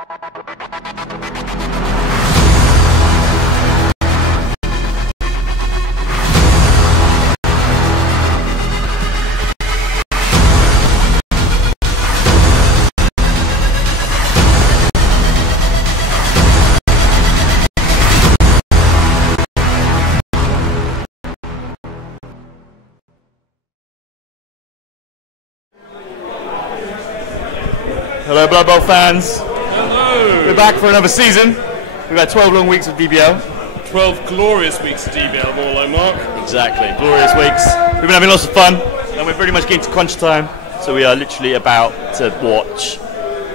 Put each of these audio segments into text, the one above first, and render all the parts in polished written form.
Hello Blood Bowl fans. Hello. We're back for another season. We've had 12 long weeks of DBL. 12 glorious weeks of DBL, more like Mark. Exactly, glorious weeks. We've been having lots of fun and we're pretty much getting to crunch time. So we are literally about to watch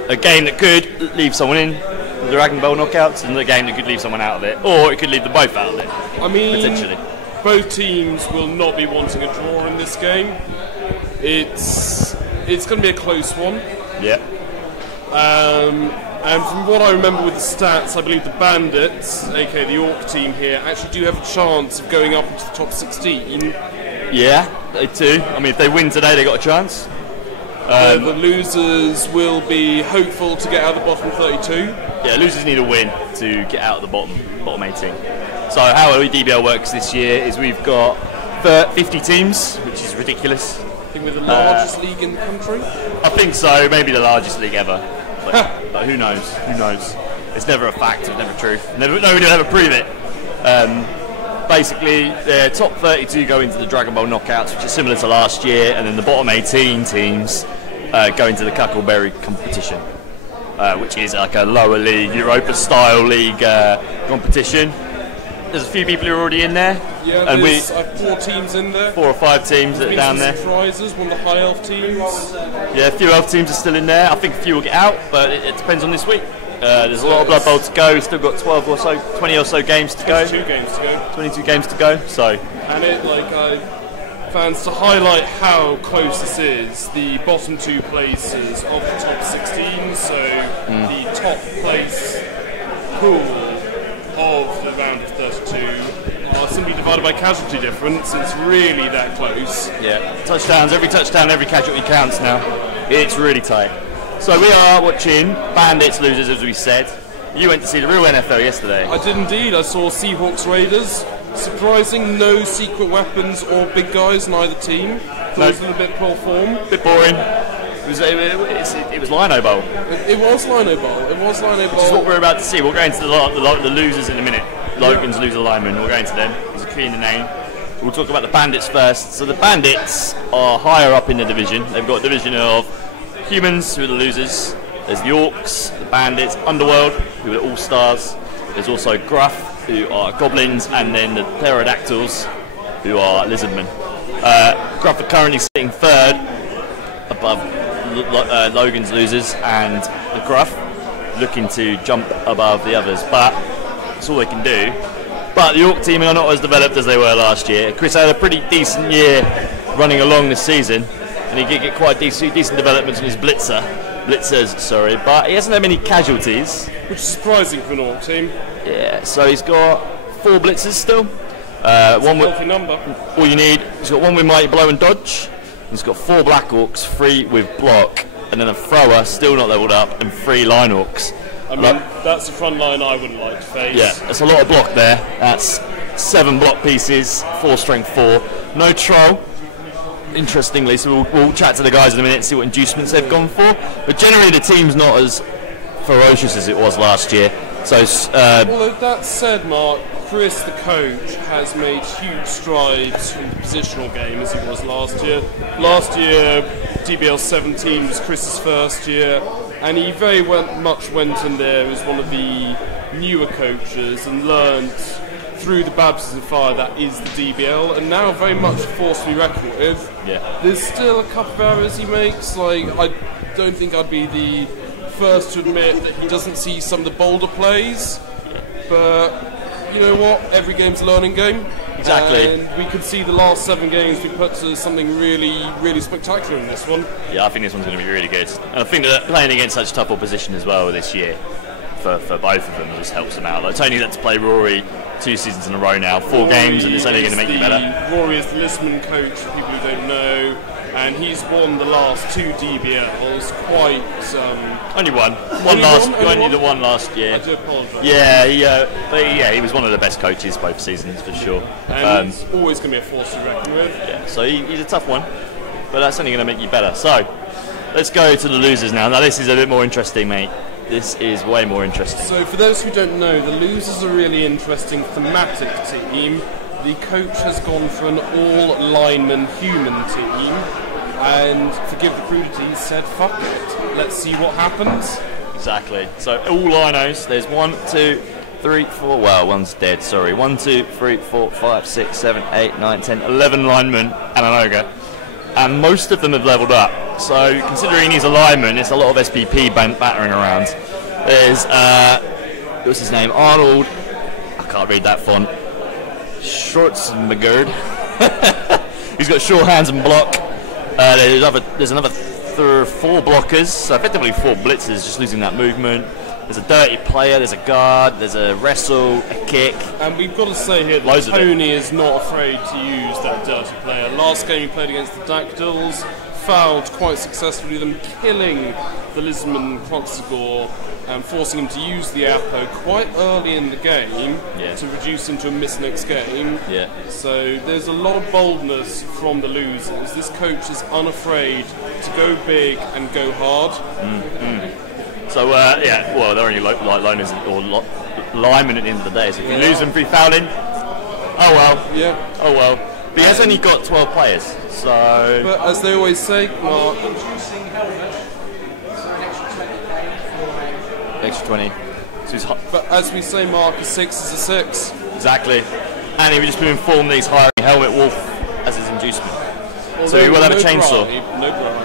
a game that could leave someone in the Dragon Ball knockouts and a game that could leave someone out of it. Or it could leave them both out of it, I mean, potentially. Both teams will not be wanting a draw in this game. It's going to be a close one. Yeah. And from what I remember with the stats, I believe the Bandits, aka the Orc team here, actually do have a chance of going up into the top 16. Yeah, they do. I mean, if they win today, they got a chance. The losers will be hopeful to get out of the bottom 32. Yeah, losers need a win to get out of the bottom 18. So how DBL works this year is we've got 50 teams, which is ridiculous. I think we're the largest league in the country. I think so, maybe the largest league ever. But who knows? Who knows? It's never a fact, it's never truth. Nobody will ever prove it. Basically, the top 32 go into the Dragon Ball knockouts, which is similar to last year, and then the bottom 18 teams go into the Cuckleberry competition, which is like a lower league, Europa-style league competition. There's a few people who are already in there. Yeah, and there's 4 teams in there. 4 or 5 teams that are down there. Surprises, one of the high elf teams. Yeah, a few elf teams are still in there. I think a few will get out, but it depends on this week. There's a lot of Blood Bowl to go. We've still got 20 or so games to go. 22 games to go. 22 games to go. So. And fans, to highlight how close this is, the bottom 2 places of the top 16. So the top place pool of the round of 32 are simply divided by casualty difference. It's really that close. Yeah, touchdowns, every touchdown, every casualty counts now. It's really tight. So we are watching Bandits losers, as we said. You went to see the real NFL yesterday. I did indeed. I saw Seahawks Raiders. Surprising, no secret weapons or big guys in either team. Thought it was a little bit poor form. Bit boring. It was Lino Bowl. It was Lino Bowl. It was Lino Bowl. Which is what we're about to see. We'll go into the losers in a minute. Logan's loser lineman. We'll go into them. There's a key in the name. We'll talk about the Bandits first. So the Bandits are higher up in the division. They've got a division of humans, who are the losers. There's the Orcs, the Bandits, Underworld, who are all stars. There's also Gruff, who are goblins, and then the Pterodactyls, who are lizardmen. Gruff are currently sitting 3rd above Logan's losers, and the Gruff looking to jump above the others, but that's all they can do. But the Orc team are not as developed as they were last year. Chris had a pretty decent year running along this season, and he did get quite decent developments in his blitzers, but he hasn't had many casualties. Which is surprising for an Orc team. Yeah, so he's got 4 blitzers still. One with a number. All you need, he's got 1 with Mighty Blow and Dodge. He's got 4 Black Orcs, 3 with Block, and then a Thrower, still not leveled up, and 3 Line Orcs. I mean, that's the front line I wouldn't like to face. Yeah, that's a lot of block there. That's 7 block pieces, 4 strength 4. No Troll, interestingly, so we'll chat to the guys in a minute and see what inducements they've gone for. But generally the team's not as ferocious as it was last year. So, although that said, Mark, Chris, the coach, has made huge strides in the positional game as he was last year. Last year, DBL 17 was Chris's first year, and he very much went in there as one of the newer coaches and learned through the baptism of fire that is the DBL, and now very much a force to be reckoned with. Yeah. There's still a couple of errors he makes. Like, I don't think I'd be the first to admit that he doesn't see some of the bolder plays, but you know what? Every game's a learning game. Exactly. And we could see the last 7 games we put to something really, really spectacular in this one. Yeah, I think this one's going to be really good. And I think that playing against such tough opposition as well this year, for both of them, just helps them out. Like, Tony's had to play Rory 2 seasons in a row now, 4 games, and it's only going to make you better. Rory is the Lisbon coach, for people who don't know. and he's won the last 2 DBLs quite. Only one. Only the one last year. I do apologise. Yeah, he was one of the best coaches both seasons for sure. And he's always going to be a force to reckon with. Yeah, so he's a tough one, but that's only going to make you better. So let's go to the losers now. Now this is a bit more interesting, mate. This is way more interesting. So for those who don't know, the losers are a really interesting thematic team. The coach has gone for an all-lineman human team, and forgive the crudity, he said, fuck it, let's see what happens. Exactly. So all linos, there's 1, 2, 3, 4, well, one's dead, sorry. 1, 2, 3, 4, 5, 6, 7, 8, 9, 10, 11 linemen and an ogre. And most of them have leveled up. So considering he's a lineman, it's a lot of SPP battering around. There's, what's his name? Arnold, I can't read that font. Schwarzenegger. He's got short hands and block. There's another 4 blockers, so effectively 4 blitzers, just losing that movement. There's a dirty player, there's a guard, there's a wrestle, a kick. And we've got to say here that Tony is not afraid to use that dirty player. Last game he played against the Dactyls, fouled quite successfully, them killing the Lisbon Clocksagor and forcing him to use the Apo quite early in the game to reduce him to a miss next game. Yeah. So there's a lot of boldness from the losers. This coach is unafraid to go big and go hard. So well, they're only liners or linemen at the end of the day. So if you lose them through fouling, oh well. Yeah. Oh well. But he has only got 12 players, so. But as they always say, Mark. Extra 20. So but as we say, Mark, a 6 is a 6. Exactly. And he was just been informed that he's hiring Helmet Wolf as his inducement. Well, so he will have a chainsaw.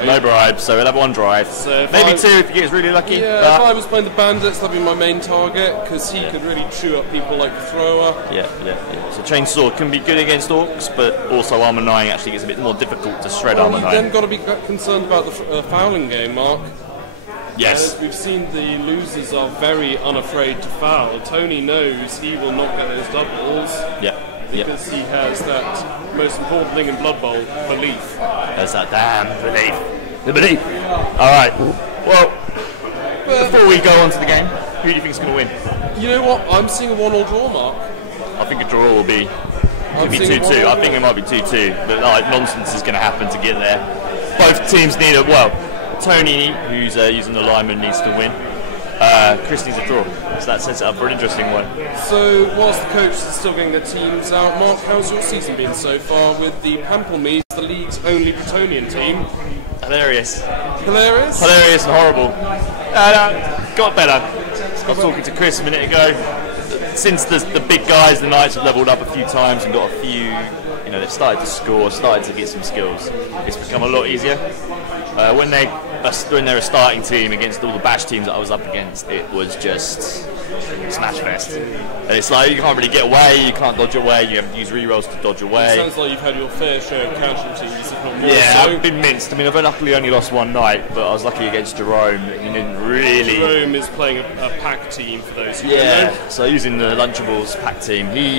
No bribe, so he'll have 1 drive. So maybe 2 if he gets really lucky. Yeah, if I was playing the Bandits, that'd be my main target, because he could really chew up people like a thrower. Yeah. So chainsaw can be good against orcs, but also armor 9 actually gets a bit more difficult to shred armor 9. You've then got to be concerned about the fouling game, Mark. Yes. We've seen the losers are very unafraid to foul. Tony knows he will not get those doubles. Yeah. Because he has that most important thing in Blood Bowl, belief. There's that damn belief. The belief. Alright. Well, before we go on to the game, who do you think is going to win? You know what? I'm seeing a 1-1 draw, Mark. I think a draw will be 2-2. I think it might be 2-2. But nonsense is going to happen to get there. Both teams need a, Tony, who's using the lineman, needs to win. Chris needs a draw, so that sets it up for an interesting one. So, whilst the coach is still getting their teams out, Mark, how's your season been so far with the Pamplemese, the league's only Bretonian team? Hilarious. Hilarious? Hilarious and horrible. Got better. I was talking to Chris a minute ago. Since the big guys, the Knights have levelled up a few times and got a few, they've started to score, started to get some skills. It's become a lot easier. When they're a starting team against all the bash teams that I was up against, it was just smash fest. And it's like you can't really get away, you can't dodge away, you have to use rerolls to dodge away. It sounds like you've had your fair share of casualties, if not more. Yeah, I've been minced. I mean, I've luckily only lost 1 night, but I was lucky against Jerome. He didn't really. Jerome is playing a pack team for those who don't know. So using the Lunchables pack team, he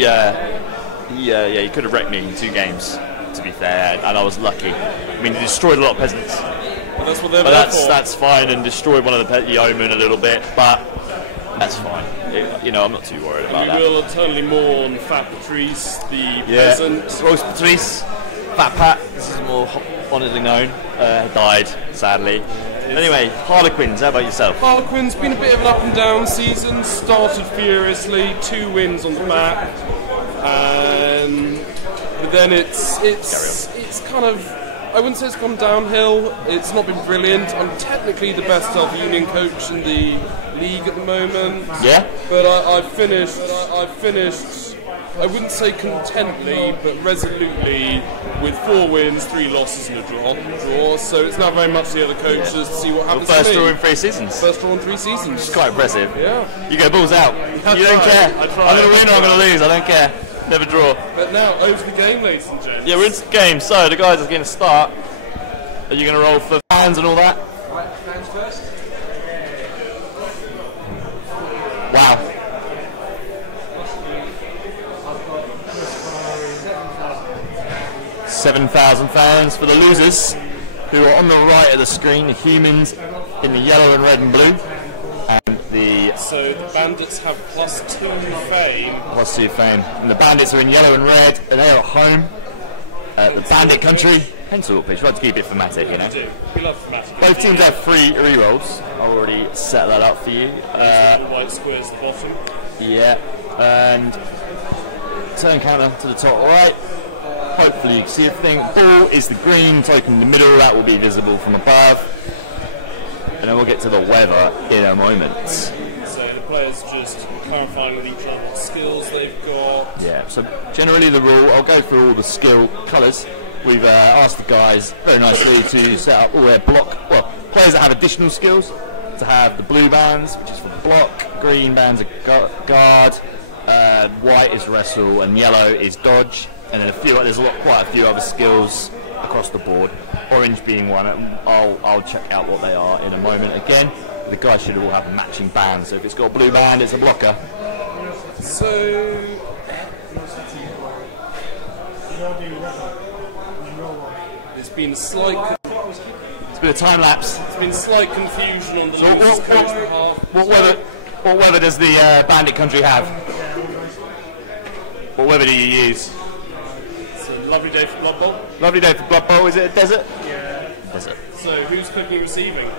could have wrecked me in 2 games. To be fair, and I was lucky. I mean, he destroyed a lot of peasants. But that's what they're there for. That's fine, and destroyed one of the yeomen a little bit, but that's fine. I'm not too worried about that. We will eternally mourn Fat Patrice, the peasant. Roast Patrice, Fat Pat, this is more honouredly known, died, sadly. Anyway, Harlequins, how about yourself? Harlequins, been a bit of an up and down season, started furiously, 2 wins on the back, but then it's kind of, I wouldn't say it's gone downhill, it's not been brilliant. I'm technically the best Elf Union coach in the league at the moment. Yeah? But I've finished, I wouldn't say contently, but resolutely, with 4 wins, 3 losses and a draw. So it's not very much to the other coaches to see what happens. First draw in 3 seasons. First draw in 3 seasons. It's quite impressive. Yeah. You go balls out. You don't care. I'm going to win or I'm going to lose. I don't care. Never draw. But now, over the game, ladies and gents. Yeah, we're into the game. So the guys are going to start. Are you going to roll for fans and all that? Right, fans first. Wow. 7,000 fans for the losers. who are on the right of the screen, the humans in the yellow and red and blue. So the Bandits have +2 fame. +2 fame. And the Bandits are in yellow and red, and they're at home at the Bandit country. Hence the pitch. We like to keep it thematic, you know. We do. We love thematic. Both teams have 3 re-rolls. I've already set that up for you. Little white squares at the bottom. Yeah. And turn counter to the top right. Hopefully you can see everything. Ball is the green token in the middle. That will be visible from above. And then we'll get to the weather in a moment. So the players just clarifying with each other what skills they've got. Yeah, so generally the rule, I'll go through all the skill colours. We've asked the guys very nicely to set up all their players that have additional skills, to have the blue bands, which is for block, green bands are guard, white is wrestle, and yellow is dodge. And then there's quite a few other skills across the board. Orange being one, I'll check out what they are in a moment. Again, the guys should all have a matching band, so if it's got a blue band, it's a blocker. So... There's been a time lapse. There's been slight confusion on the losers coach behalf. What weather does the Bandit country have? What weather do you use? It's a lovely day for Blood Bowl. Lovely day for Blood Bowl. Is it a desert? Yeah. Desert. So who's cooking receiving?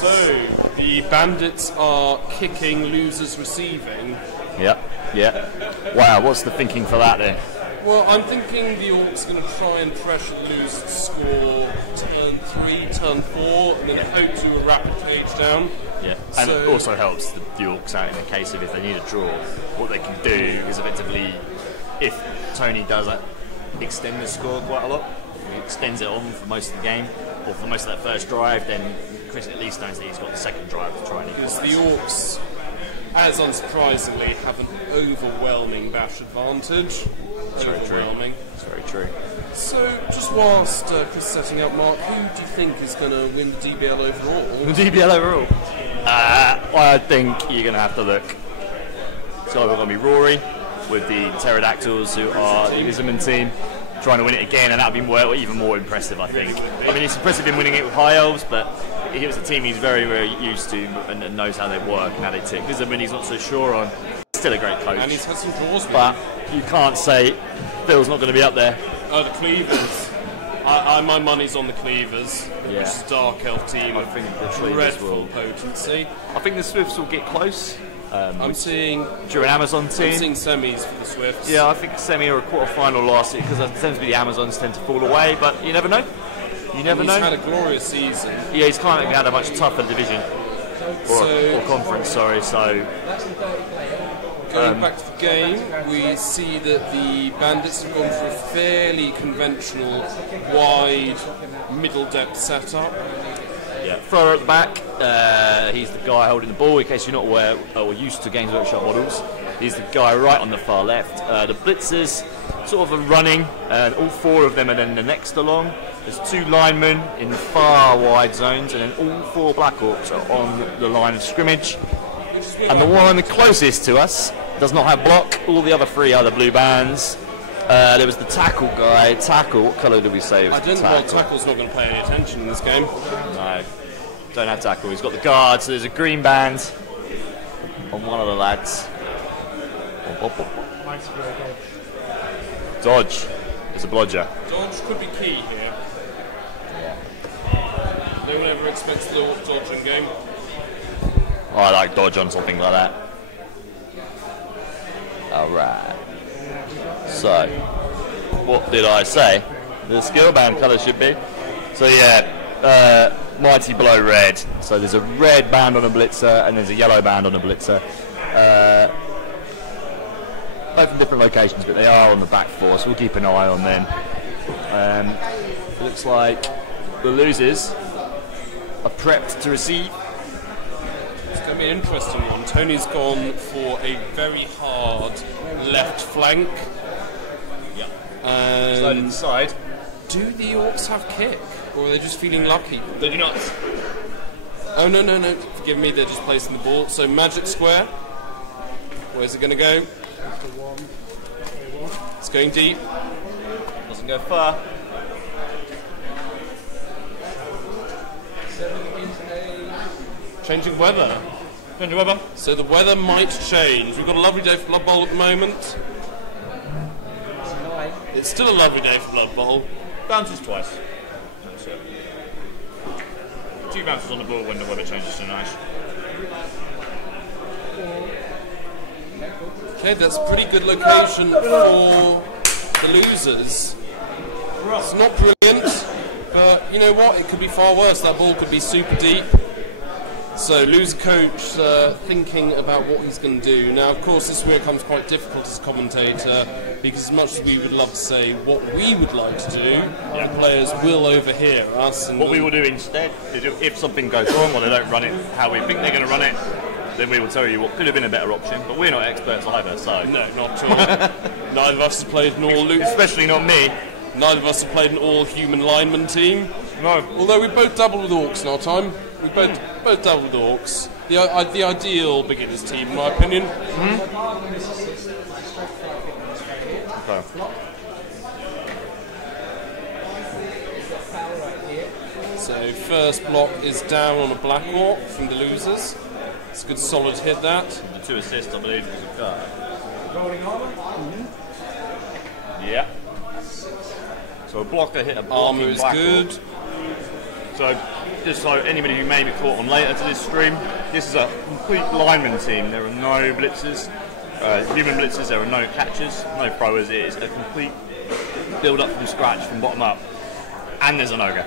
So the Bandits are kicking, losers receiving. Yeah. Yeah. Wow, what's the thinking for that then? Well, I'm thinking the Orcs are going to try and pressure the losers to score turn 3, turn 4, and then hope to a rapid page down. Yeah, and it also helps the Orcs out in the case of if they need a draw. What they can do is effectively, if Tony does extend the score quite a lot, he extends it on for most of the game, or for most of that first drive, then Chris at least knows that he's got the second drive to try and equalise. Because the Orcs, as unsurprisingly, have an overwhelming bash advantage. It's very true. It's very true. So, just whilst Chris is setting up, Mark, who do you think is going to win the DBL overall? The DBL overall? I think you're going to have to look. So we're going to be Rory with the Pterodactyls, who are the Iserman team, trying to win it again, and that would be even more impressive, I think. I mean, it's impressive him winning it with High Elves, but it was a team he's very, very used to and knows how they work and how they tick. Iserman he's not so sure on. Still a great coach. And he's had some draws with but him. You can't say Phil's not going to be up there. The Cleavers. My money's on the Cleavers, which is a Dark Elf team. I think the dreadful potency. I think the Swifts will get close. I'm seeing... You're an Amazon team. I'm seeing semis for the Swifts. Yeah, I think semi or a quarter-final last year, because it tends to be the Amazons tend to fall away, but you never know. You never know. He's had a glorious season. Yeah, he's kind of had a much tougher division. Or conference, sorry, so... Going back to the game, we see that the Bandits have gone for a fairly conventional, wide, middle depth setup. Yeah, thrower at the back. He's the guy holding the ball. In case you're not aware or used to Games Workshop models, he's the guy right on the far left. The blitzers sort of are running, and all 4 of them are then the next along. There's 2 linemen in the far wide zones, and then all 4 Blackhawks are on the line of scrimmage. And the one the closest to us does not have block. All the other 3 are the blue bands. There was the tackle guy. Tackle, what colour did we say? I don't know. Tackle's not going to pay any attention in this game. No, don't have tackle. He's got the guard, so there's a green band on one of the lads. Dodge. There's a blodger. Dodge could be key here. No one ever expects the dodge in game. I like dodge on something like that. Alright. So, what did I say? The skill band colour should be. So yeah, Mighty Blow red. So there's a red band on a blitzer and there's a yellow band on a blitzer. Both in different locations, but they are on the back 4, so we'll keep an eye on them. It looks like the losers are prepped to receive. It's going to be an interesting one. Tony's gone for a very hard left flank. Yeah. Slide inside. Do the Orcs have kick, or are they just feeling lucky? They do not. Oh no! Forgive me. They're just placing the ball. So magic square. Where's it going to go? going deep. Doesn't go far. Changing weather. Changing weather. So the weather might change. We've got a lovely day for Blood Bowl at the moment. It's still a lovely day for Blood Bowl. Bounces twice. That's it. 2 bounces on the ball when the weather changes to nice. Okay, that's a pretty good location for the losers. It's not brilliant, but you know what? It could be far worse. That ball could be super deep. So, loser coach thinking about what he's going to do. Now, of course, this is where it becomes quite difficult as a commentator, because as much as we would love to say what we would like to do, the players will overhear us. And what we will do instead is if something goes wrong or they don't run it how we think they're going to run it, then we will tell you what could have been a better option. But we're not experts either, so... No, not at all. Neither of us have played an all... Especially not me. Neither of us have played an all-human lineman team. No. Although we both doubled with orcs in our time. We both doubled with orcs. The ideal beginners team, in my opinion. Okay. So first block is down on a black orc from the losers. It's a good solid hit, that. The 2 assists, I believe, was a guard. Yeah. So a blocker hit a blocking armor is black good. orc. So, just so anybody who may be caught on later to this stream, this is a complete lineman team. There are no blitzers, human blitzers, there are no catchers, no throwers. It is a complete build up from scratch, from bottom up. And there's an ogre.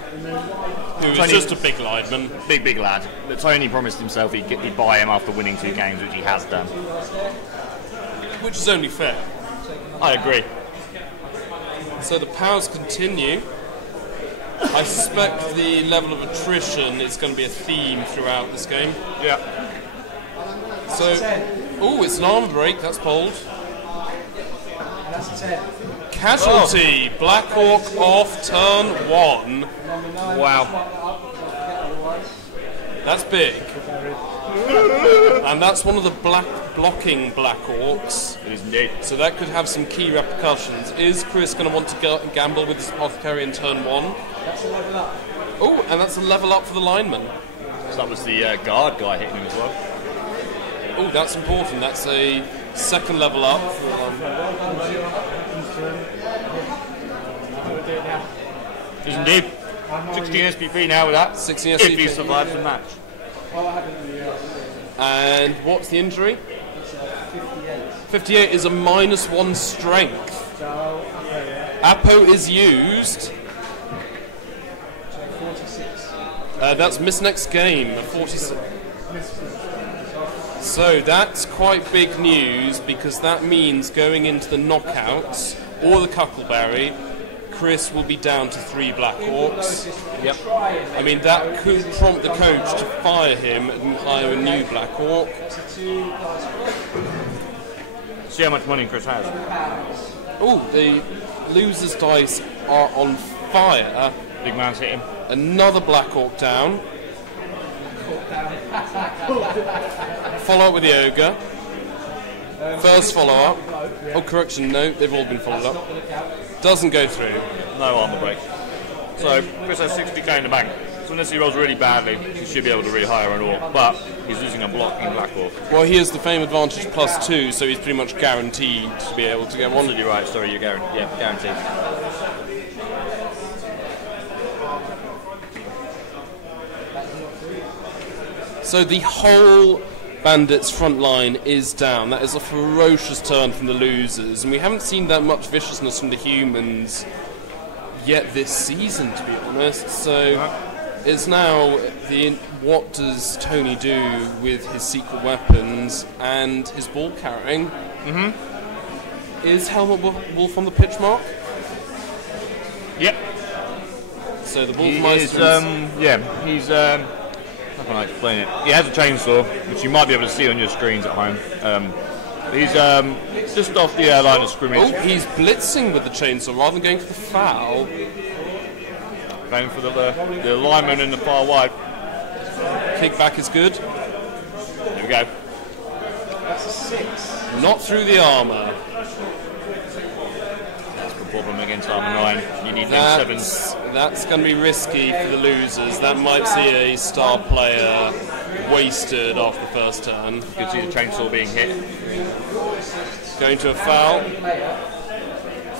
Who's just a big lineman. Big lad. But Tony promised himself he'd buy him after winning 2 games, which he has done. Which is only fair. I agree. So the powers continue. I suspect the level of attrition is going to be a theme throughout this game. Yeah. So, oh, it's an armor break. That's bold. That's 10. Casualty. Black Orc off turn 1. Wow. That's big. And that's one of the blocking Black Orcs. It is indeed. So that could have some key repercussions. Is Chris going to want to gamble with his Apothecary in turn 1? That's a level up. Oh, and that's a level up for the lineman. So that was the guard guy hitting him as well. Oh, that's important. That's a second level up. It is indeed. 16 SPP now with that. 16 If he SPP. survives the match. And what's the injury? 58. 58 is a -1 strength. Apo is used. 46. That's miss next game. 46. So that's quite big news, because that means going into the knockouts or the Cuckleberry, Chris will be down to 3 Black Orcs. Yep. I mean, that could prompt the coach to fire him and hire a new Black Orc. See how much money Chris has. Oh, the losers' dice are on fire. Big man's hit him. Another Black Orc down. Follow up with the Ogre. First follow up. Oh, correction, no, they've all been followed up. Doesn't go through. No armor break. So Chris has 60k in the bank. So unless he rolls really badly, he should be able to rehire an orc. But he's losing a blocking Black Orc. Well, he has the fame advantage +2, so he's pretty much guaranteed to be able to get one. You're right. Sorry, you're guaranteed. Yeah, guaranteed. So the whole Bandits front line is down. That is a ferocious turn from the losers, and we haven't seen that much viciousness from the humans yet this season, to be honest. So it's now what does Tony do with his secret weapons and his ball carrying? Is Helmut Wolf on the pitch mark? Yep. So the He's Wolfmeister. he's how can I explain it? He has a chainsaw, which you might be able to see on your screens at home. He's just off the line of scrimmage. Oh, he's blitzing with the chainsaw rather than going for the foul. Going for the lineman in the far wide. Kickback is good. There we go. That's a 6. Not through the armour. problem against Armour 9. You need them 7. That's going to be risky for the losers. That might see a star player wasted after the first turn. You can see the chainsaw being hit. Going to a foul.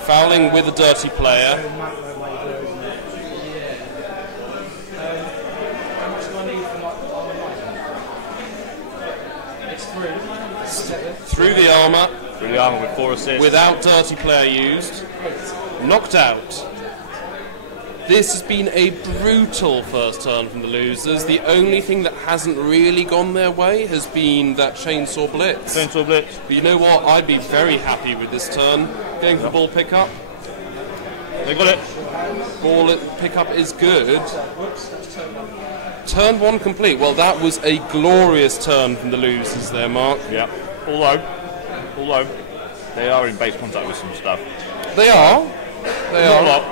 Fouling with a dirty player. Through the armour. Through the armour with 4 assists. Without dirty player used. Knocked out. This has been a brutal first turn from the losers. The only thing that hasn't really gone their way has been that chainsaw blitz. Chainsaw blitz. But you know what? I'd be very happy with this turn. Going for ball pickup. They got it. Ball pickup is good. Turn 1 complete. Well, that was a glorious turn from the losers there, Mark. Yeah. Although they are in base contact with some stuff. They are. Not a lot.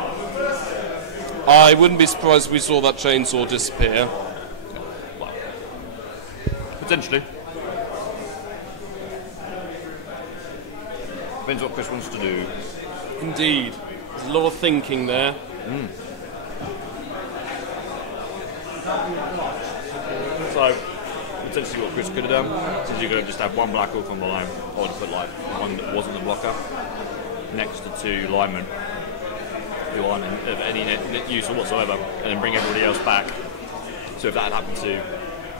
I wouldn't be surprised if we saw that chainsaw disappear. Well, potentially. Depends what Chris wants to do. Indeed. There's a lot of thinking there. So, potentially what Chris could have done, since you're going to just have one black hook on the line, I would have put like one that wasn't a blocker next to 2 linemen who aren't of any net use whatsoever, and then bring everybody else back. So if that had happened to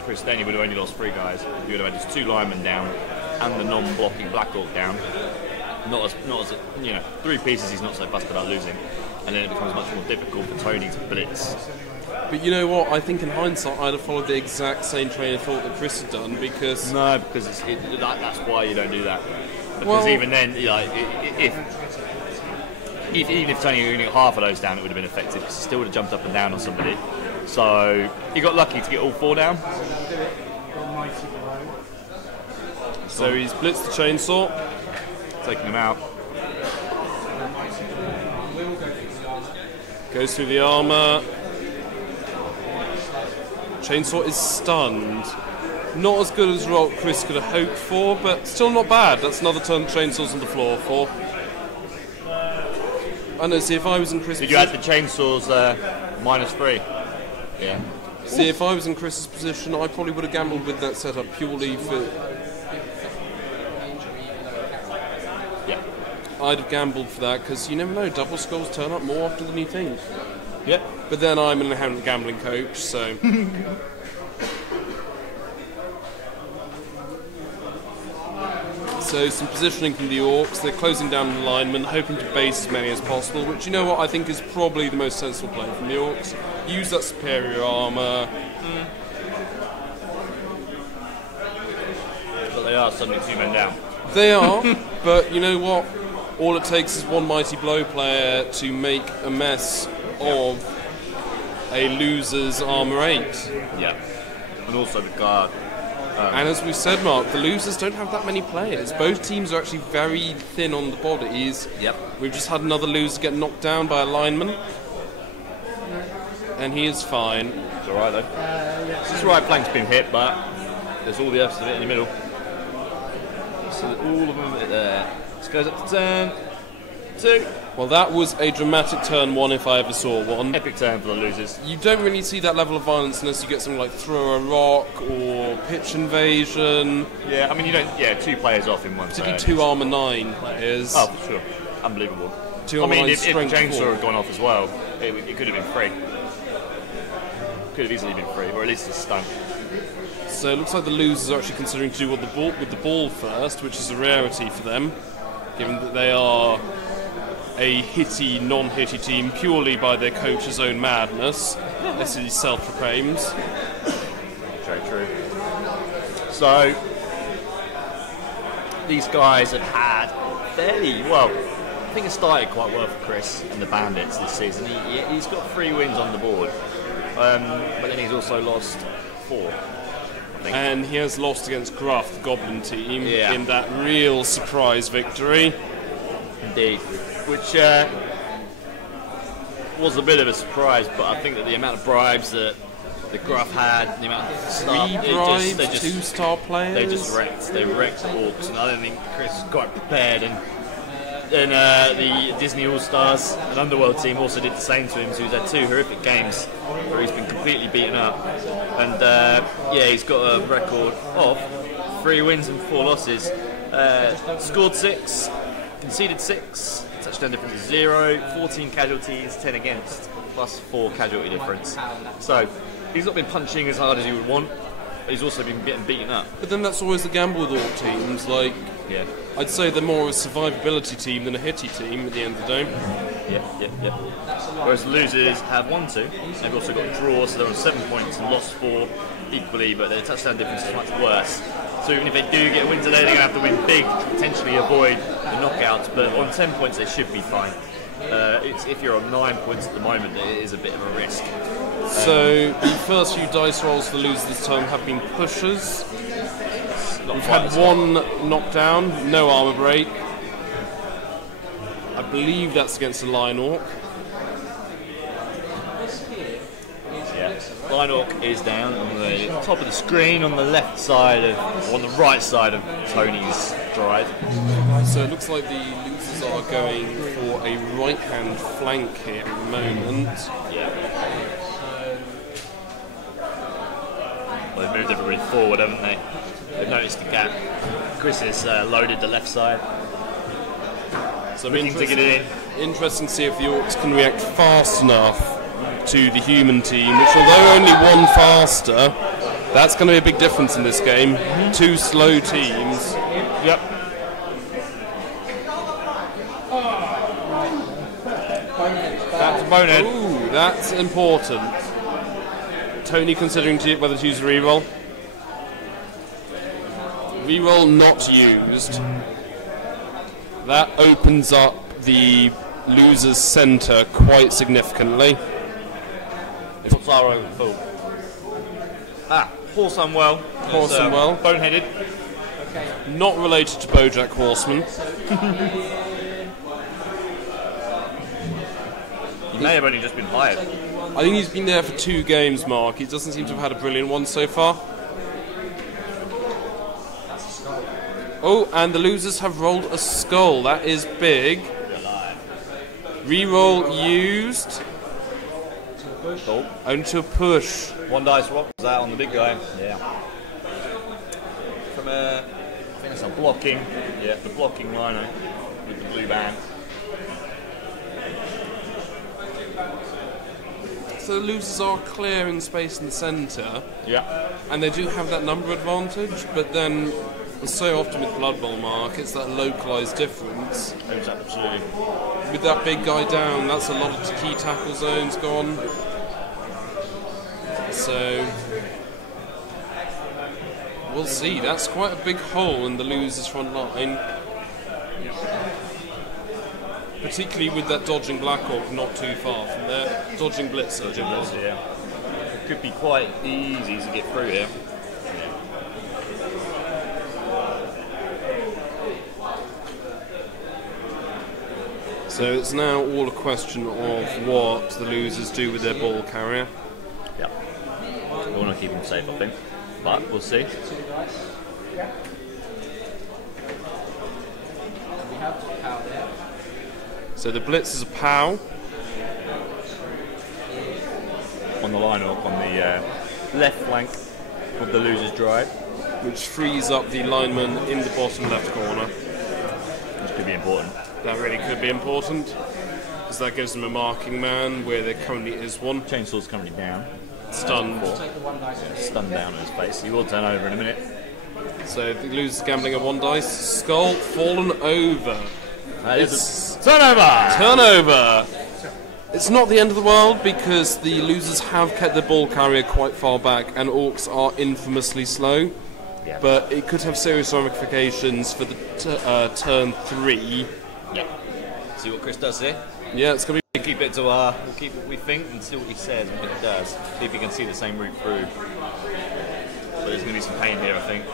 Chris, then he would have only lost 3 guys. He would have had just 2 linemen down and the non-blocking black hawk down. Not as 3 pieces he's not so fussed about losing, and then it becomes much more difficult for Tony to blitz. But you know what? I think in hindsight I'd have followed the exact same train of thought that Chris had done, because... No, because that's why you don't do that. Because even then, even if Tony only got half of those down, it would have been effective, because he still would have jumped up and down on somebody. So he got lucky to get all 4 down. So he's blitzed the chainsaw. Taking him out. Goes through the armour. Chainsaw is stunned. Not as good as what Chris could have hoped for, but still not bad. That's another turn Chainsaw's on the floor for. I know, see if I was in Chris' Did you add the chainsaws -3? Yeah. See, if I was in Chris's position, I probably would have gambled with that setup purely for... Yeah. I'd have gambled for that, because you never know, double skulls turn up more often than you think. Yeah. But then I'm an inherent gambling coach, so... So some positioning from the Orcs. They're closing down the linemen, hoping to base as many as possible, which, you know what, I think is probably the most sensible play from the Orcs. Use that superior armour. But they are suddenly 2 men down. They are, but you know what? All it takes is one mighty blow player to make a mess of a loser's armour 8. Yeah. And also the guard. And as we said, Mark, the losers don't have that many players. Both teams are actually very thin on the bodies. Yep. We've just had another loser get knocked down by a lineman. And he is fine. It's alright though. This right flank's been hit, but there's all the rest of it in the middle. So all of them are there. This goes up to turn 2. Well, that was a dramatic turn 1 if I ever saw one. Epic turn for the losers. You don't really see that level of violence unless you get something like throw a rock or pitch invasion. Yeah, I mean, you don't... Yeah, 2 players off in one turn. Particularly 2 armour 9 players. Oh, for sure. Unbelievable. 2 armour 9 if the strength chainsaw 4. had gone off as well, it could have been free. Could have easily been free, or at least a stun. So it looks like the losers are actually considering to do with the ball first, which is a rarity for them, given that they are a hitty, non-hitty team purely by their coach's own madness, as he self-proclaims. Very true. So, these guys have had fairly, well, I think it started quite well for Chris and the Bandits this season. He's got 3 wins on the board, but then he's also lost 4. And he has lost against Gruff, the Goblin team, Yeah. in that real surprise victory. Indeed. Which was a bit of a surprise, but I think that the amount of bribes that the Gruff had, the amount of stuff... 3 bribes, 2-star players. They just wrecked. They wrecked the Orcs, and I don't think Chris got prepared, and And the Disney All-Stars, an Underworld team, also did the same to him, so he's had 2 horrific games where he's been completely beaten up. And yeah, he's got a record of 3 wins and 4 losses. Scored 6, conceded 6, touchdown difference is 0, 14 casualties, 10 against, plus 4 casualty difference. So he's not been punching as hard as you would want, but he's also been getting beaten up. But then that's always the gamble with all teams. Like, Yeah. I'd say they're more of a survivability team than a hitty team at the end of the day. Yeah. Whereas the losers have 1-2. They've also got a draw, so they're on 7 points and lost 4 equally, but their touchdown difference is much worse. So even if they do get a win today, they're going to have to win big to potentially avoid the knockouts, but on 10 points they should be fine. If you're on 9 points at the moment, it is a bit of a risk. So the first few dice rolls for the losers this time have been pushers. We've had 1 knockdown, no armor break. I believe that's against the Lion Orc. Yeah. Lion Orc is down on the top of the screen on the left side of, or on the right side of Tony's drive. So it looks like the losers are going for a right-hand flank here at the moment. Yeah. Well, they've moved everybody forward, haven't they? They've noticed the gap. Chris has loaded the left side. So Looking to get it in. Interesting to see if the Orcs can react fast enough to the human team, which although only 1 faster, that's going to be a big difference in this game. 2 slow teams. Yep. That's a bonehead. Ooh, that's important. Tony considering whether to use a reroll. Reroll not used. That opens up the loser's centre quite significantly. What's our own full? Horse Unwell. Horse Unwell. Boneheaded. Not related to BoJack Horseman. He may have only just been hired. I think he's been there for 2 games, Mark. He doesn't seem to have had a brilliant one so far. Oh, and the losers have rolled a skull. That is big. Reroll used. Cool. Only to a push. 1 dice rock was out on the big guy. Yeah. From I think it's a blocking. Yeah, the blocking liner with the blue band. So the losers are clearing space in the centre. Yeah. And they do have that number advantage, but then so often with Blood Bowl, Mark, it's that localised difference. It's absolutely. With that big guy down, that's a lot of key tackle zones gone. So we'll see. That's quite a big hole in the losers' front line. Particularly with that dodging Black Hawk not too far from there. Dodging Blitzer. Yeah. It could be quite easy to get through here. So it's now all a question of what the losers do with their ball carrier. Yeah. We want to keep him safe, I think. But we'll see. So the blitz is a POW. On the line up on the left flank of the loser's drive. Which frees up the lineman in the bottom left corner. Which could be important. That really could be important. Because that gives them a marking man where there currently is one. Chainsaw's currently down. Stunned. Stunned down on his face. He will turn over in a minute. So the loser's gambling at 1 dice. Skull fallen over. It's turnover! Turnover! It's not the end of the world because the losers have kept their ball carrier quite far back and Orcs are infamously slow. Yeah. But it could have serious ramifications for the turn 3. Yeah. See what Chris does here. Yeah, it's going to be... We'll keep it to we'll keep what we think and see what he says and what he does. See if he can see the same route through. But there's going to be some pain here, I think.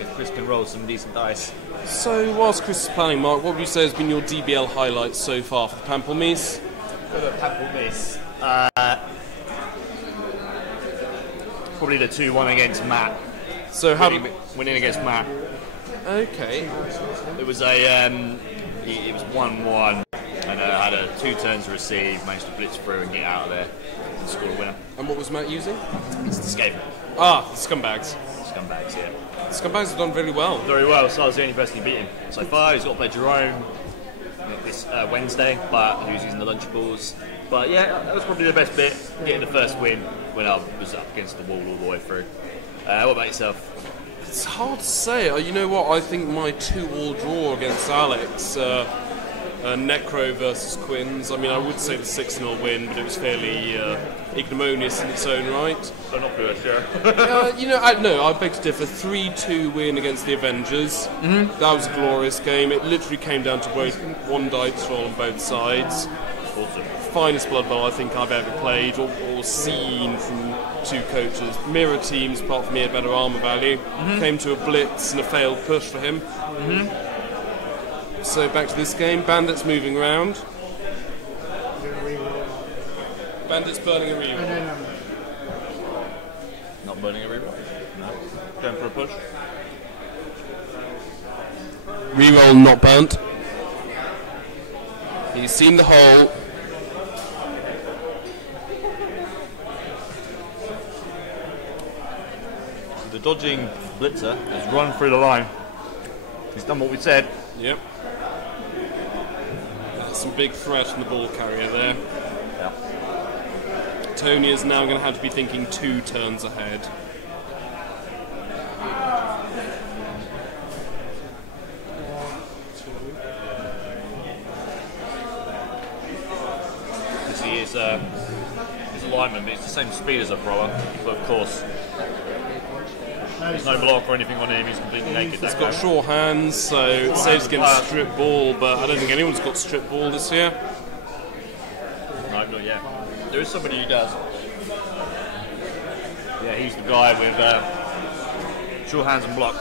If Chris can roll some decent dice. So, whilst Chris is planning, Mark, what would you say has been your DBL highlights so far for the Pamplemousse? For the Pamplemousse, probably the 2-1 against Matt. So how winning against Matt. Okay. It was a it was 1-1, and had 2 turns to receive, managed to blitz through and get out of there and score a winner. And what was Matt using? It's the Skaven. Ah, the Scumbags. Scumbags, yeah. The Scumbags have done really well. Very well, so I was the only person who beat him so far. He's got to play Jerome this Wednesday, but who's using the Lunchables. But yeah, that was probably the best bit, getting the first win when I was up against the wall all the way through. What about yourself? It's hard to say. You know what? I think my 2-all draw against Alex, Necro versus Quins. I mean, I would say the 6-0 win, but it was fairly ignominious in its own right. So not good, sure. I beg to differ. 3-2 win against the Avengers. Mm-hmm. That was a glorious game. It literally came down to one dice roll on both sides. Awesome. Finest Blood Bowl I think I've ever played or seen from 2 coaches. Mirror teams, apart from me, had better armour value. Mm-hmm. Came to a blitz and a failed push for him. Mm-hmm. So back to this game. Bandits moving around. Bandits burning a reroll. No. Not burning a reroll? No. Going for a push? Reroll not burnt. He's seen the hole. The dodging blitzer has run through the line. He's done what we said. Yep. That's some big threat from the ball carrier there. Yeah. Tony is now going to have to be thinking 2 turns ahead. His alignment, but it's the same speed as a thrower, but of course there's no block or anything on him, he's completely naked. He's got short hands, so it saves against strip ball, but I don't think anyone's got strip ball this year. No, not yet. There is somebody who does. Yeah, he's the guy with short hands and block.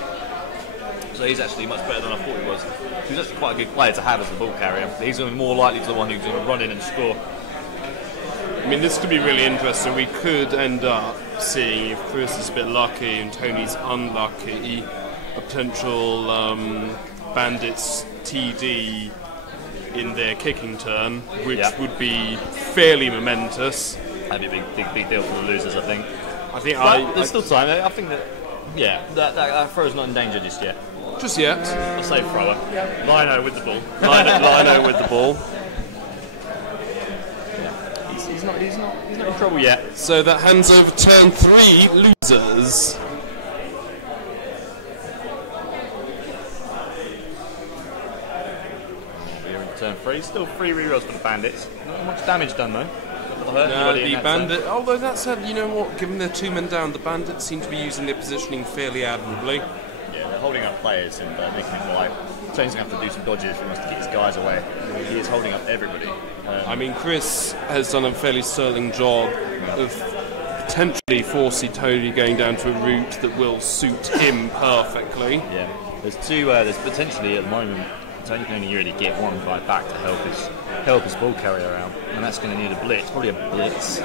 So he's actually much better than I thought he was. He's actually quite a good player to have as a ball carrier. He's going to be more likely to the one who's going to run in and score. I mean, this could be really interesting. We could end up seeing, if Chris is a bit lucky and Tony's unlucky, a potential Bandits TD in their kicking turn, which would be fairly momentous. That'd be a big deal for the losers, I think. There's still time. I think that throw's not in danger just yet. Just yet. I'll say thrower. Lino with the ball. Lino with the ball. He's not in trouble yet. So that hands over turn 3, losers. We're in turn 3. Still 3 rerolls for the Bandits. Not much damage done though. The Bandit. Although that said, you know what? Given they're 2 men down, the Bandits seem to be using their positioning fairly admirably. Yeah, they're holding up players and making it like Tony's going to have to do some dodges if he wants to get his guys away. He is holding up everybody. I mean, Chris has done a fairly sterling job of potentially forcing Tony going down to a route that will suit him perfectly. Yeah, there's potentially at the moment Tony can only really get one guy back to help his ball carrier out, and that's going to need a blitz, probably a blitz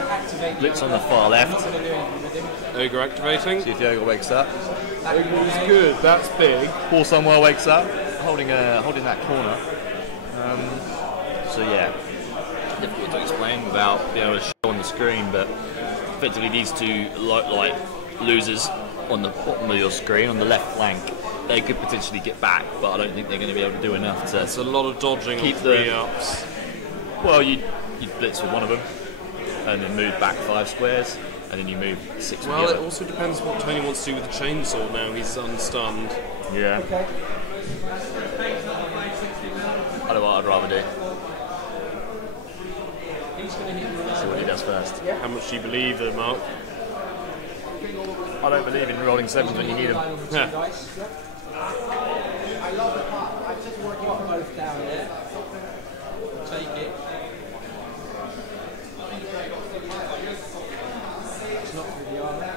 on the far left. Ogre activating. See if the Ogre wakes up. Ogre's good. That's big. Paul somewhere wakes up, holding that corner. So yeah, difficult to explain without being able to show on the screen, but effectively these 2 like losers on the bottom of your screen on the left flank, they could potentially get back, but I don't think they're going to be able to do enough to. It's a lot of dodging keep on 3-ups. Well, you'd blitz with one of them, and then move back 5 squares, and then you move 6. Well, it also depends what Tony wants to do with the chainsaw now. He's unstunned. Yeah. Okay. I don't know what I'd rather do. See what he does first. How much do you believe, though, Mark? I don't believe in rolling 7s when you need them. Yeah. I love the part. I just work both down there. Take it.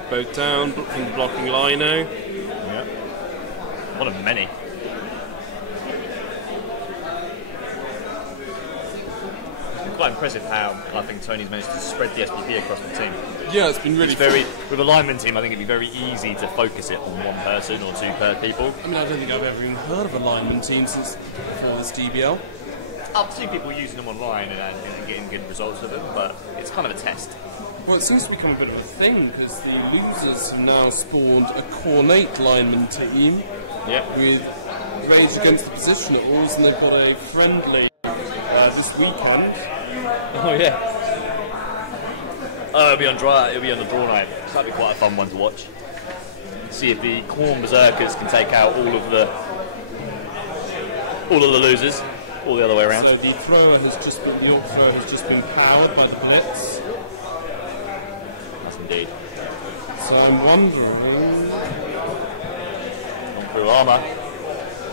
Both down, blocking Lino. Yeah. One of many. quite impressive how I think Tony's managed to spread the SPP across the team. Yeah, it's been really with a lineman team. I think it'd be very easy to focus it on one person or two per people. I mean, I don't think I've ever even heard of a lineman team since before this DBL. I've seen people using them online and getting good results with them, but it's kind of a test. Well, it seems to become a bit of a thing because the losers have now spawned a Cornate lineman team with Rage Against the Positionals, and they've got a friendly this weekend. Oh yeah. Oh, it'll be on the draw night. That'd be quite a fun one to watch. See if the Corn Berserkers can take out all of the losers, all the other way around. So the York thrower has just been powered by the Blitz. Yes, indeed. So I'm wondering. On through armour.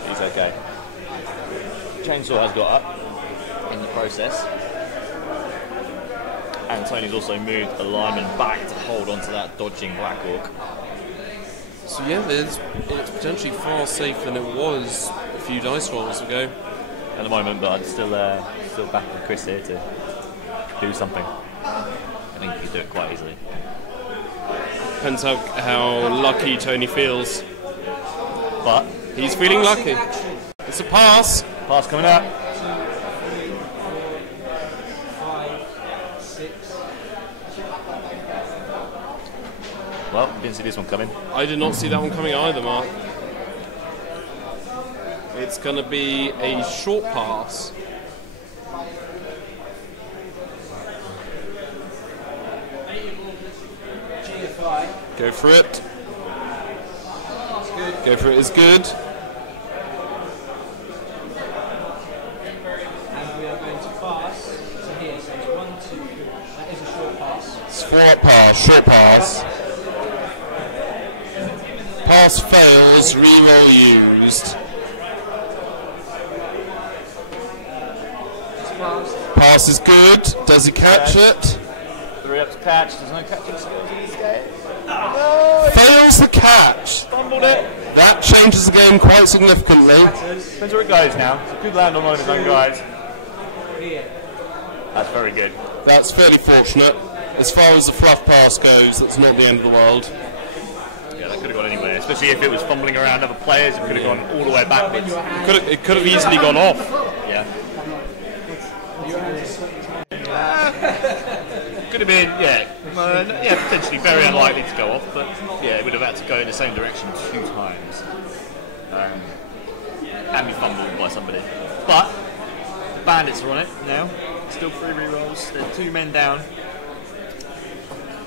He's okay. Chainsaw has got up in the process. And Tony's also moved the lineman back to hold onto that dodging Black Hawk. So yeah, it's potentially far safer than it was a few dice rolls ago. At the moment, but I'd still back with Chris here to do something. I think he could do it quite easily. Depends how lucky Tony feels. But he's feeling lucky. It's a pass. Pass coming out. 5, 6. Well, didn't see this one coming. I did not see that one coming either, Mark. It's going to be a short pass. GFI. Go for it. Go for it is good. And we are going to pass to here. So it's 1, 2. That is a short pass. Short pass. Pass fails, reroll used. Pass is good. Does he catch it? 3-ups catch. There's no catching skills in this game. Fails the catch. Fumbled it. That changes the game quite significantly. Depends where it goes now. It's a good land on one of his own guys. Here. That's very good. That's fairly fortunate. As far as the fluff pass goes, that's not the end of the world. Yeah, that could have gone anywhere. Especially if it was fumbling around other players, it could have gone all the way backwards. It could have easily gone off. Yeah. Could have been, potentially very unlikely to go off, but yeah, it would have had to go in the same direction 2 times. And be fumbled by somebody. But the Bandits are on it now. Still 3 rerolls. They're 2 men down.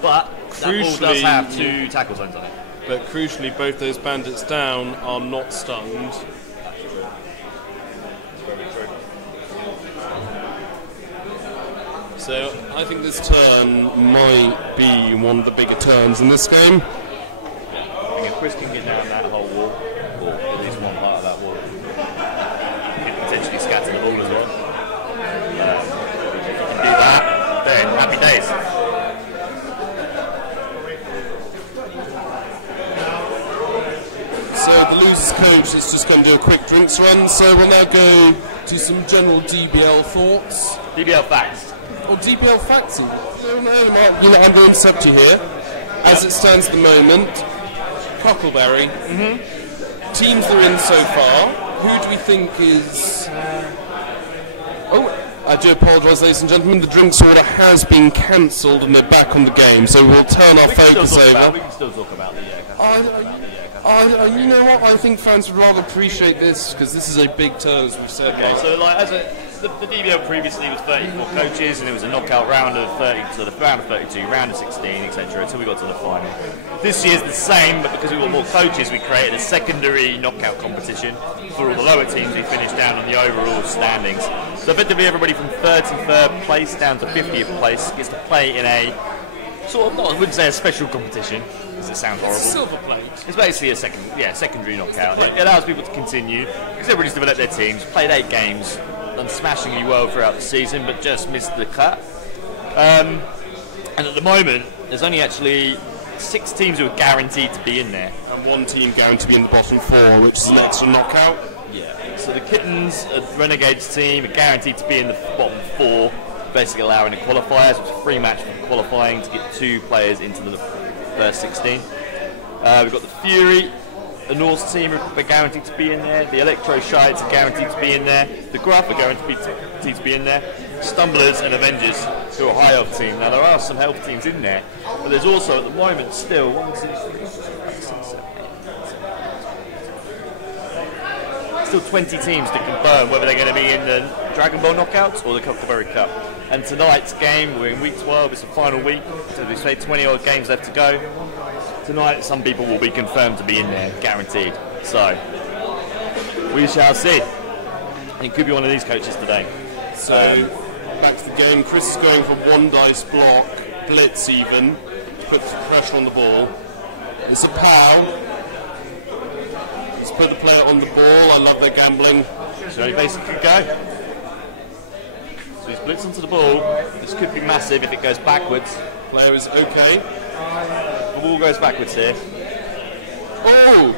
But that ball does have 2 tackle zones on it. But crucially, both those Bandits down are not stunned. So I think this turn might be one of the bigger turns in this game. I think if Chris can get down that whole wall, or at least one part of that wall, he could potentially scatter the ball as well. If he can do that, then happy days. So the losers coach is just going to do a quick drinks run, so we'll now go to some general DBL thoughts. DBL facts. Or DBL facts. I'm going to intercept you here. As it stands at the moment, Cuckleberry. Teams that are in so far, who do we think is... I do apologise, ladies and gentlemen, the drinks order has been cancelled and they're back on the game, so we'll turn our focus over. We can still talk about the you know what? I think fans would rather appreciate this because this is a big turn, as we've said. Okay, so like the DBL previously was 34 coaches, and it was a knockout round of 30, so the round of 32, round of 16, etc. Until we got to the final. This year's the same, but because we got more coaches, we created a secondary knockout competition for all the lower teams. We finished down on the overall standings. So effectively, everybody from 33rd place down to 50th place gets to play in a sort of, I wouldn't say a special competition, because it sounds horrible. Silver plate. It's basically a secondary knockout. It allows people to continue, because everybody's developed their teams, played 8 games, done smashingly well throughout the season, but just missed the cut. And at the moment, there's only actually 6 teams who are guaranteed to be in there. And 1 team guaranteed to be in the bottom 4, which is an extra knockout. Yeah. So the Kittens, a Renegades team, are guaranteed to be in the bottom 4. basically allowing the qualifiers, which is a free match for qualifying to get 2 players into the first 16. We've got the Fury, the Norse team are guaranteed to be in there, the Electro Shites are guaranteed to be in there, the Gruff are guaranteed to be in there, Stumblers and Avengers, who are a high health team. Now there are some health teams in there, but there's also at the moment still 1, 2, 3, 4, 5, 6, 7, 8, still 20 teams to confirm whether they're going to be in the Dragon Ball Knockouts or the Cuckleberry Cup. And tonight's game, we're in week 12, it's the final week, so we say 20 odd games left to go. Tonight some people will be confirmed to be in there, guaranteed. So, we shall see. It could be one of these coaches today. So, back to the game, Chris is going for 1 dice block, blitz even, to put some pressure on the ball. It's a pow. He's put the player on the ball, I love their gambling. So he basically could go. So he's blitzed onto the ball. This could be massive if it goes backwards. Player is okay. The ball goes backwards here. Oh!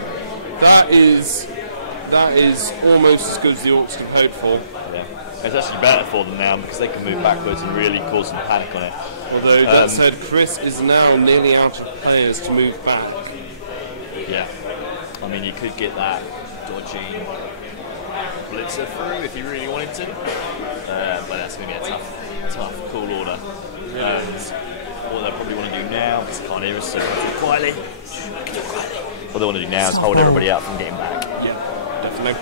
That is almost as good as the Orcs can hope for. Yeah. It's actually better for them now because they can move backwards and really cause some panic on it. Although that said, Chris is now nearly out of players to move back. Yeah. I mean, you could get that dodging blitzer through if you really wanted to. But that's going to be a tough call order. What they probably want to do now, because they can't hear us, so do quietly. What they want to do now is hold everybody up from getting back. Yeah, definitely.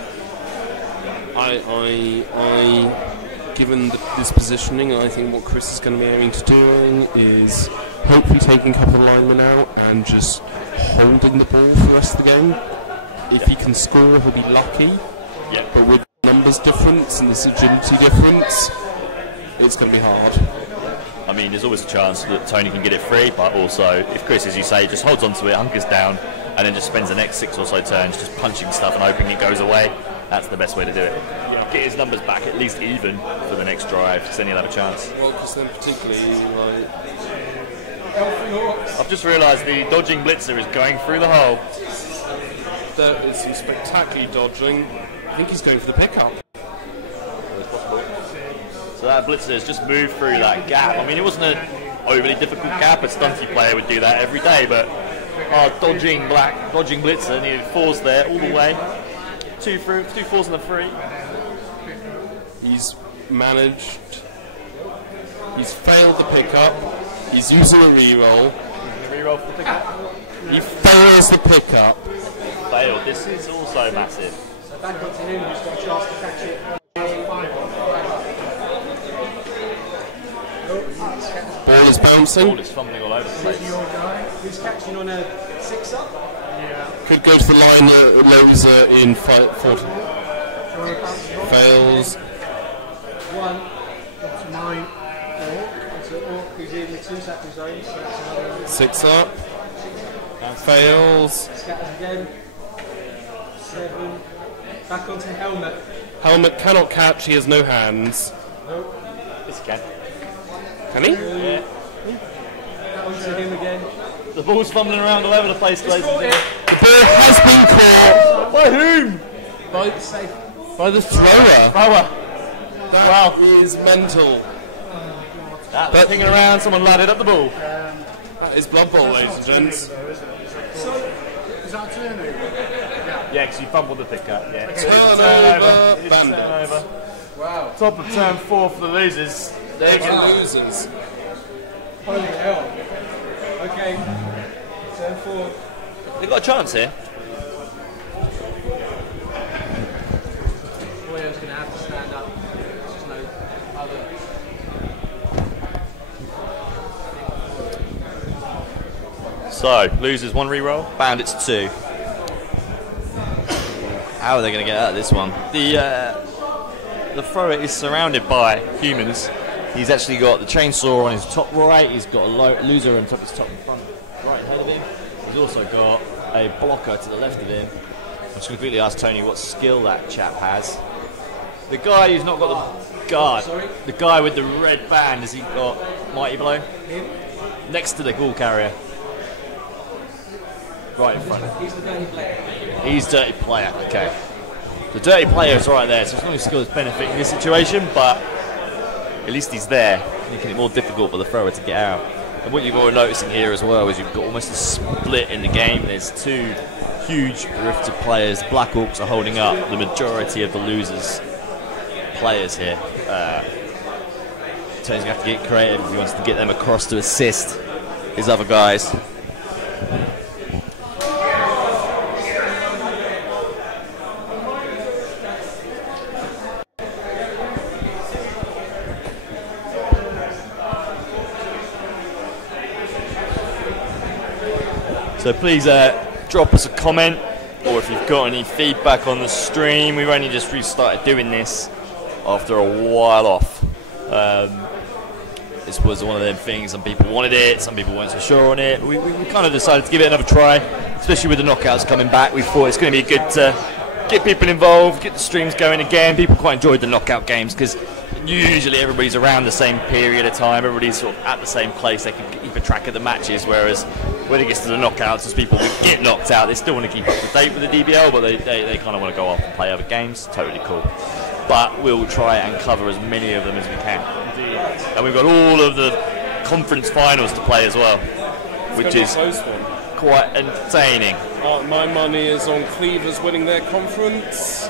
Given this positioning, I think what Chris is going to be aiming to doing is hopefully taking a couple of linemen out and just holding the ball for the rest of the game. If he can score, he'll be lucky. Yeah. But with numbers difference and this agility difference, it's going to be hard. I mean, there's always a chance that Tony can get it free, but also, if Chris, as you say, just holds onto it, hunkers down, and then just spends the next 6 or so turns just punching stuff and hoping it goes away, that's the best way to do it. Yeah. Get his numbers back at least even for the next drive, because then he'll have a chance. Well, because then particularly, like... I've just realised the dodging blitzer is going through the hole. There is some spectacular dodging. I think he's going for the pickup. So that blitzer has just moved through that gap. I mean, it wasn't an overly difficult gap. A stunty player would do that every day, but our dodging blitzer needed 4s there all the way. 2 4s and a 3. He's managed. He's failed the pickup. He's using a reroll. Reroll for the pickup. He fails the pickup. Failed. This is also massive. So back up to him, who's got a chance to catch it. Ball is bouncing. Ball is fumbling all over the place. Who's catching on a 6-up? Yeah. Could go to the line laser in 40. Fails. 1, that's 9, That's an Orc who's in the 2-second zone, so that's another 6 up. Fails. Scatters again. 7. Back onto Helmet. Helmet cannot catch, he has no hands. Nope. This can. Can he? Yeah. Back onto him again. The ball's fumbling around all over the place, ladies and gentlemen. The ball has been caught. By whom? By the thrower. Thrower. That is mental. That was pinging around, someone landed up the ball. That is Blood Bowl, ladies and gents. So, is that a turnover? Yeah, because you fumbled the pickup. Yeah. Turnover, Bandits. Turnover. Wow. Top of turn 4 for the losers. There you go. Losers. Holy hell. Okay. Turn 4. They've got a chance here. Boyo's going to have to stand up. There's no other. So, losers 1 reroll, Bandits 2. How are they going to get out of this one? The thrower is surrounded by humans. He's actually got the chainsaw on his top right. He's got a loser on top of his top and front right ahead of him. He's also got a blocker to the left of him. I'm just going to quickly ask Tony what skill that chap has. The guy who's not got the guard, the guy with the red band, has he got Mighty Blow? Next to the ghoul carrier. Right in front. He's the dirty player. He's dirty player, okay. The dirty player is right there, so it's not a skill that's benefiting this situation, but at least he's there, making it more difficult for the thrower to get out. And what you're noticing here as well is you've got almost a split in the game. There's two huge drifted players. Black Hawks are holding up the majority of the losers players here. Tony's going to have to get creative if he wants to get them across to assist his other guys. So please drop us a comment, or if you've got any feedback on the stream. We've only just restarted doing this after a while off. This was one of them things, some people wanted it, some people weren't so sure on it. We kind of decided to give it another try, especially with the knockouts coming back. We thought it's going to be good to get people involved, get the streams going again. People quite enjoyed the knockout games because usually everybody's around the same period of time, everybody's sort of at the same place, they can keep a track of the matches, whereas when it gets to the knockouts, there's people who get knocked out, they still want to keep up to date with the DBL, but they kind of want to go off and play other games. Totally cool. But we'll try and cover as many of them as we can. Indeed. And we've got all of the conference finals to play as well, which is quite entertaining. My money is on Cleavers winning their conference,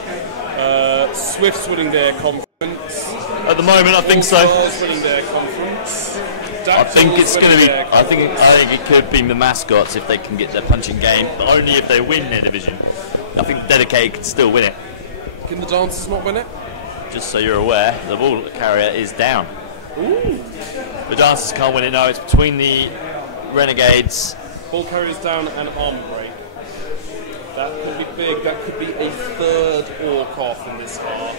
Swifts winning their conference. At the moment, I think so. Winning their conference. I think it's going to be. I think it could be the mascots if they can get their punching game, but only if they win their division. I think Dedicated can still win it. Can the Dancers not win it? Just so you're aware, the ball carrier is down. Ooh. The Dancers can't win it. No, it's between the Renegades. Ball carrier is down and arm break. That could be big. That could be a third orc off in this half.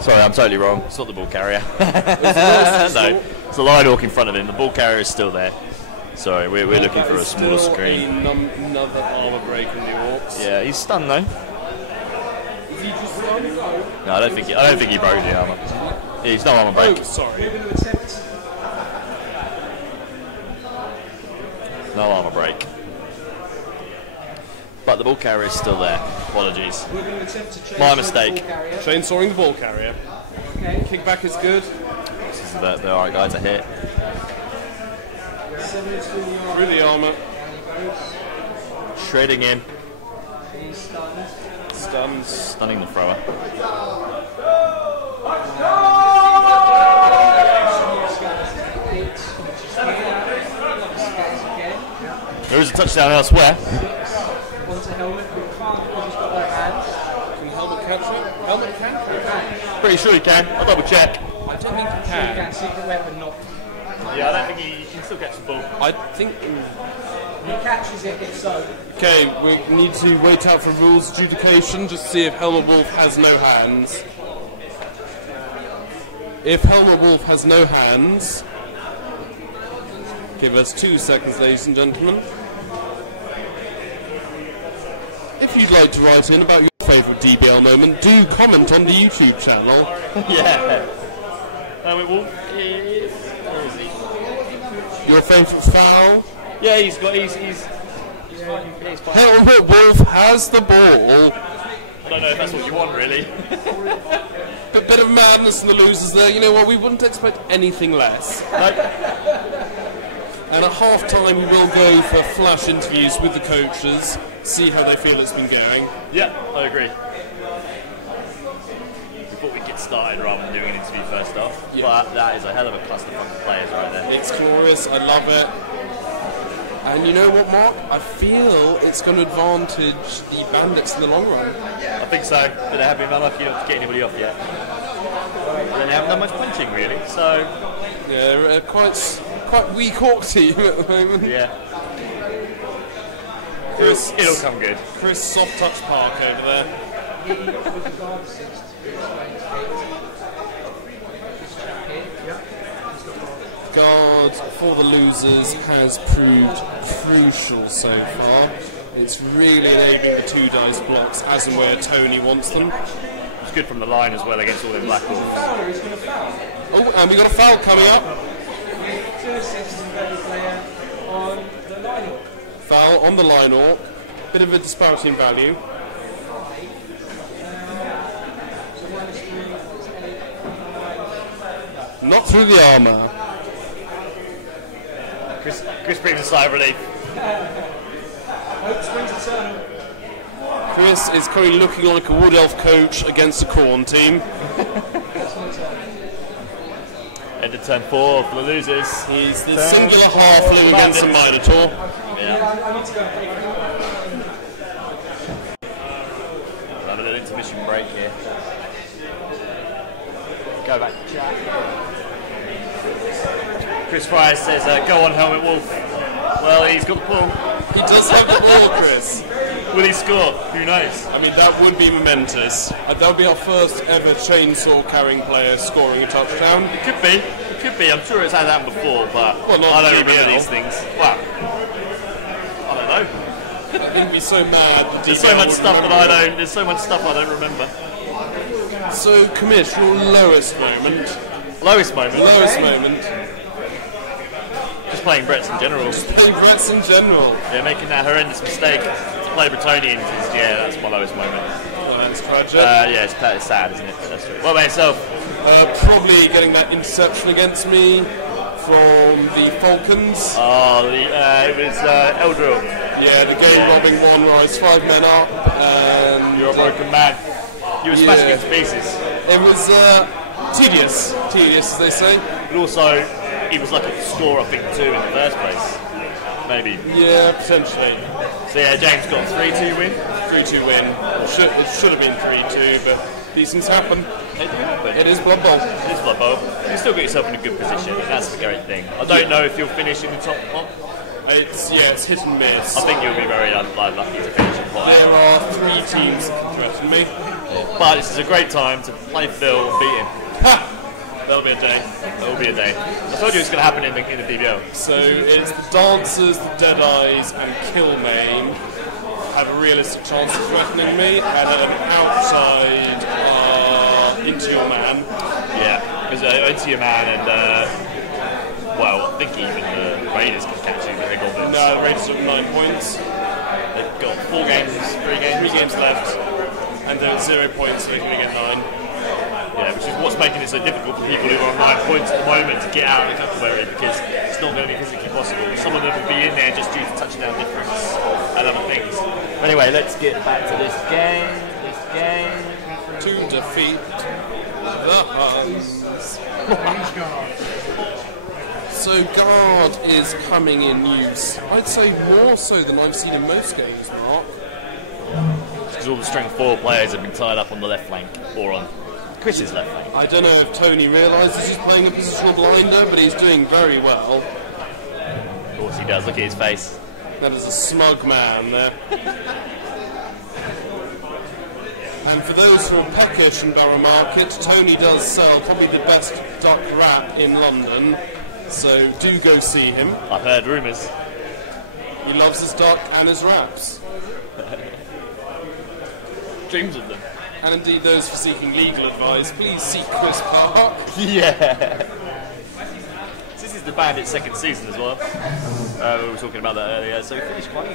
Sorry, I'm totally wrong. It's not the ball carrier. No, it's the line orc in front of him. The ball carrier is still there. Sorry, we're looking for a smaller screen. Another armor break in the orcs. Yeah, he's stunned though. Is he just stunned? No, I don't think he broke the armor. Yeah, he's no armor break. Oh, sorry. No armor break. But the ball carrier is still there. Apologies. My mistake. Chainsawing the ball carrier. Okay. Kickback is good. This is the alright guy to hit. Through the armor. Shredding him. Stuns. Stunning the thrower. There is a touchdown elsewhere. Helmet, but can't because he's got no hands. Can Helmet catch it? Helmet can catch it. Pretty sure he can. I'll double check. I don't think he He can. can secret weapon not. Yeah, I don't think he can still catch the ball. I think. He catches it if so. Okay, we need to wait out for rules adjudication just to see if Helmet Wolf has no hands. If Helmet Wolf has no hands, give us 2 seconds, ladies and gentlemen. If you'd like to write in about your favourite DBL moment, do comment on the YouTube channel. Yeah. Helmet Wolf. Where is he? Your favourite foul? Yeah, he's Helmet Wolf has the ball. I don't know if that's what you want, really. A bit of madness in the losers there. You know what? We wouldn't expect anything less. And at half-time, we will go for flash interviews with the coaches, see how they feel it's been going. Yeah, I agree. We thought we'd get started rather than doing an interview first off, but that is a hell of a clusterfuck of players right there. It's glorious. I love it. And you know what, Mark? I feel it's going to advantage the Bandits in the long run. I think so, but they haven't been unlucky enough to get anybody off yet. And they haven't done much punching, really, so... Yeah, they're quite weak orc team at the moment. Yeah. It'll come good. Chris soft touch Park over there. Guard for the losers has proved crucial so far. It's really enabling the 2 dice blocks as and where Tony wants them. It's good from the line as well against all them black wolves. Oh, and we got a foul coming up. 2 assists and better player on the line. Foul on the line orc. Bit of a disparity in value. Not through the armour. Chris brings a sigh of relief. Hope springs eternal. Chris is currently looking like a Wood Elf coach against a Khorne team. End of turn 4 for the losers. He's the singular halfling against a Minotaur. Yeah. I need to go and take Have a little intermission break here. Go back to chat. Chris Fry says, go on, Helmet Wolf. Well, he's got the ball. He does have the ball, Chris. Will he score? Who knows? I mean, that would be momentous. That would be our first ever chainsaw carrying player scoring a touchdown. It could be. It could be. I'm sure it's had happened before, but not I don't DBL. remember these things. Well, I don't know. I wouldn't be so mad. There's so much stuff that I don't. There's so much stuff I don't remember. So, Commish, your lowest moment. Lowest moment. Lowest moment. Just playing Bretts in general. Just playing Bretts in general. Yeah, making that horrendous mistake to play Bretonians. That's my lowest moment. Well, that's tragic. Yeah, it's sad, isn't it? That's true. What about yourself? Probably getting that interception against me from the Falcons. Oh, it was Eldril. Yeah, the game robbing one where I was 5 men up. And You're a broken man. You were smashed into pieces. It was tedious, as they say. But also, he was lucky to score, I think, 2 in the first place. Maybe. Yeah, potentially. So yeah, James got a 3-2 win. 3-2 win. It should have been 3-2, but these things happen. They do happen. It is Blood Bowl. It is Blood Bowl. You still get yourself in a good position, and that's the great thing. I don't know if you'll finish in the top pot. It's hit and miss. I think you'll be very lucky to finish in pot. There are 3 teams that threaten me. But this is a great time to play Phil and beat him. Ha! That'll be a day. That'll be a day. I told you it's going to happen in the DBL. So it's the Dancers, the Deadeyes, and Killmain have a realistic chance of threatening me, and an outside Into Your Man. Yeah, because Into Your Man and, well, I think even the Raiders can catch you, but they got this. No, the Raiders have 9 points. They've got 3 games left. And they're at 0 points, so they can get 9. Yeah, which is what's making it so difficult for people who are on 9 points at the moment to get out of the Cuckleberry, because it's not going to be physically possible. Some of them will be in there just due to touchdown difference and other things. Anyway, let's get back to this game. To defeat the Huns. So guard is coming in use. I'd say more so than I've seen in most games, Mark. Because all the strength 4 players have been tied up on the left flank, or on Chris's left flank. I don't know if Tony realises he's playing a positional blinder, but he's doing very well. Of course he does, look at his face. That is a smug man there. And for those who are peckish in Borough Market, Tony does sell probably the best duck wrap in London, so do go see him. I've heard rumours. He loves his duck and his wraps. Dreams of them. And indeed those for seeking legal advice, please seek Chris Park. Yeah. This is the Bandits' 2nd season as well. We were talking about that earlier. So we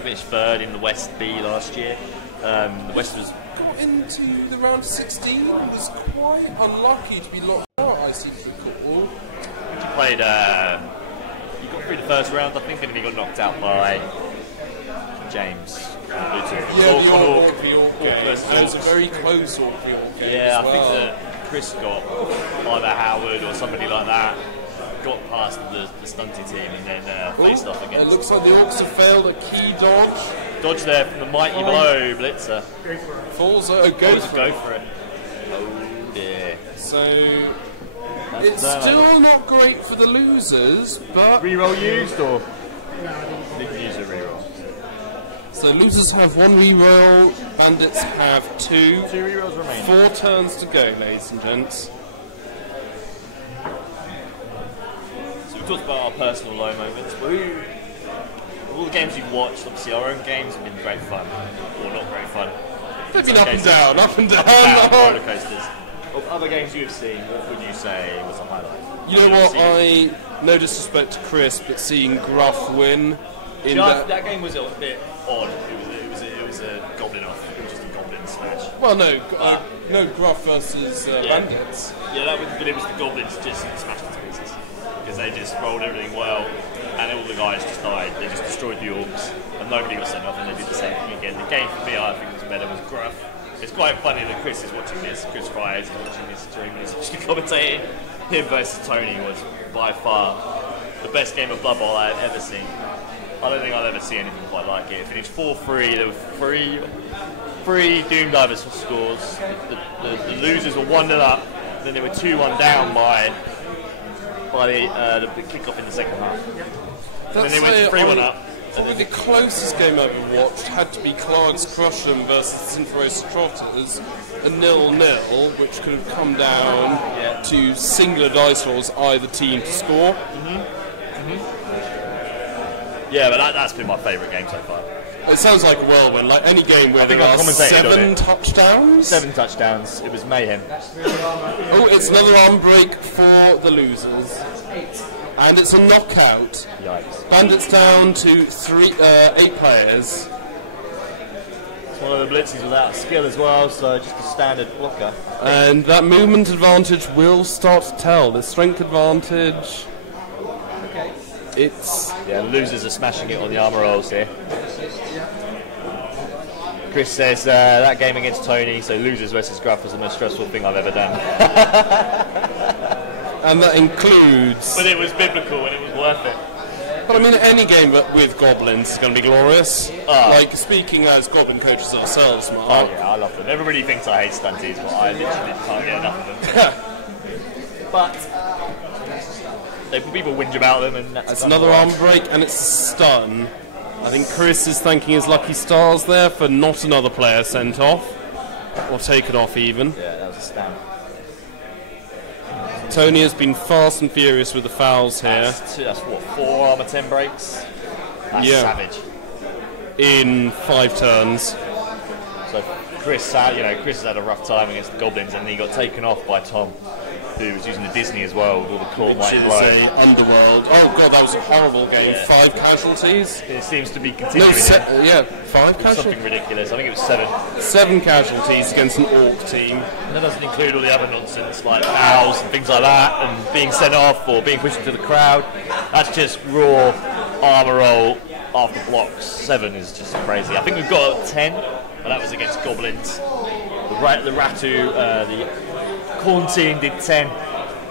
finished 3rd in the West B last year. The West was... Got into the round of 16, was quite unlucky to be locked out, I see, through football. You played... you got through the first round, I think, and then you got knocked out by James. Orc game. It was a very close Orc game. Yeah, I think that Chris got either Howard or somebody like that, got past the stunted team and then faced off against. It looks like the Orcs have failed a key dodge. Dodge there from the mighty blow, Blitzer. Falls, go for it. Oh dear. So, it's still not great for the losers, but... Reroll used or? Didn't use a reroll. So losers have 1 reroll, Bandits have 2. 2 rerolls remaining. 4 turns to go, ladies and gents. So we talked about our personal low moments, but all the games you've watched, obviously our own games have been great fun, or not great fun. They've been up and down. Roller coasters. Of other games you've seen, what would you say was a highlight? You know what, no disrespect to Chris, but seeing Gruff win in that game was a bit odd. It was a goblin off, just a goblins. match. Well, no, Gruff versus Bandits. Yeah, but it was the Goblins just smashed to pieces because they just rolled everything well, and all the guys just died. They just destroyed the Orcs, and nobody got sent off, and they did the same thing again. The game for me, I think, was better was Gruff. It's quite funny that Chris is watching this. Chris Fryers is watching this during this, actually commentating. Him versus Tony was by far the best game of Blood Bowl I've ever seen. I don't think I'll ever see anything quite like it. It finished 4-3. There were three Doom Divers for scores. The losers were 1-0 up. Then they were 2-1 down by the kick-off in the second half. Then they went 3-1 up. Probably the closest game I've ever watched had to be Clark's Crush'em versus Synthros Trotters, a 0-0, which could have come down to singular dice rolls, either team to score. Yeah, but that's been my favourite game so far. It sounds like a whirlwind, like any game where there are 7 touchdowns. 7 touchdowns. It was mayhem. Oh, it's another arm break for the losers. And it's a knockout. Yikes. Bandits down to 8 players. It's one of the blitzes without skill as well, so just a standard blocker. And that movement advantage will start to tell. The strength advantage. It's... Yeah, the losers are smashing it on the armour rolls here. Chris says that game against Tony, so losers versus Gruff, was the most stressful thing I've ever done. And that includes... But it was biblical and it was worth it. But I mean, any game with Goblins is going to be glorious. Like, speaking as Goblin coaches ourselves, Mark. Oh yeah, I love them. Everybody thinks I hate stunties, but I literally can't get enough of them. But people whinge about them, and that's another arm break, and it's a stun. I think Chris is thanking his lucky stars there for not another player sent off, or taken off even. Yeah, that was a stun. Tony has been fast and furious with the fouls here. That's what, 4 armour 10 breaks? That's savage. In 5 turns. So Chris has had a rough time against the Goblins, and then he got taken off by Tom, who was using the Disney as well, with all the claw might blow. Underworld. Oh god, that was a horrible game. Yeah. 5 casualties. It seems to be continuing. No, 5 casualties. Something ridiculous. I think it was 7. 7 casualties against an Orc team. And that doesn't include all the other nonsense like fouls and things like that, and being sent off or being pushed into the crowd. That's just raw armour roll after blocks. 7 is just crazy. I think we've got 10, but that was against Goblins. The Ratu, the Corn team did 10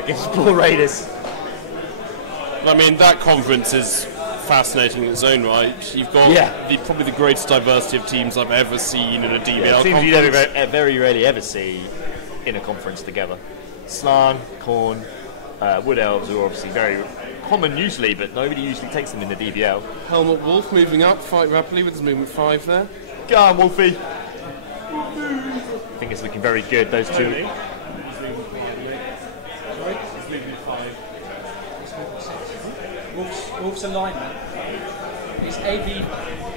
against poor Raiders. I mean, that conference is fascinating in its own right. You've got probably the greatest diversity of teams I've ever seen in a DBL teams conference. you very rarely ever see in a conference together. Slan, Corn, Wood Elves are obviously very common usually, but nobody usually takes them in the DBL. Helmut Wolf moving up quite rapidly with his movement 5 there. Go on, Wolfie! I think it's looking very good, those two. Wolf's alignment is AV,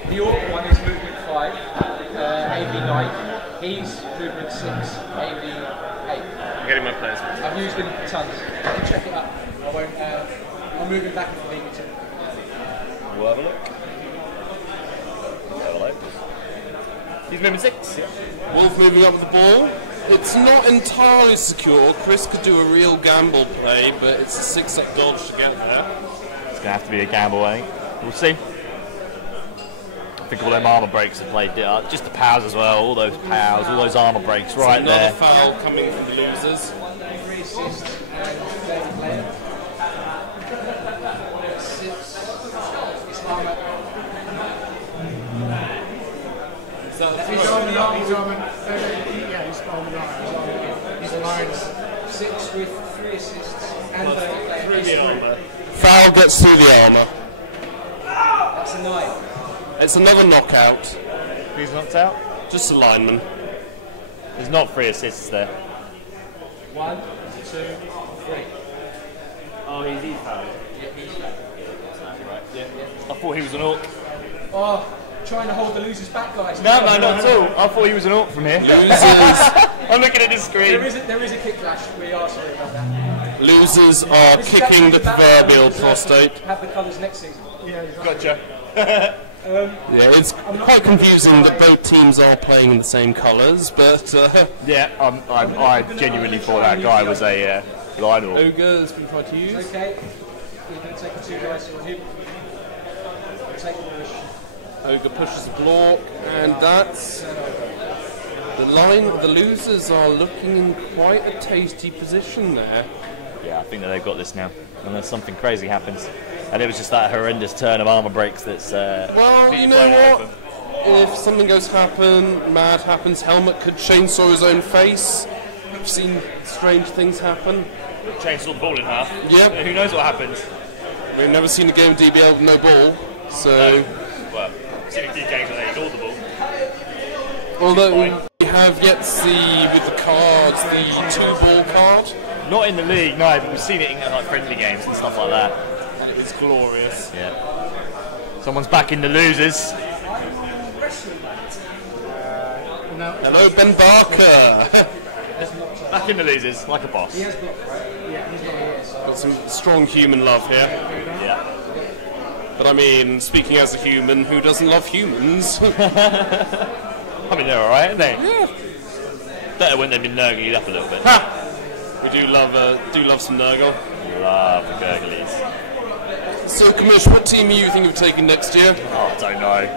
the Orc one is movement 5, AV 9, he's movement 6, AV 8. I'm getting my players. I've used them tons. You can check it up. I won't, I'm moving back if you need me to. We'll have a look. He's moving 6. Wolf moving up the ball. It's not entirely secure. Chris could do a real gamble play, but it's a 6-up dodge to get there. It's going to have to be a gamble, I think. We'll see. I think all them armour breaks have played just the powers as well. All those powers, all those armour breaks right there. Another foul coming from the losers. He's aligned 6 with 3 assists and through the armour. Foul gets through the armour. That's a 9. It's another knockout. Who's knocked out? Just a lineman. There's not 3 assists there. 1, 2, 3. Oh, he's fouled. Yeah, he's fouled. Right. Yeah. I thought he was an Orc. Oh, trying to hold the losers back, guys. No, not at all. I thought he was an Orc from here. Losers. I'm looking at the screen. There is a kick flash. We are sorry about that. Losers are kicking the proverbial prostate. Have the colours next season. Gotcha. Yeah, it's quite confusing that both teams are playing in the same colours, but yeah, I genuinely thought that guy was a Lionel. Ogre has been tried to use. Okay, you're going to take a 2 dice on him. Take the push. Ogre pushes a block, and that's the line. The losers are looking in quite a tasty position there. Yeah, I think that they've got this now, unless something crazy happens. And it was just that horrendous turn of armour breaks that's. Well, you know what? If something goes mad happens, Helmet could chainsaw his own face. I've seen strange things happen. Chainsaw the ball in half. Yep. Who knows what happens? We've never seen a game of DBL with no ball, so. No. Well, I've seen a few games where they ignored the ball. Although we have yet to see with the cards the 2-ball card. Not in the league, no, but we've seen it in like friendly games and stuff like that. And it was glorious. Yeah. Someone's back in the losers. Hello, Ben Barker. Back in the losers, like a boss. He has blocked, right? Yeah, he's not here. Got some strong human love here. Yeah. But I mean, speaking as a human, who doesn't love humans? I mean, they're alright, aren't they? Yeah. Better when they've been nurgling up a little bit. Ha! We do love some Nurgle. Love the gurglies. So, Commish, what team are you thinking of taking next year? Oh, I don't know.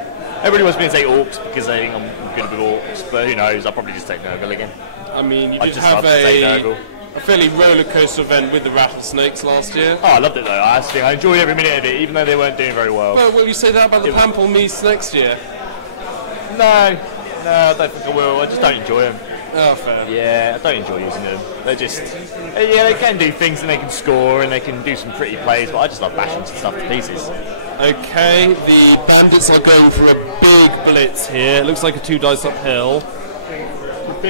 Everybody wants me to take Orcs because they think I'm good with Orcs, but who knows? I'll probably just take Nurgle again. I mean, you I did just have love to take a Nurgle. fairly roller coaster event with the rattlesnakes last year. Oh, I loved it though. I enjoyed every minute of it, even though they weren't doing very well. Well, will you say that about the Pamplemousse next year? No, I don't think I will. I just don't enjoy them. Oh, fair. Yeah, I don't enjoy using them. They're just, yeah, they can do things and they can score and they can do some pretty plays, but I just love bashing some stuff to pieces. Okay, the Bandits are going for a big blitz here. It looks like a 2 dice uphill.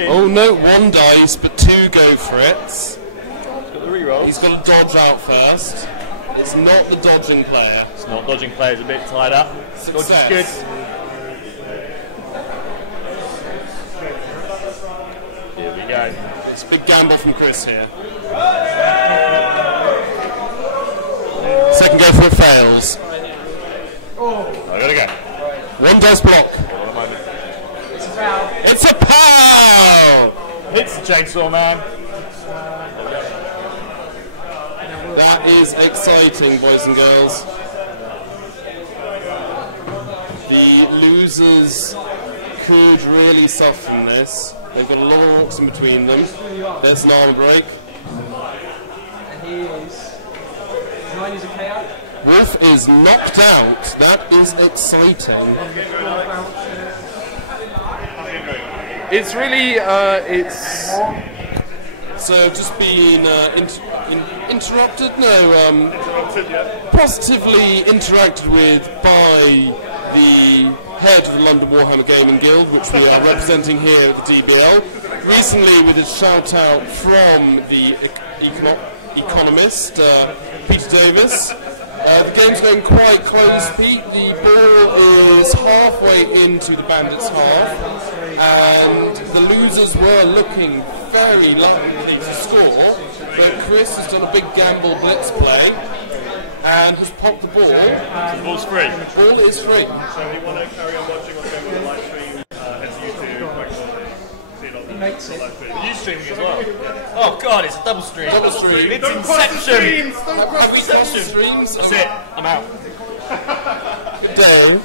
Oh no, 1 dice, but 2 go for it. Got the reroll. He's got to dodge out first. It's not the dodging player. It's not dodging players a bit tied up. Success. Dodge is good. Here we go. It's a big gamble from Chris here. Second go for it fails. I gotta go. 1 dice block. It's a foul. It's a pow! Hits the chainsaw man. That is exciting, boys and girls. The losers could really suffer from this. They've got a lot of rocks in between them. There's an arm break. And he is 9 is a KO. Wolf is knocked out. That is exciting. It's really, it's just been interrupted? No, positively interacted with by the head of the London Warhammer Gaming Guild, which we are representing here at the DBL. Recently with a shout out from the economist, Peter Davis. The game's going quite close, Pete. The ball is halfway into the Bandits' half, and the losers were looking very likely to score, but Chris has done a big gamble blitz play and has popped the ball. The ball's free. The ball is free. So if you want to carry on watching what's going on the live stream, head to YouTube. Makes it. Are you streaming as well? Oh god, it's a double stream. Double stream. It's Inception. Have we done streams? That's it. I'm out. Good day.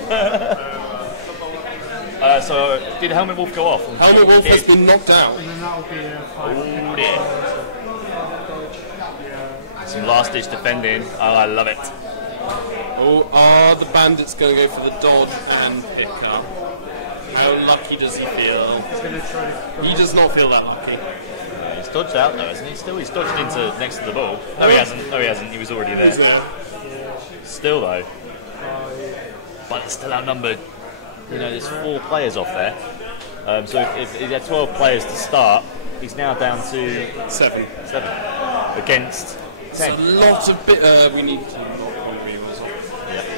So, did Helmet Wolf go off? Helmet Wolf has been knocked out. And then that will be a 5. Oh dear. Some last ditch defending. Oh, I love it. Oh, are the Bandits going to go for the dodge and pick up? How lucky does he feel? He's going to try to. He does not feel that lucky. He's dodged out though, hasn't he? Still, he's dodged into next to the ball. No, he hasn't. No, he hasn't. He was already there. Still though. But it's still outnumbered. You know, there's 4 players off there. So if he had 12 players to start, he's now down to 7. against 10. A lot of we need to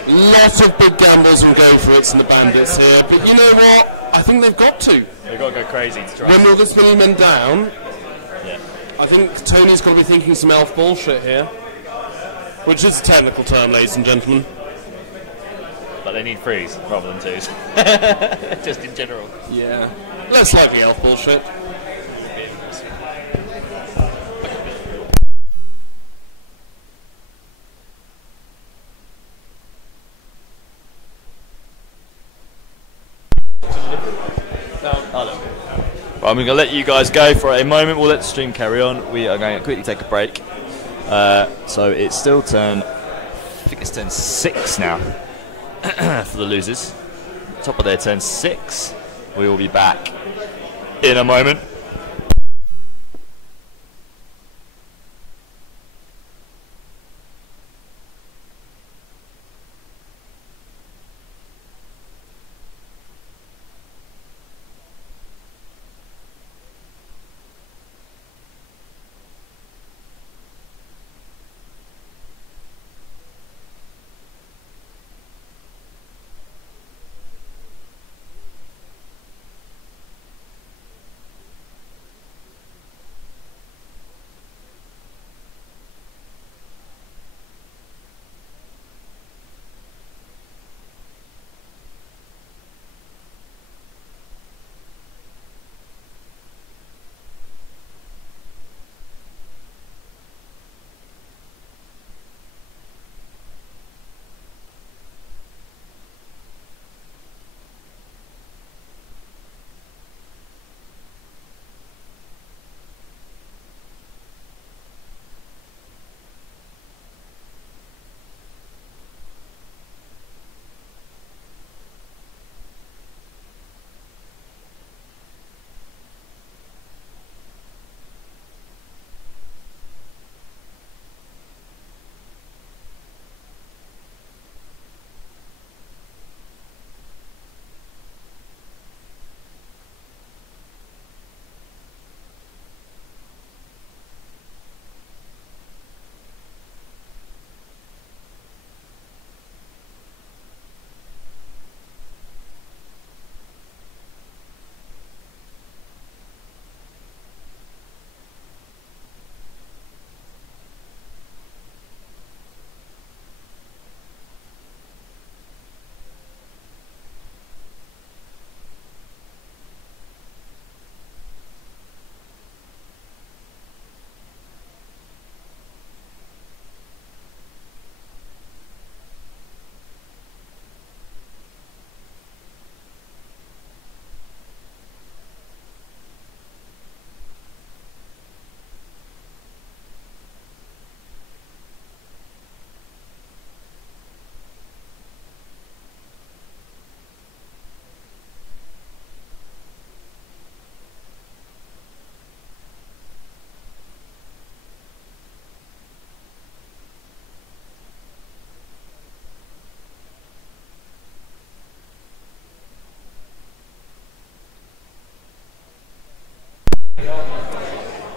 lot of big gambles will go for it in the Bandits here, but you know what? I think they've got to. They've got to go crazy to try. When all this many men down, Yeah. I think Tony's got to be thinking some elf bullshit here, which is a technical term, ladies and gentlemen. but they need 3s rather than 2s. Just in general. Yeah. Less likely elf bullshit. Right, I'm going to let you guys go for a moment. We'll let the stream carry on. We are going to quickly take a break. So it's still I think it's turn 6 now for the losers. Top of their turn 6. We will be back in a moment.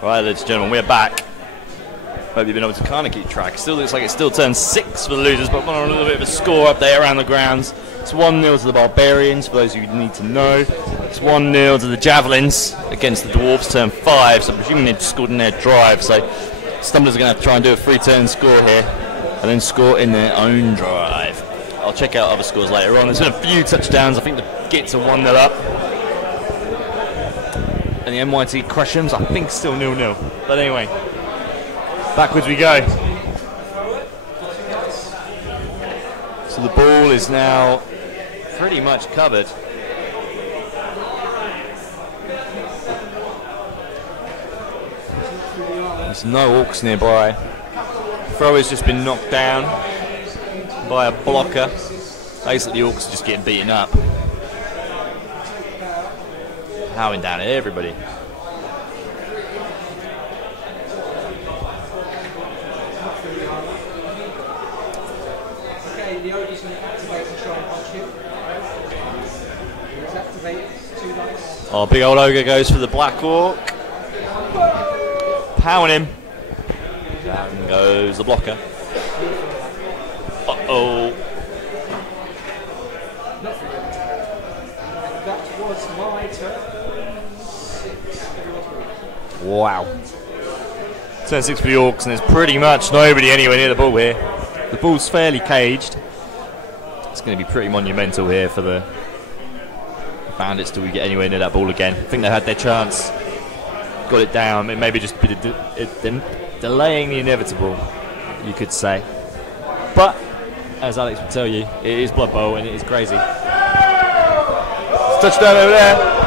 Right, ladies and gentlemen, we're back. Hope you've been able to kind of keep track. Still looks like it's still turn 6 for the losers, but on a little bit of a score update around the grounds. It's 1-0 to the Barbarians, for those of you who need to know. It's 1-0 to the Javelins against the Dwarves, turn 5. So presuming they've scored in their drive. So Stumblers are going to have to try and do a 3-turn score here, and then score in their own drive. I'll check out other scores later on. There's been a few touchdowns. I think the Gits are 1-0 up. And the NYT Crushams, I think, still 0-0. But anyway, backwards we go. So the ball is now pretty much covered. There's no Orcs nearby. Thrower's just been knocked down by a blocker. Basically, the Orcs are just getting beaten up. Powering down everybody. Okay, the Ogre's going to activate and try and punch you. He's activated, 2 dice. Oh, big old Ogre goes for the Black Orc. Powering him. Down goes the blocker. Uh-oh. That was my turn. Wow. Turn 6 for the Orcs, and there's pretty much nobody anywhere near the ball here. The ball's fairly caged. It's going to be pretty monumental here for the Bandits till we get anywhere near that ball again. I think they had their chance, got it down. It maybe just be delaying the inevitable, you could say. But as Alex would tell you, it is Blood Bowl and it is crazy. It's touchdown over there.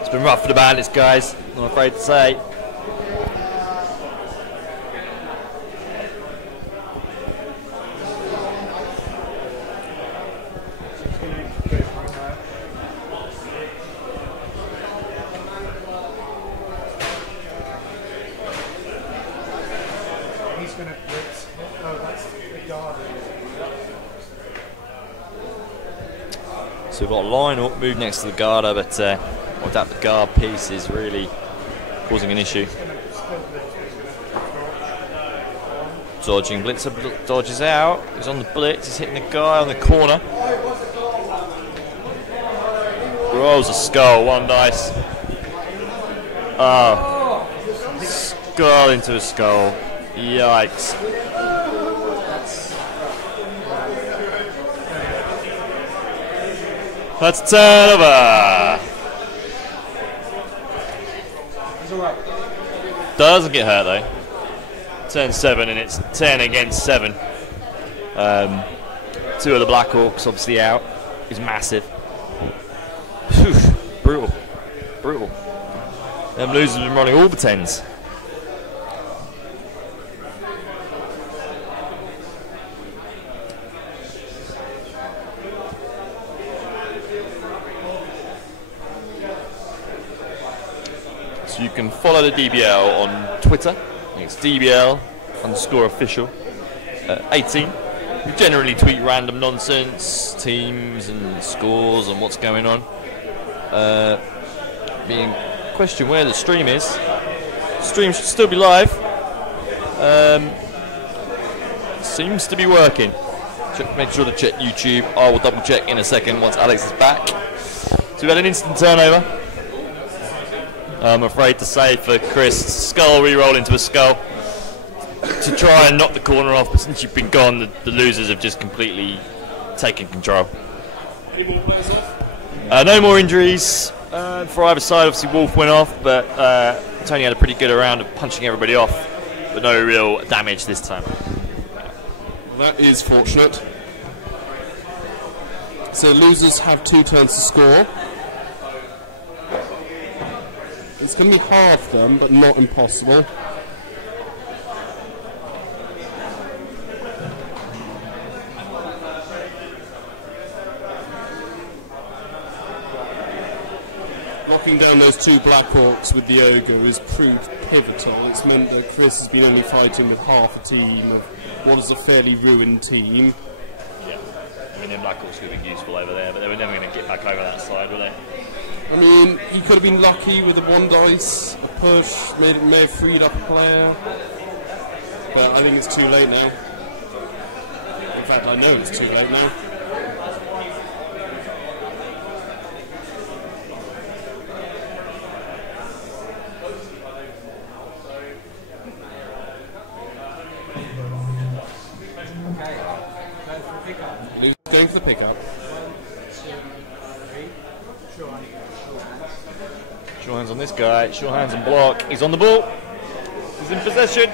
It's been rough for the Bandits, guys, I'm afraid to say. He's going to blitz. Oh, that's the guard. So we've got a line up, move next to the Garda, but I doubt the guard piece is really causing an issue. Dodging, Blitzer dodges out, he's on the blitz, he's hitting the guy on the corner. Rolls a skull, one dice. Oh, skull into a skull. Yikes. That's turnover. He's alright. Doesn't get hurt though. Turn 7 and it's 10 against 7. 2 of the Blackhawks obviously out. He's massive. Whew, brutal. Brutal. Them losers have been running all the 10s. So you can follow the DBL on Twitter. It's DBL_official 18. We generally tweet random nonsense, teams and scores and what's going on. Being question where the stream is. Stream should still be live. Seems to be working. Make sure to check YouTube. I will double check in a second once Alex is back. So we had an instant turnover. I'm afraid to say for Chris, skull re-roll into a skull to try and knock the corner off, but since you've been gone, the losers have just completely taken control. Any more players off? No more injuries for either side. Obviously Wolf went off, but Tony had a pretty good round of punching everybody off, but no real damage this time. That is fortunate. So losers have 2 turns to score. It's going to be half them, but not impossible. Locking down those 2 Blackhawks with the Ogre has proved pivotal. It's meant that Chris has been only fighting with half a team of what is a fairly ruined team. Yeah, I mean, them Blackhawks could have been useful over there, but they were never going to get back over that side, were they? I mean, he could have been lucky with a 1 dice, a push, may have freed up a player. But I think it's too late now. In fact, I know it's too late now. Who's going for the pickup? Sure hands on this guy, sure hands and block. He's on the ball. He's in possession.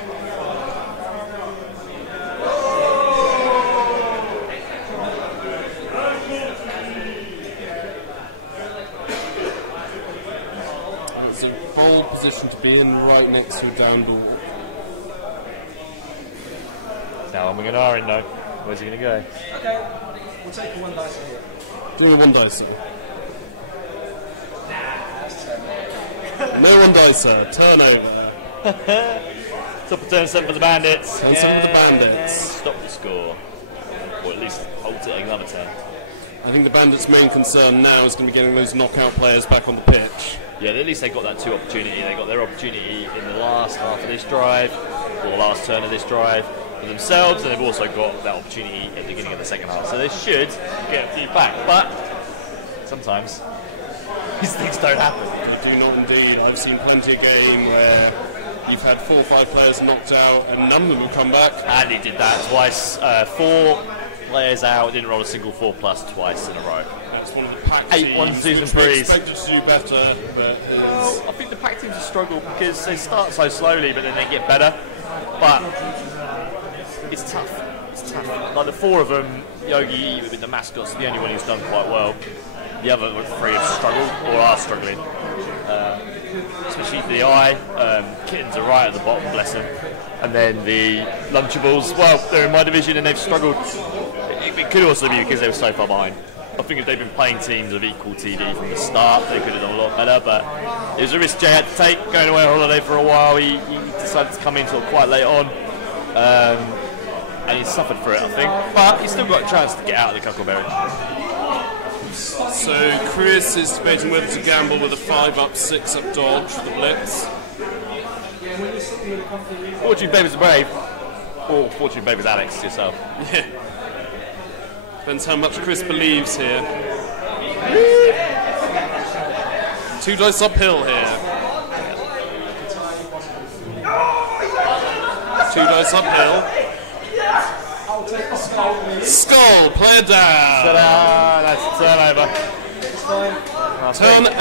It's a bold position to be in, right next to a down ball. Now I'm going to R in though. Where's he going to go? Okay, we'll take the 1 dice here. Doing a 1 dice. No 1 dice, turnover. Top of turn 7 for the Bandits. Turn 7 for the Bandits. Stop the score. Or at least hold it another turn. I think the Bandits' main concern now is going to be getting those knockout players back on the pitch. Yeah, at least they got that 2 opportunity. They got their opportunity in the last half of this drive, or the last turn of this drive for themselves, and they've also got that opportunity at the beginning of the second half. So they should get a few back, but sometimes these things don't happen. You do not indeed. I've seen plenty of game where you've had 4 or 5 players knocked out, and none of them will come back. And he did that twice. 4 players out, didn't roll a single 4+ twice in a row. That's one of the pack 8-1 teams season which we breeze. expected to do better, but Well, I think the pack teams have struggled because they start so slowly, but then they get better. But it's tough. It's tough. Like the 4 of them, Yogi with the mascots, the only one who's done quite well. The other 3 have struggled or are struggling. Especially for the eye. Kittens are right at the bottom, bless them. And then the Lunchables, well, they're in my division and they've struggled. It could also be because they were so far behind. I think if they'd been playing teams of equal TD from the start, they could have done a lot better, but it was a risk Jay had to take, going away on holiday for a while. He decided to come in sort of quite late on, and he suffered for it, I think. But he's still got a chance to get out of the Cuckleberry. So Chris is debating whether to gamble with a 5-up, 6-up dodge for the blitz. Fortune favours the brave, or Fortune favours Alex yourself. Yeah. Depends how much Chris believes here. 2 dice uphill here. 2 dice uphill. Skull, player down. Ta-da! That's a turnover. Turn 8,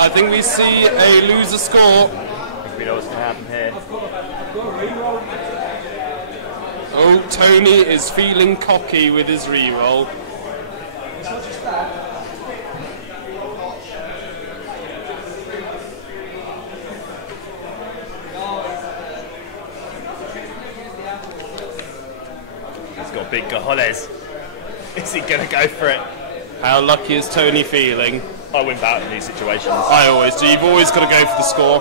I think we see a loser score. I think we know what's going to happen here. Oh, Tony is feeling cocky with his reroll. He's got big cojones. Is he going to go for it? How lucky is Tony feeling? I win out in these situations. I always do. You've always got to go for the score.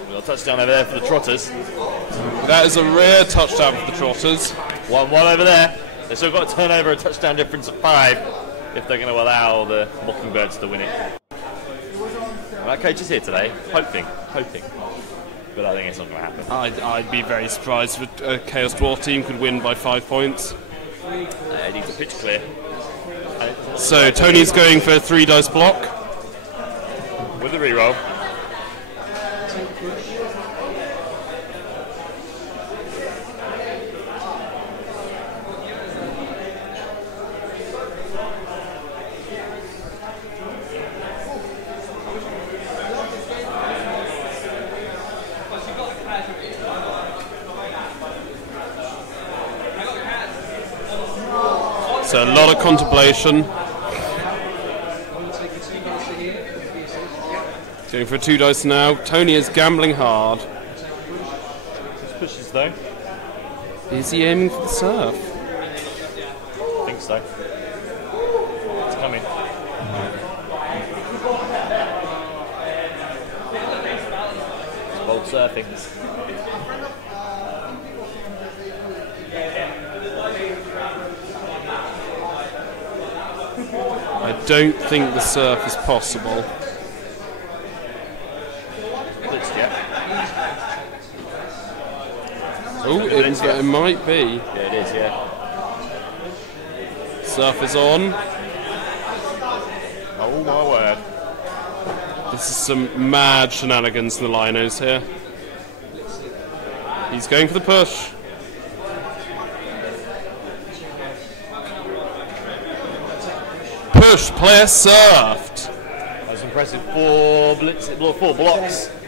We've got a touchdown over there for the Trotters. That is a rare touchdown for the Trotters. 1-1 over there. They've still got to turn over a touchdown difference of 5 if they're going to allow the Mockingbirds to win it. Our coach is here today, hoping. But I think it's not going to happen. I'd be very surprised if a Chaos Dwarf team could win by 5 points. It needs a pitch clear. So Tony's going for a 3 dice block. With the reroll. So a lot of contemplation. Going for a 2 dice now. Tony is gambling hard. Just pushes though. Is he aiming for the surf? I think so. It's coming. It's bold surfing. I don't think the surf is possible. Blitzed yet. Oh, it might be. Yeah, it is, yeah. Surf is on. Oh my word. This is some mad shenanigans in the Linos here. He's going for the push. Push, player surfed. That was impressive. 4 blocks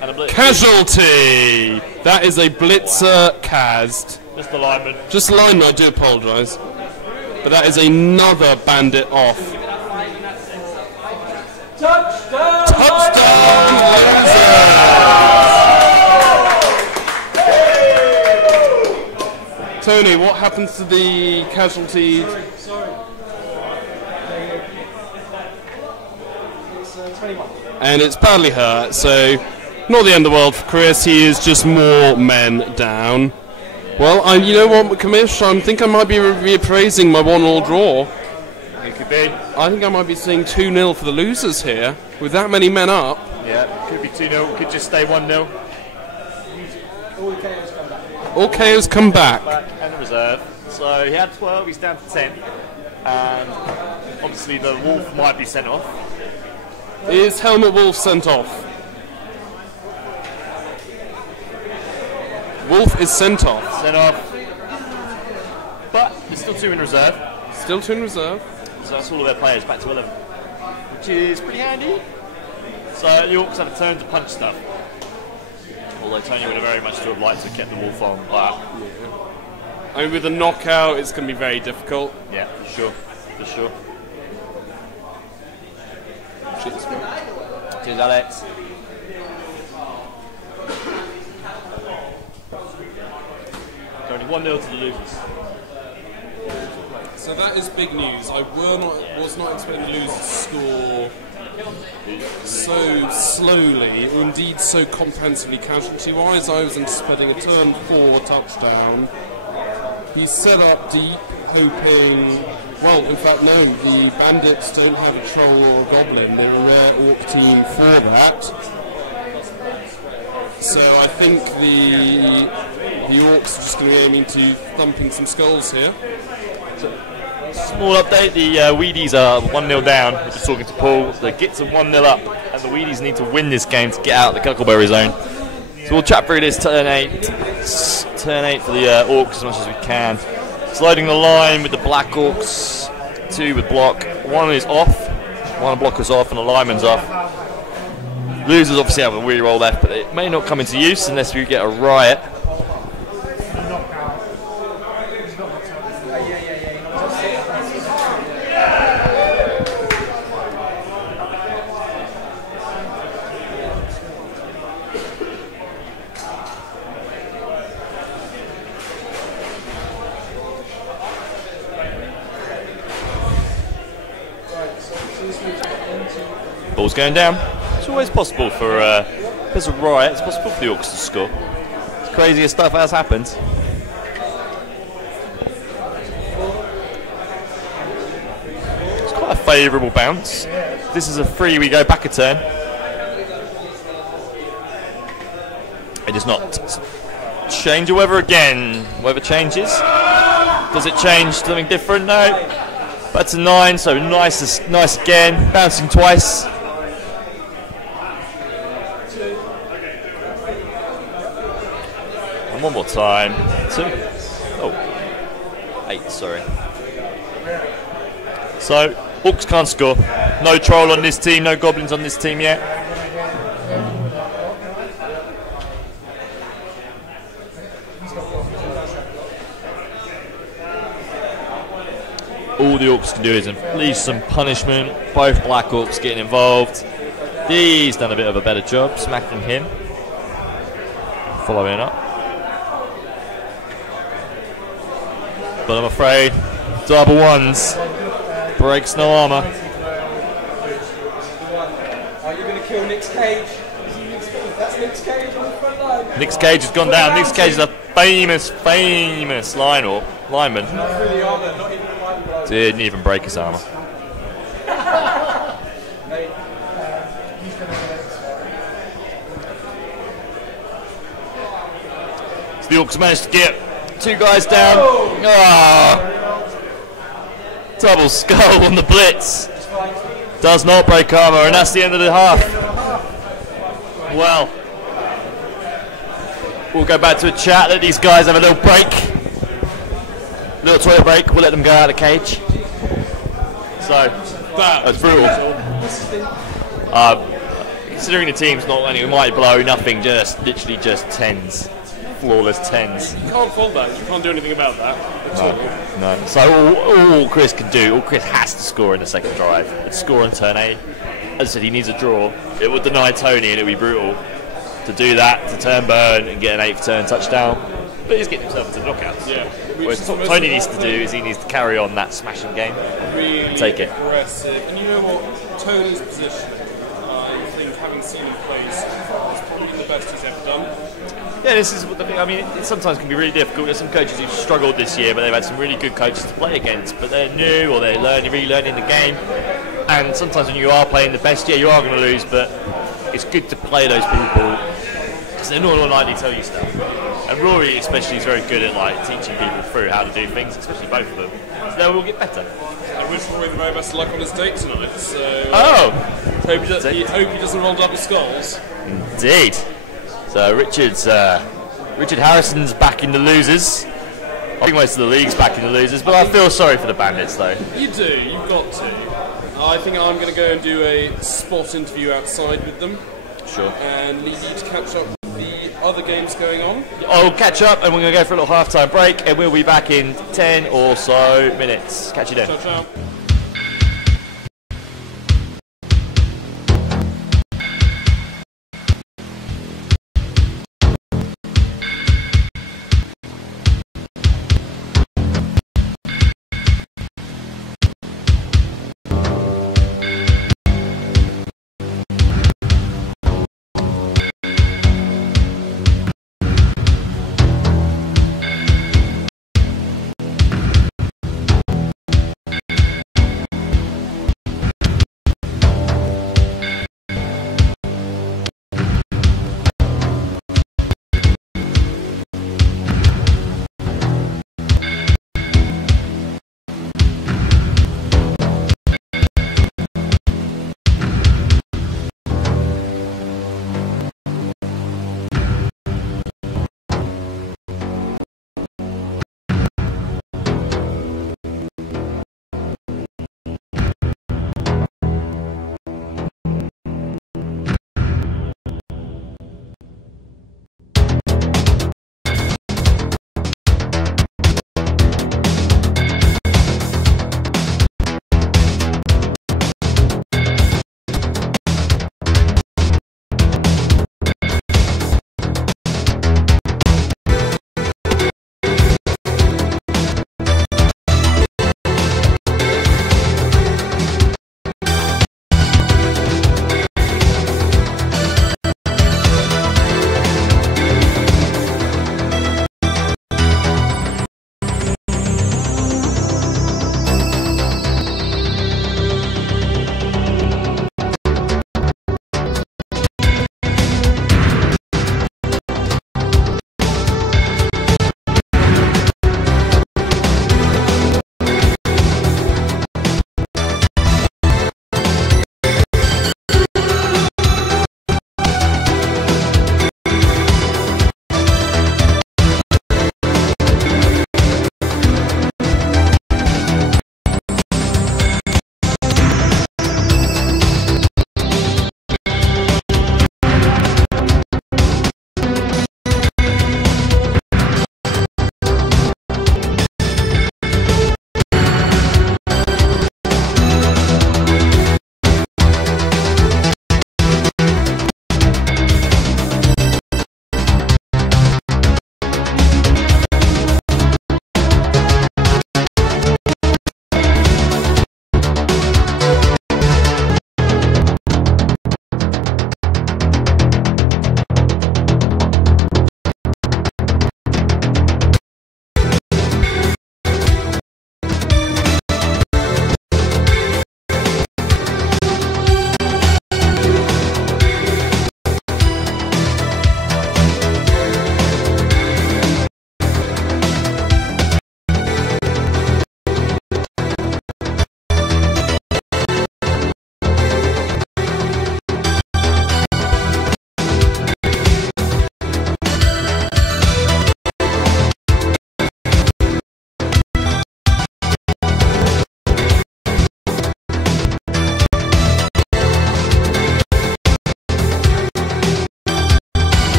and a blitz. Casualty! That is a blitzer cased. Just the lineman. Just the lineman, I do apologise. But that is another bandit off. Touchdown! Touchdown, losers! Tony, what happens to the casualty? Sorry. It's 21. And it's badly hurt, so not the end of the world for Chris. He is just more men down. Well, you know what, Commish? I think I might be reappraising my 1-1 draw. I think I might be seeing 2-0 for the losers here. With that many men up. Yeah, could be 2-0, could just stay 1-0. All the KOs come back. All KOs come back. And the reserve. So he had 12, he's down to 10. And obviously the Wolf might be sent off. Is Helmet Wolf sent off? Wolf is sent off. Sent off. But there's still 2 in reserve. Still 2 in reserve. So that's all of their players back to 11. Which is pretty handy. So the Orcs have a turn to punch stuff. Although Tony would have very much to have liked to have kept the Wolf on. But I mean, with a knockout, it's going to be very difficult. yeah, for sure. For sure. Cheers, man. Cheers, Alex. Only 1-0 to the losers. So that is big news. I was not expecting the losers to score so slowly, or indeed so comprehensively casualty-wise. I was anticipating a turn 4 touchdown. He's set up deep, hoping... Well, in fact, no, the Bandits don't have a troll or a goblin. They're a rare orc team for that. So I think the Orcs are just going to be aiming to thumping some skulls here. Small update, the Weedies are 1-0 down. We're just talking to Paul. The Gits are 1-0 up, and the Weedies need to win this game to get out of the Cuckleberry zone. So we'll chat through this turn 8. Turn 8 for the Orcs as much as we can. Sliding the line with the Black Orcs. 2 with block. 1 is off. 1 blocker's off, and the lineman's off. Losers obviously have a reroll left, but it may not come into use unless we get a riot. Ball's going down. It's always possible for, if there's a riot, it's possible for the Orcs to score. It's craziest stuff has happened. It's quite a favourable bounce. If this is a free, we go back a turn. It does not change the weather again. Weather changes. Does it change something different? No. Back to 9, so nice again. Bouncing twice. And one more time. 2. Oh. 8, sorry. So, Orcs can't score. No troll on this team, no goblins on this team yet. All the Orcs can do is unleash some punishment. Both Black Orcs getting involved. He's done a bit of a better job smacking him. Following up. But I'm afraid double 1s breaks no armour. Are you going to kill Nick's Cage? That's Nick's Cage on the front line. Nick's Cage has gone down. Nick's Cage is a famous lineman. Not really armour, not even a line blow. Didn't even break his armour. So the Orcs managed to get 2 guys down. Oh. Double skull on the blitz. Does not break armour, and that's the end of the half. Well, we'll go back to a chat. Let these guys have a little break. Little toilet break. We'll let them go out of the cage. So, that's brutal. Considering the team's not any mighty blow, nothing, just literally just 10s. Flawless 10s. You can't fault that. You can't do anything about that. No. So all Chris can do, all Chris has to score in the second drive. It's score on turn 8. As I said, he needs a draw. It would deny Tony, and it would be brutal to do that, to turn burn and get an 8th turn touchdown. But he's getting himself into the knockouts. Yeah. What Tony needs to do is he needs to carry on that smashing game. Really and take it. Aggressive. And you know what? Tony's position, I think, having seen him play so far, is probably the best he's ever done. Yeah, this is what the thing. I mean, it sometimes can be really difficult. There's some coaches who've struggled this year, but they've had some really good coaches to play against. But they're new or they're relearning the game. And sometimes when you are playing the best, yeah, you are going to lose. But it's good to play those people because they're not likely to tell you stuff. And Rory, especially, is very good at like teaching people through how to do things, especially both of them. So they will get better. I wish Rory the very best of luck on his date tonight. So, hope he doesn't roll double skulls. Indeed. So Richard Harrison's back in the losers. I think most of the league's back in the losers, but I feel sorry for the Bandits though. You do, you've got to. I think I'm going to go and do a spot interview outside with them. Sure. And leave you to catch up with the other games going on. I'll catch up and we're going to go for a little half-time break and we'll be back in 10 or so minutes. Catch you then. Ciao, ciao.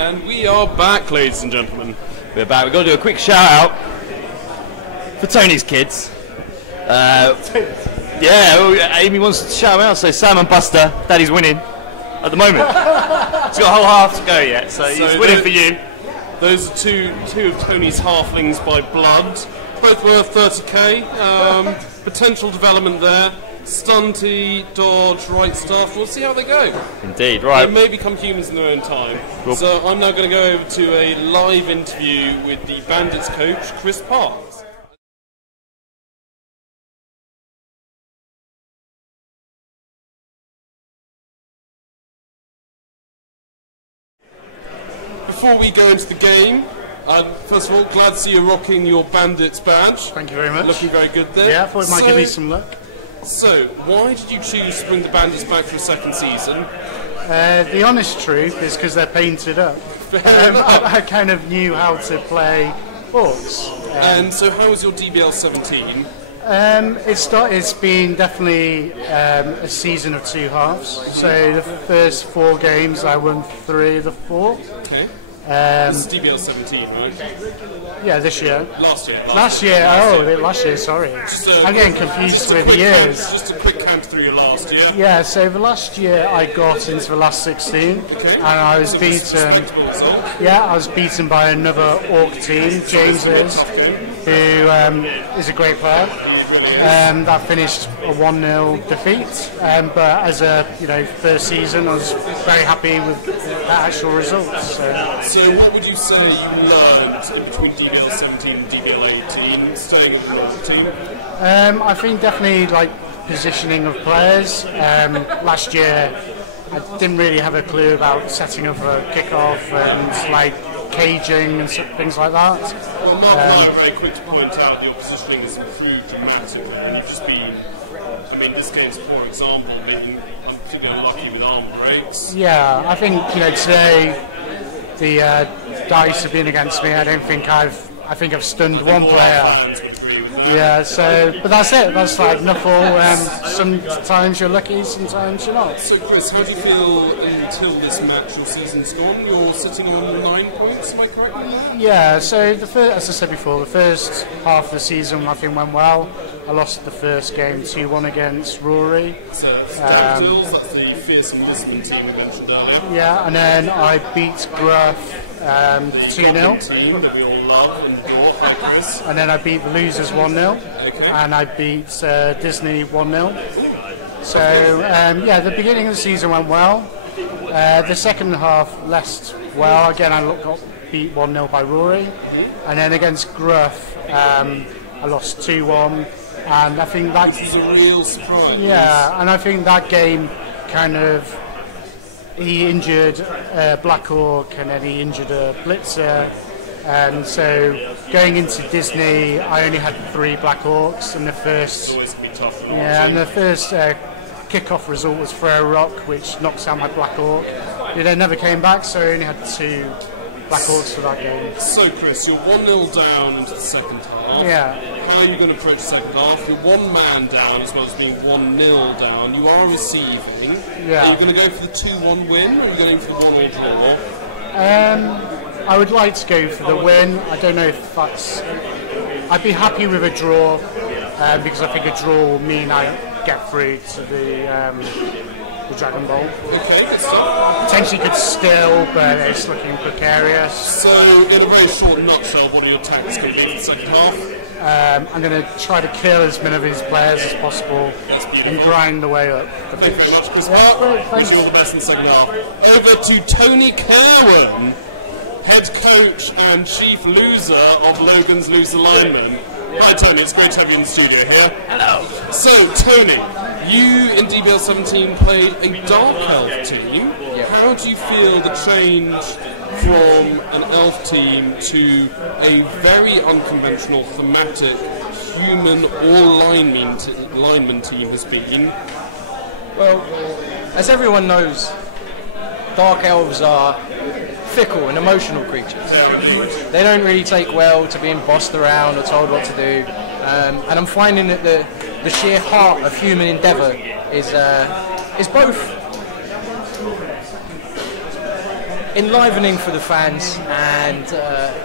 And we are back, ladies and gentlemen. We're back. We've got to do a quick shout out for Tony's kids. Yeah, Amy wants to shout them out. So Sam and Buster, Daddy's winning at the moment. He's got a whole half to go yet, so he's winning for you. Those are two of Tony's halflings by blood. Both worth 30k. Potential development there. Stunty, dodge, right stuff. We'll see how they go. Indeed, right. They may become humans in their own time. Cool. So I'm now going to go over to a live interview with the Bandits coach, Chris Parks. Before we go into the game, first of all, glad to see you rocking your Bandits badge. Thank you very much. Looking very good there. Yeah, I thought it might give me some luck. So, why did you choose to bring the Bandits back for a second season? The honest truth is because they're painted up. I kind of knew how to play orcs. And so, how was your DBL 17? It's been definitely a season of two halves. So the first 4 games I won 3 of the 4. Okay. This is DBL 17, right? Yeah, this year. Last year. Last year, sorry. I'm getting confused with the years. Just a quick count through your last year. Yeah, so the last year I got into the last 16, and I was beaten. Yeah, I was beaten by another orc team, James who is a great player. That finished a 1-0 defeat, but as a first season, I was very happy with the actual results. So what would you say you learned in between DBL 17 and DBL 18, staying in the local team? I think definitely positioning of players. Last year, I didn't really have a clue about setting up a kickoff and caging and things like that. Well, Mark and I are very quick to point out your positioning has improved dramatically, and you've just been. I mean, this game's a poor example. I'm particularly unlucky with armor breaks. Yeah, I think today the dice have been against me. I think I've stunned one player. Yeah, but that's it. That's like knuckle. Sometimes you're lucky, sometimes you're not. So, Chris, how do you feel until this match? Your season's gone. You're sitting on 9 points. Am I correct in that? Yeah. So as I said before, the first half of the season I think went well. I lost the first game 2-1 against Rory. So, that's the fearsome Lisbon team we mentioned earlier. Yeah, and then I beat Gruff 2-0. Team that we all love and bought, like Chris. And then I beat the Losers 1-0. Okay. And I beat Disney 1-0. So the beginning of the season went well. The second half less well. Again, I got beat 1-0 by Rory. And then against Gruff, I lost 2-1. And I think that was a real surprise. Yeah, and I think that game he injured Black Orc and then he injured a Blitzer. And so going into Disney, I only had 3 Black Orcs, and the first kickoff result was throw a rock, which knocks out my Black Orc. They never came back, so I only had 2 Black Orcs for that game. So, Chris, you're 1-0 down into the second half. Yeah. How are you going to approach the second half? You're 1 man down as well as being 1-0 down. You are receiving. Yeah. Are you going to go for the 2-1 win, or are you going for the 1-1 draw? I would like to go for the win. I don't know if that's... I'd be happy with a draw, because I think a draw will mean I get through to the Dragon Ball. Okay, let's start. Potentially could still, but it's looking precarious. So, in a very short nutshell, what are your tactics going to be for the second half? I'm going to try to kill as many of his players as possible and grind the way up. Thank you very much, Chris Park. Wish you all the best in the second half. Over to Tony Kerwin, head coach and chief loser of Logan's Loser Lineman. Hi Tony, it's great to have you in the studio here. Hello. So Tony, you in DBL 17 played a Dark Elf team. Yeah. How do you feel the change from an Elf team to a very unconventional thematic human or lineman team has been? Well, as everyone knows, Dark Elves are fickle and emotional creatures. They don't really take well to being bossed around or told what to do, and I'm finding that the sheer heart of human endeavour is both enlivening for the fans and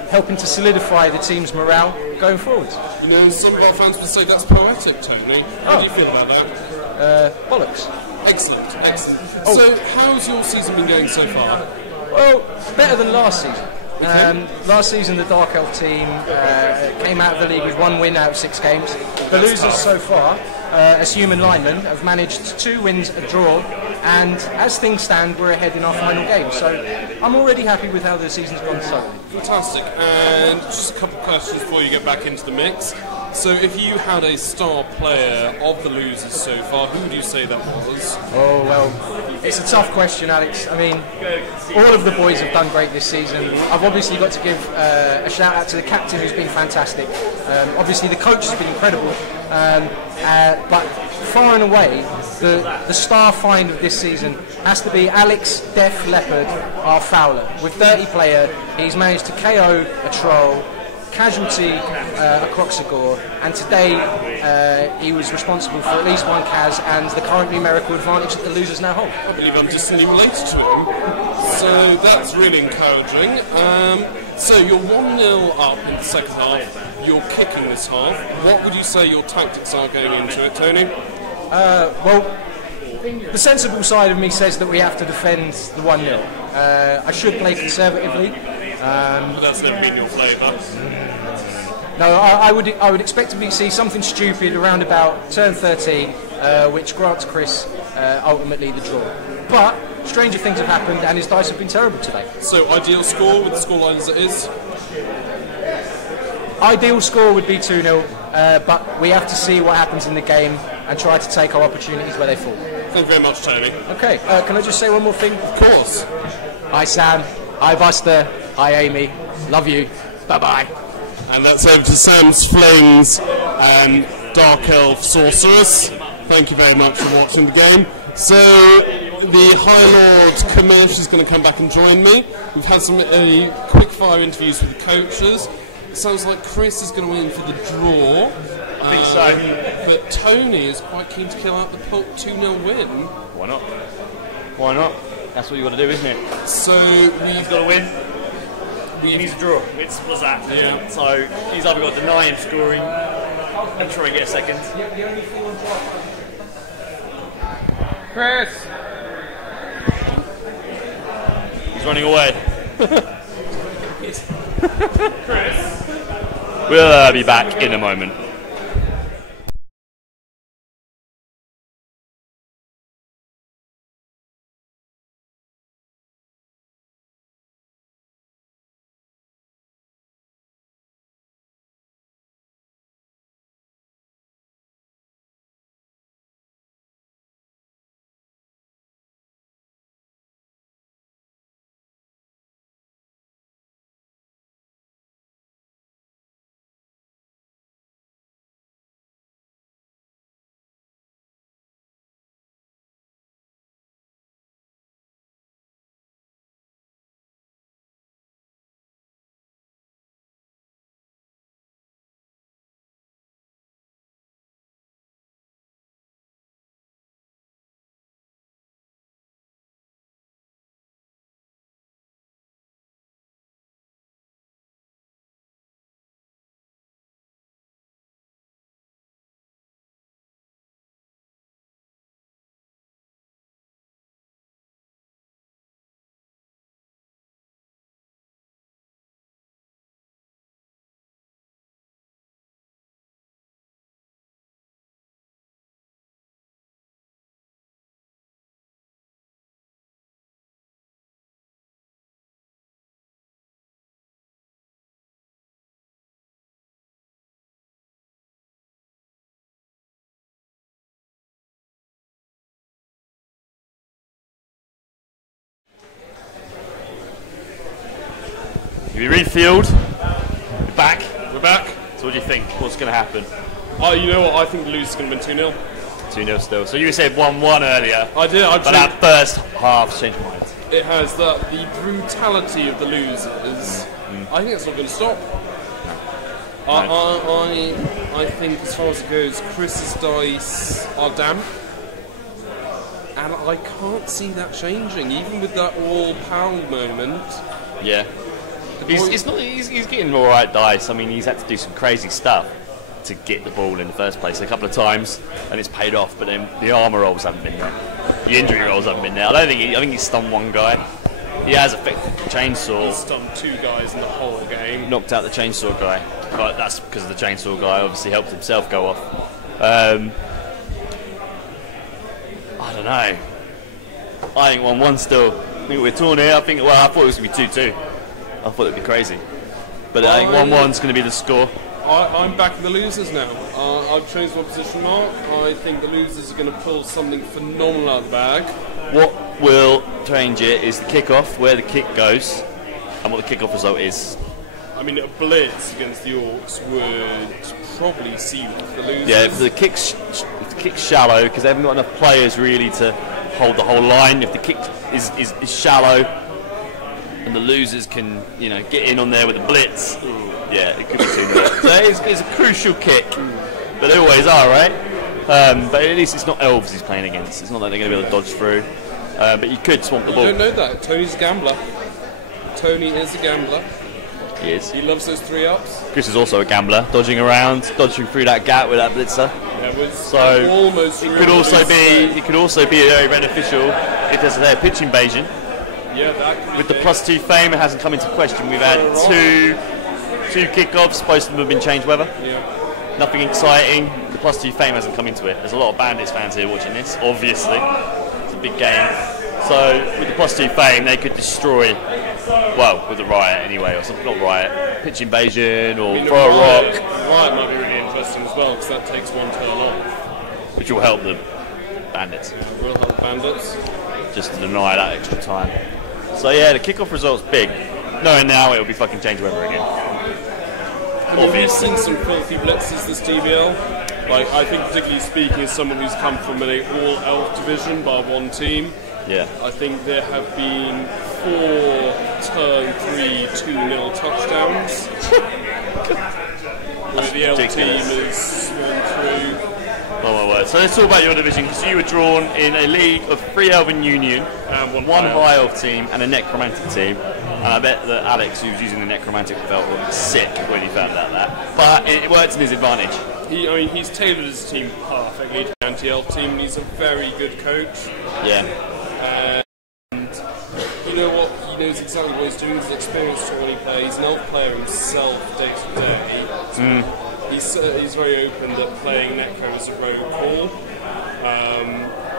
helping to solidify the team's morale going forward. You know, some of our fans would say that's poetic, Tony. How do you feel about that? Bollocks. Excellent, excellent. So, how's your season been going so far? Well, better than last season. Last season, the Dark Elf team came out of the league with 1 win out of 6 games. The losers so far, as human linemen, have managed 2 wins, a draw, and as things stand, we're ahead in our final game. So I'm already happy with how the season's gone so far. Fantastic. And just a couple of questions before you get back into the mix. So if you had a star player of the losers so far, who would you say that was? Oh, well, it's a tough question, Alex. I mean, all of the boys have done great this season. I've obviously got to give a shout out to the captain, who's been fantastic. Obviously the coach has been incredible. But far and away, the star find of this season has to be Alex Def Leopard, our fowler. With 30 player, he's managed to KO a troll, casualty a Croxagore, and today he was responsible for at least 1 Kaz and the current numerical advantage that the losers now hold. I believe I'm distantly related to him, so that's really encouraging. So you're 1-0 up in the second half, you're kicking this half. What would you say your tactics are going into it, Tony? Well, the sensible side of me says that we have to defend the 1-0. I should play conservatively. That's never been your flavour. No, I would expect to see something stupid around about turn 13, which grants Chris ultimately the draw. But stranger things have happened, and his dice have been terrible today. So ideal score with the scoreline as it is? Ideal score would be 2-0, but we have to see what happens in the game and try to take our opportunities where they fall. Thank you very much, Tony. Okay, can I just say one more thing? Of course. Hi Sam, hi Buster, hi Amy, love you, bye-bye. And that's over to Sam's Flames and Dark Elf Sorceress. Thank you very much for watching the game. So, the High Lord COMMISH is going to come back and join me. We've had some quick fire interviews with the coaches. It sounds like Chris is going to win for the draw. I think so. But Tony is quite keen to kill out the 2-0 win. Why not? Why not? That's what you've got to do, isn't it? So, He's got to win. He needs a draw. What's that? Yeah. So he's either got to deny him scoring and try and get a second. Chris! He's running away. Chris? We'll be back in a moment. We refield. We're back. We're back. So what do you think? What's going to happen? You know what? I think the loser's going to win 2-0. 2-0 still. So you said 1-1 earlier. I did. But that first half changed minds. It has the brutality of the losers. I think it's not going to stop. I think as far as it goes, Chris's dice are damp. and I can't see that changing, even with that all-pound moment. Yeah. He's getting alright dice. I mean, he's had to do some crazy stuff to get the ball in the first place a couple of times, and it's paid off. But then the armour rolls haven't been there, the injury rolls haven't been there. I think he's stunned one guy. He has affected the chainsaw. He's stunned 2 guys in the whole game. Knocked out the chainsaw guy, but that's because the chainsaw guy obviously helped himself go off. I don't know. I think 1-1 still. I think we're torn here. I thought it was going to be 2-2. I thought it'd be crazy. But I think 1-1's going to be the score. I'm backing the losers now. I've changed my position, Mark. I think the losers are going to pull something phenomenal out of the bag. What will change it is the kick-off, where the kick goes, and what the kick-off result is. I mean, a blitz against the Orcs would probably see the losers. Yeah, if the kick's shallow, because they haven't got enough players really to hold the whole line. If the kick is shallow, and the losers can, get in on there with a blitz, yeah, it could be 2-0. So it's a crucial kick, but they always are, right? But at least it's not elves he's playing against. It's not like they're going to be able to dodge through. But you could swamp the ball. You don't know that. Tony's a gambler. Tony is a gambler. He is. He loves those 3-ups. Chris is also a gambler, dodging through that gap with that blitzer. So almost it could also be very beneficial if there's a pitch invasion. Yeah, that could be with the +2 fame, it hasn't come into question. We've had two kickoffs. Most of them have been change weather. Yeah. Nothing exciting. The +2 fame hasn't come into it. There's a lot of Bandits fans here watching this. Obviously, it's a big game. So with the +2 fame, they could destroy. Well, with the riot anyway, or something. Not riot. Pitch invasion or throw a rock. Riot might be really interesting as well because that takes 1 turn off. Which will help the Bandits. Will help the Bandits. Just to deny that extra time. So yeah, the kickoff result's big. Knowing now it'll be fucking change weather again. We've seen some filthy blitzes this DBL. Like, I think particularly speaking as someone who's come from an all-elf division by one team. Yeah. I think there have been 4 turn 3 2-0 touchdowns. where the elf team is swung through. Oh my word. So let's talk about your division, because you were drawn in a league of 3 Elven Union, one High Elf team and a Necromantic team. And I bet that Alex, who's using the Necromantic, felt sick when he found out that. But it worked in his advantage. He's tailored his team perfectly to an anti-elf team, and he's a very good coach. Yeah. And you know what? He knows exactly what he's doing. He's experienced when he plays. He's an elf player himself day to day. He's very open that playing Necro is a rogue call.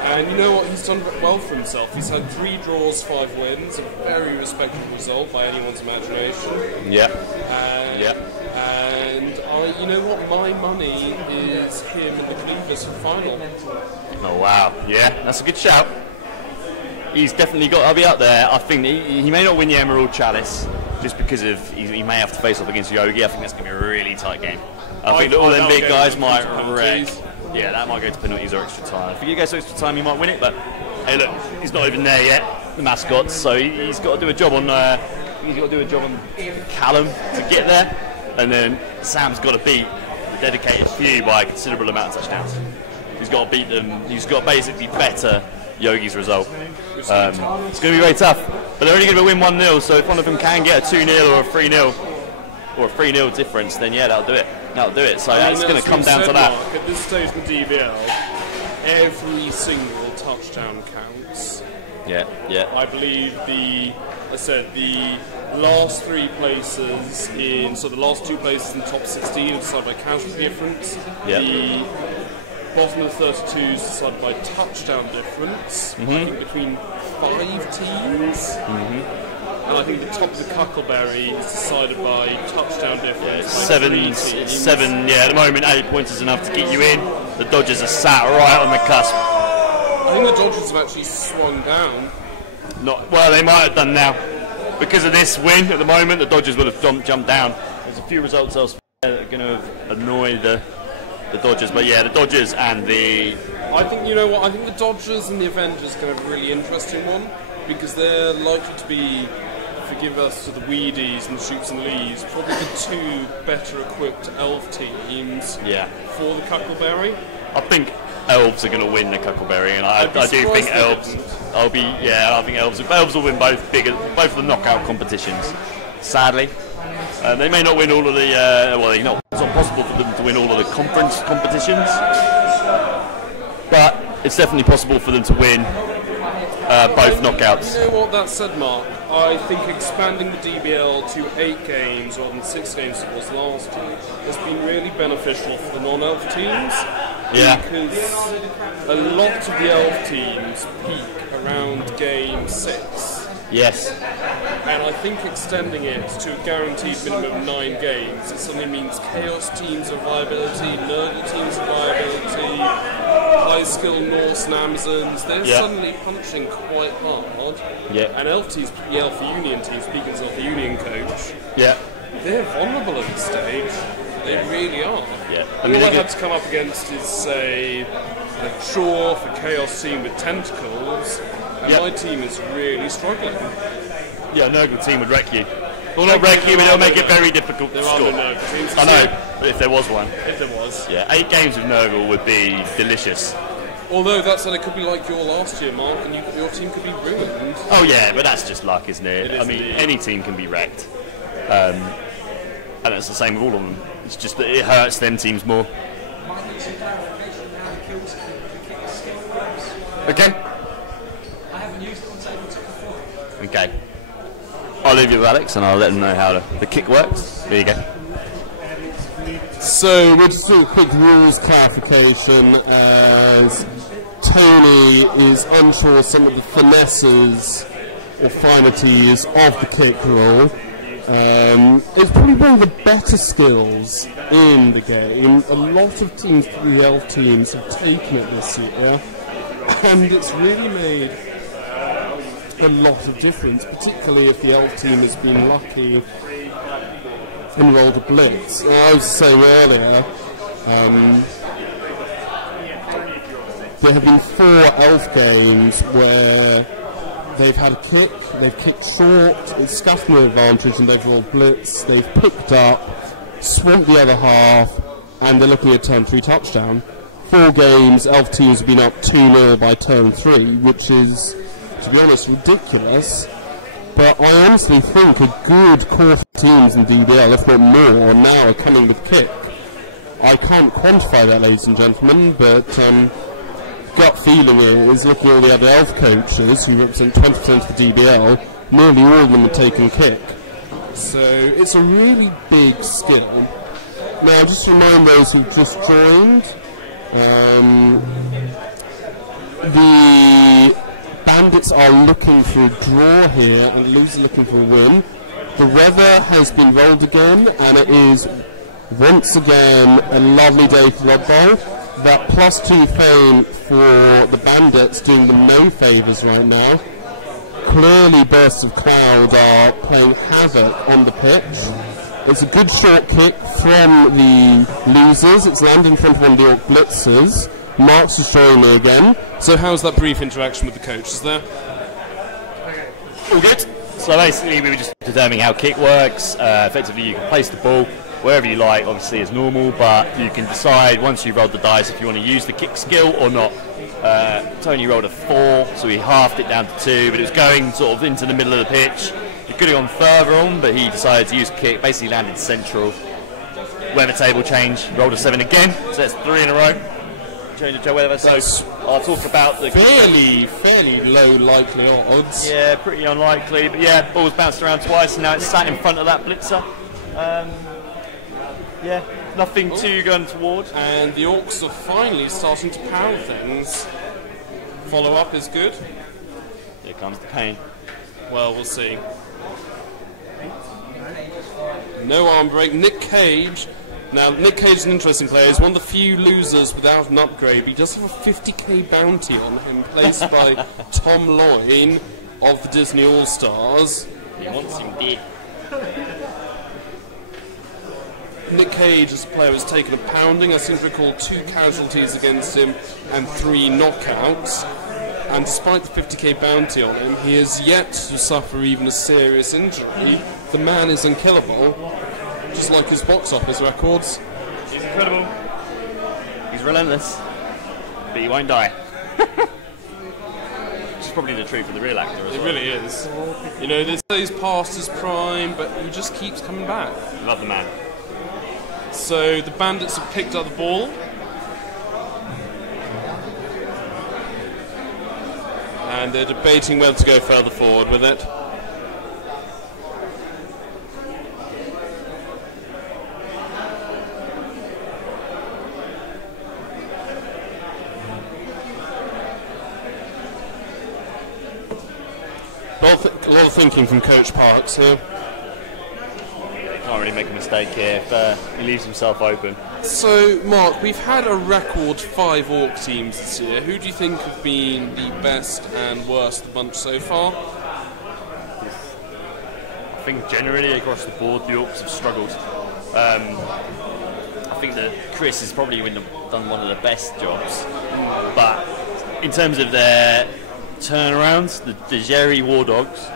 And you know what? He's done well for himself. He's had 3 draws, 5 wins, a very respectable result by anyone's imagination. Yeah. And you know what? My money is him in the Cleavers for final. Oh wow. Yeah, that's a good shout. He's definitely got to be up there. I think he may not win the Emerald Chalice just because he may have to face off against Yogi. I think that's going to be a really tight game. I think that all them big guys might wreck. Yeah, that might go to penalties or extra time. If he goes to extra time, he might win it. But hey, look, he's not even there yet. The mascot, so he's got to do a job on. Callum to get there, and then Sam's got to beat the dedicated few by a considerable amount of touchdowns. He's got to beat them. He's got to basically better Yogi's result. It's going to be very tough, but they're only going to win 1-0. So if one of them can get a 2-0 or a 3-0 or a 3-0 difference, then yeah, that'll do it. So it's going to come down to that. Mark, at this stage in the DBL, every single touchdown counts. Yeah. I believe the last 3 places the last 2 places in the top 16 are decided by casualty difference. Yeah. The bottom of the 32 is decided by touchdown difference. I think between 5 teams. And I think the top of the Cuckleberry is decided by touchdown difference. By 7. Yeah, at the moment 8 points is enough to get you in. The Dodgers are sat right on the cusp. I think the Dodgers have actually swung down. Well, they might have done now. Because of this win at the moment, the Dodgers would have jumped down. There's a few results elsewhere that are going to annoy the Dodgers, but yeah, the Dodgers and the... I think the Dodgers and the Avengers are going to have a really interesting one, because they're likely to be, forgive us to the Weedies and the Shoots and Lees, probably the 2 better equipped elf teams for the Cuckleberry. I think Elves are going to win the Cuckleberry, and I do think Elves. I think Elves will win both of the knockout competitions. Sadly, they may not win all of the. It's not possible for them to win all of the conference competitions, but it's definitely possible for them to win both knockouts. You know what? That said, Mark, I think expanding the DBL to 8 games rather than 6 games as it was last year has been really beneficial for the non-elf teams. Yeah. Because a lot of the elf teams peak around game 6. Yes. And I think extending it to a guaranteed minimum of 9 games, it suddenly means Chaos teams of viability, Nurgle teams of viability, high skill Norse and Amazons, they're suddenly punching quite hard. Yeah. And elf teams, the Elf Union team, speaking as Elf Union coach, Yeah. they're vulnerable at this stage. They really are. Yeah. And all I had to come up against is, say, a Chore for Chaos team with tentacles, and my team is really struggling. Yeah, a Nurgle team would wreck you. Well, not wreck you, but it'll make it very difficult to score. There are no Nurgle teams. I know, but if there was one. If there was. Yeah, 8 games with Nurgle would be delicious. Although that said, it could be like your last year, Mark, and your team could be ruined. Oh yeah, but that's just luck, isn't it? It is indeed. Any team can be wrecked. And it's the same with all of them. It's just that it hurts them teams more. Okay. Okay. I'll leave you with Alex and I'll let them know how the kick works. There you go. So we'll just do a quick rules clarification as Tony is unsure of some of the finesses or finities of the kick rule. It's probably one of the better skills in the game. A lot of teams, the elf teams, have taken it this year, and it's really made a lot of difference, particularly if the elf team has been lucky and rolled a blitz. I was saying earlier, there have been 4 elf games where they've had a kick, they've kicked short, it's scuffed no advantage, and they've rolled blitz, they've picked up, swamped the other half, and they're looking at turn 3 touchdown. 4 games, elf teams have been up 2-0 by turn 3, which is, to be honest, ridiculous. But I honestly think a good core of teams in DBL, if not more, now are coming with kick. I can't quantify that, ladies and gentlemen, but gut feeling is, looking at all the other elf coaches who represent 20% of the DBL, nearly all of them are taking kick. So it's a really big skill. Now, just to remind those who've just joined, the Bandits are looking for a draw here, and the losers are looking for a win. The weather has been rolled again, and it is once again a lovely day for Blood Bowl. That +2 fame for the Bandits doing them no favours right now. Clearly bursts of cloud are playing havoc on the pitch. It's a good short kick from the losers. It's landed in front of one of the Orc Blitzers. Mark's destroying me again. So how's that brief interaction with the coach? Is there? All good. So basically we were just determining how kick works. Effectively you can place the ball wherever you like, obviously as normal, but you can decide once you've rolled the dice if you want to use the kick skill or not. Tony rolled a 4, so he halved it down to 2, but it was going sort of into the middle of the pitch. He could have gone further on, but he decided to use kick, basically landed central. Weather table change, rolled a 7 again, so that's 3 in a row. Change the weather, so I'll talk about the fairly low likely odds. Yeah, pretty unlikely, but yeah, ball's bounced around twice and now it's sat in front of that blitzer. Yeah, nothing too going toward. And the Orcs are finally starting to pound things. Follow up is good. Here comes the pain. Well, we'll see. No arm break. Nick Cage. Now, Nick Cage is an interesting player. He's one of the few losers without an upgrade. But he does have a 50k bounty on him, placed by Tom Loyne of the Disney All-Stars. He wants him dead. Nick Cage, as a player, has taken a pounding. I seem to recall 2 casualties against him and 3 knockouts. And despite the 50k bounty on him, he has yet to suffer even a serious injury. The man is unkillable, just like his box office records. He's incredible. He's relentless. but he won't die. Which is probably the truth of the real actor as well. It really is. You know, they say he's past his prime, but he just keeps coming back. Love the man. So the Bandits have picked up the ball. And they're debating whether to go further forward with it. A lot of thinking from Coach Parks here. Can't really make a mistake here if he leaves himself open. So, Mark, we've had a record 5 Orc teams this year. Who do you think have been the best and worst of the bunch so far? I think generally across the board the Orcs have struggled. I think that Chris has probably done one of the best jobs, but in terms of their turnarounds, the Jerry War Dogs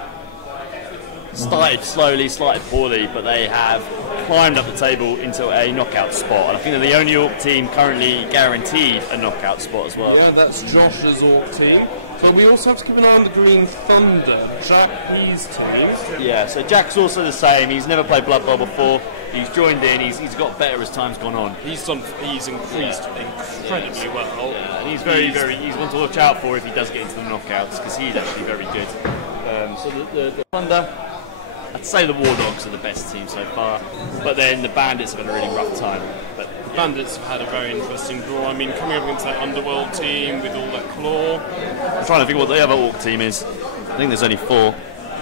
started slowly, started poorly, but they have climbed up the table into a knockout spot. And I think they're the only Orc team currently guaranteed a knockout spot as well. Yeah, that's Josh's Orc team. But we also have to keep an eye on the Green Thunder, Jack's team. Yeah, so Jack's also the same. He's never played Blood Bowl before. He's joined in. He's got better as time's gone on. He's increased incredibly well. Yeah, and he's he's one to watch out for if he does get into the knockouts, because he's actually very good. So the Thunder, I'd say the War Dogs are the best team so far, but then the Bandits have had a really rough time. But the Bandits have had a very interesting draw. I mean, coming up against that Underworld team with all that claw. I'm trying to think what the other Orc team is. I think there's only 4.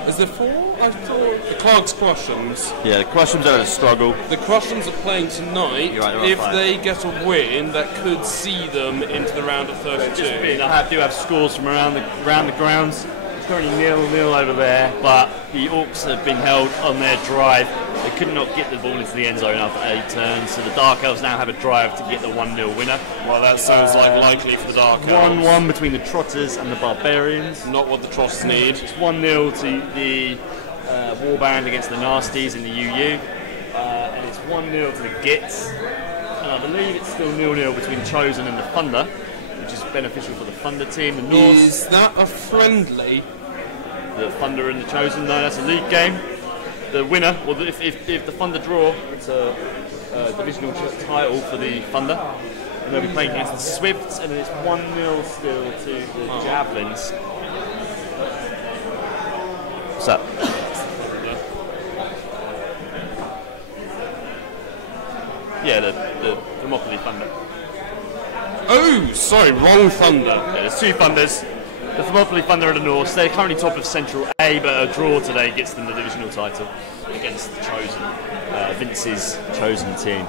Is there 4? I thought the Clark's Crushums. Yeah, the Crushums are in a struggle. The Crushums are playing tonight. Right, if they get a win, that could see them into the round of 32. I do have scores from around the grounds. It's currently 0-0 over there, but the Orcs have been held on their drive. They could not get the ball into the end zone after 8 turns, so the Dark Elves now have a drive to get the 1-0 winner. Well, that sounds like likely for the Dark Elves. 1-1 between the Trotters and the Barbarians. Not what the Trotters need. It's 1-0 to the Warband against the Nasties in the UU, and it's 1-0 to the Gits. And I believe it's still 0-0 between Chosen and the Thunder, which is beneficial for the Thunder team. The North. Is that a friendly? The Thunder and the Chosen, no, that's a league game. The winner, well, if the Thunder draw, it's a divisional title for the Thunder, and they'll be playing against the Swifts, and then it's 1-0 still to the Javelins. What's that? Yeah, the Thermopylae Thunder. Oh, sorry, wrong Thunder. Yeah, there's 2 Thunders. The Thermopylae Thunder are the North. They're currently top of Central A, but a draw today gets them the divisional title against the Chosen, Vince's Chosen team.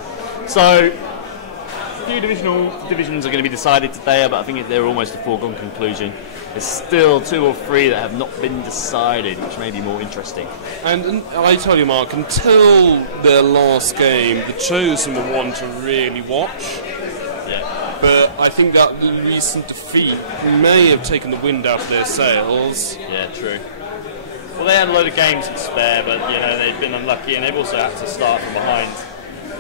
So, a few divisions are going to be decided today, but I think they're almost a foregone conclusion. There's still 2 or 3 that have not been decided, which may be more interesting. And I tell you, Mark, until their last game, the Chosen were one to really watch. Yeah. But I think that recent defeat may have taken the wind out of their sails. Yeah, true. Well, they had a load of games to spare, but you know they've been unlucky, and they've also had to start from behind.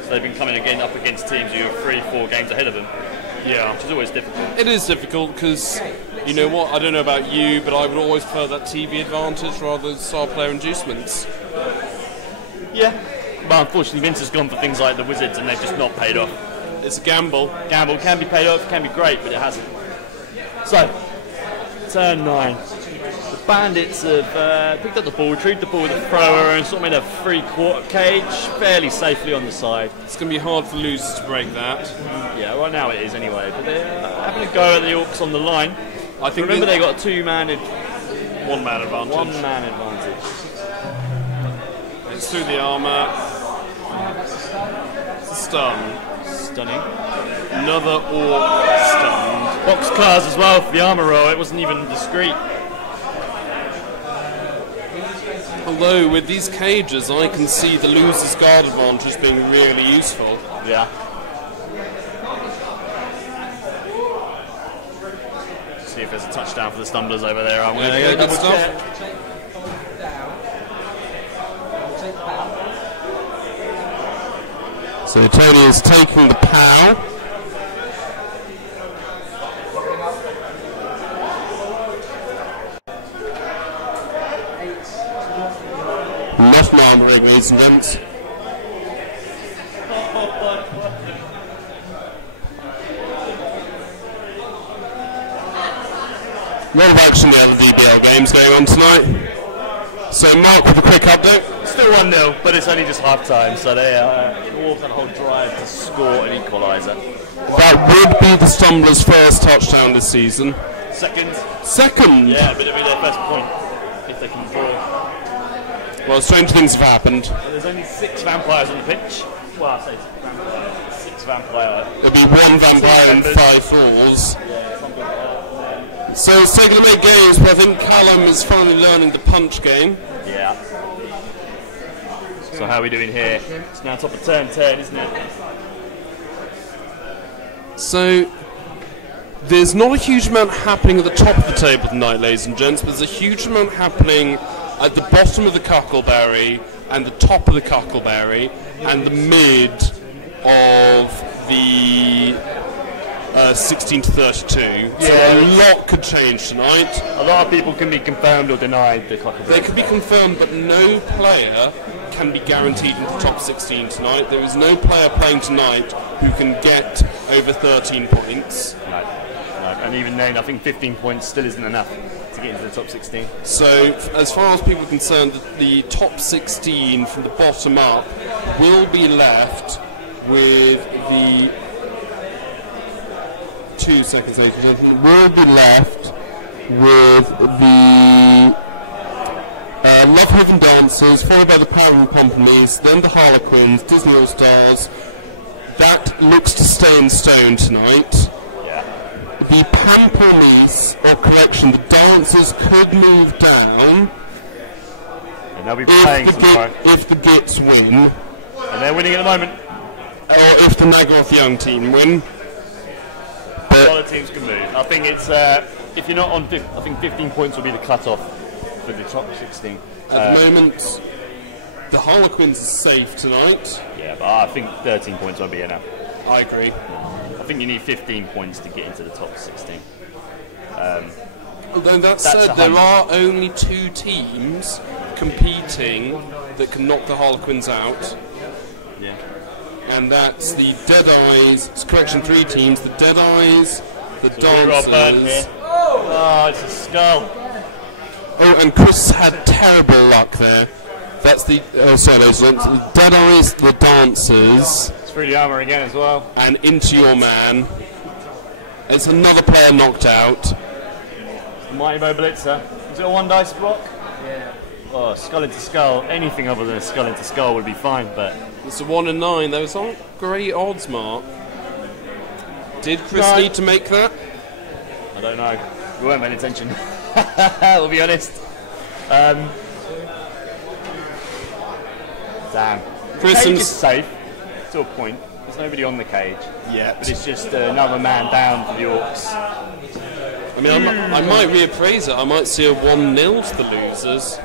So they've been coming again up against teams who are 3-4 games ahead of them. Yeah, which is always difficult. It is difficult because, you know what, I don't know about you, but I would always prefer that TV advantage rather than star player inducements. Yeah, but unfortunately Vince has gone for things like the Wizards, and they've just not paid off. It's a gamble. Gamble can be paid off, can be great, but it hasn't. So, turn 9. The Bandits have picked up the ball, retrieved the ball with a thrower, and sort of made a 3/4 cage, fairly safely on the side. It's going to be hard for losers to break that. Yeah, right now it is anyway, but they're having a go at the Orcs on the line. I think remember they got a 2-man one-man advantage. One-man advantage. It's through the armour. It's a stun. Stunning. Another Orc stunned. Box cars as well for the armour roll, it wasn't even discreet. Although with these cages I can see the loser's guard advantage being really useful. Yeah. See if there's a touchdown for the Stumblers over there. I'm going to go good stuff. So Tony is taking the POW. Not an arm rig, ladies and gents. A lot of action in the other DBL games going on tonight. So Mark with a quick update. Still 1-0, but it's only just half time, so they all had a whole drive to score an equaliser. That would be the Stumblers' first touchdown this season. Second? Yeah, but it'll be their first point if they can draw. Well, strange things have happened. There's only 6 vampires on the pitch. Well, I say 6 vampires. There'll be 1 vampire and 5 fools. Yeah, something like that. So it's taken a big games, but I think Callum is finally learning the punch game. Yeah. So how are we doing here? It's now top of turn 10, isn't it? So there's not a huge amount happening at the top of the table tonight, ladies and gents, but there's a huge amount happening at the bottom of the Cuckleberry and the top of the Cuckleberry and the mid of the 16 to 32. So a lot could change tonight. A lot of people can be confirmed or denied the Cuckleberry. They could be confirmed, but no player can be guaranteed into the top 16 tonight. There is no player playing tonight who can get over 13 points. No. And even then, I think 15 points still isn't enough to get into the top 16. So, as far as people are concerned, the top 16 from the bottom up will be left with the 2 seconds later. Will be left with the Love Haven Dancers, followed by the Power Companies, then the Harlequins, Disney All Stars. That looks to stay in stone tonight. Yeah. The Pamponies, or correction, the Dancers could move down. And they'll be playing tomorrow. If the Gits win. And they're winning at the moment. Or if the Nagorth Young team win. A lot of teams can move. I think it's, if you're not on, I think 15 points will be the cut-off for the top 16. At the moment, the Harlequins are safe tonight. Yeah, but I think 13 points won't be enough. I agree. I think you need 15 points to get into the top 16. Although that said, there are only 2 teams competing that can knock the Harlequins out. Yeah. And that's the Deadeyes, correction, 3 teams, the Deadeyes, the Dancers. Oh, it's a skull. Oh, and Chris had terrible luck there. That's the, sorry, those ones, the Deadeyes, the Dancers. It's through the armour again as well. And into your man. It's another player knocked out. Mighty Mo Blitzer. Is it a 1 dice block? Yeah. Oh, skull into skull. Anything other than a skull into skull would be fine, but... It's a 1 and 9. Those aren't great odds, Mark. Did Chris need to make that? I don't know. We weren't paying attention. I'll be honest. Damn. Chris Cage is safe to a point. There's nobody on the cage. Yeah. But it's just another man down for the Orcs. I mean, I might reappraise it. I might see a 1-0 to the losers.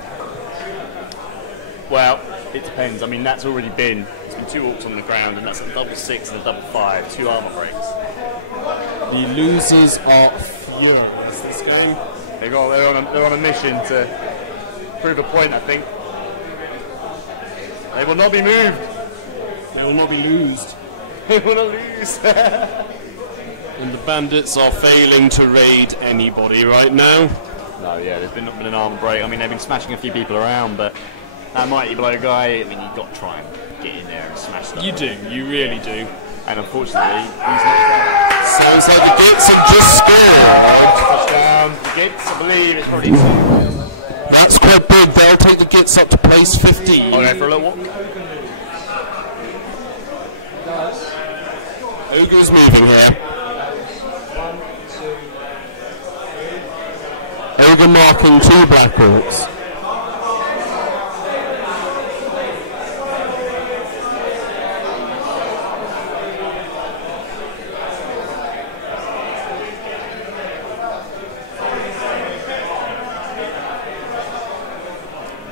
Well, it depends. I mean, that's already been. There's been 2 Orcs on the ground, and that's a double 6 and a double 5, 2 armour breaks. The losers are furious this game. They're on a mission to prove a point, I think. They will not be moved. They will not be loosed. They will not lose. And the Bandits are failing to raid anybody right now. No, yeah, there's not been an arm break. I mean, they've been smashing a few people around, but that Mighty Blow guy, I mean, you've got to try and get in there and smash them. You do, you really do. And unfortunately, he's not. Sounds like the Gits have just scored. Touchdown. The Gits, I believe, it's probably 2. That's quite big. They'll take the Gits up to place 15. I'll go for a little walk. Ogre's moving here. Ogre marking 2 Black Orcs.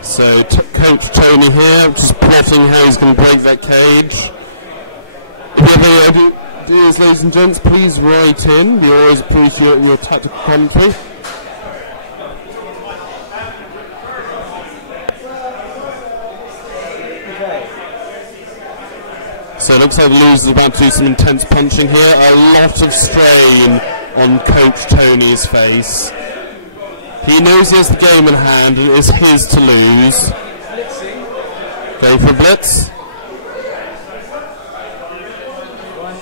So Coach Tony here, just plotting how he's going to break that cage. If you have any ideas, ladies and gents, please write in. We always appreciate your tactical commentary. So it looks like the losers are about to do some intense punching here. A lot of strain on Coach Tony's face. He knows he has the game in hand and it is his to lose. Going for a blitz. 1,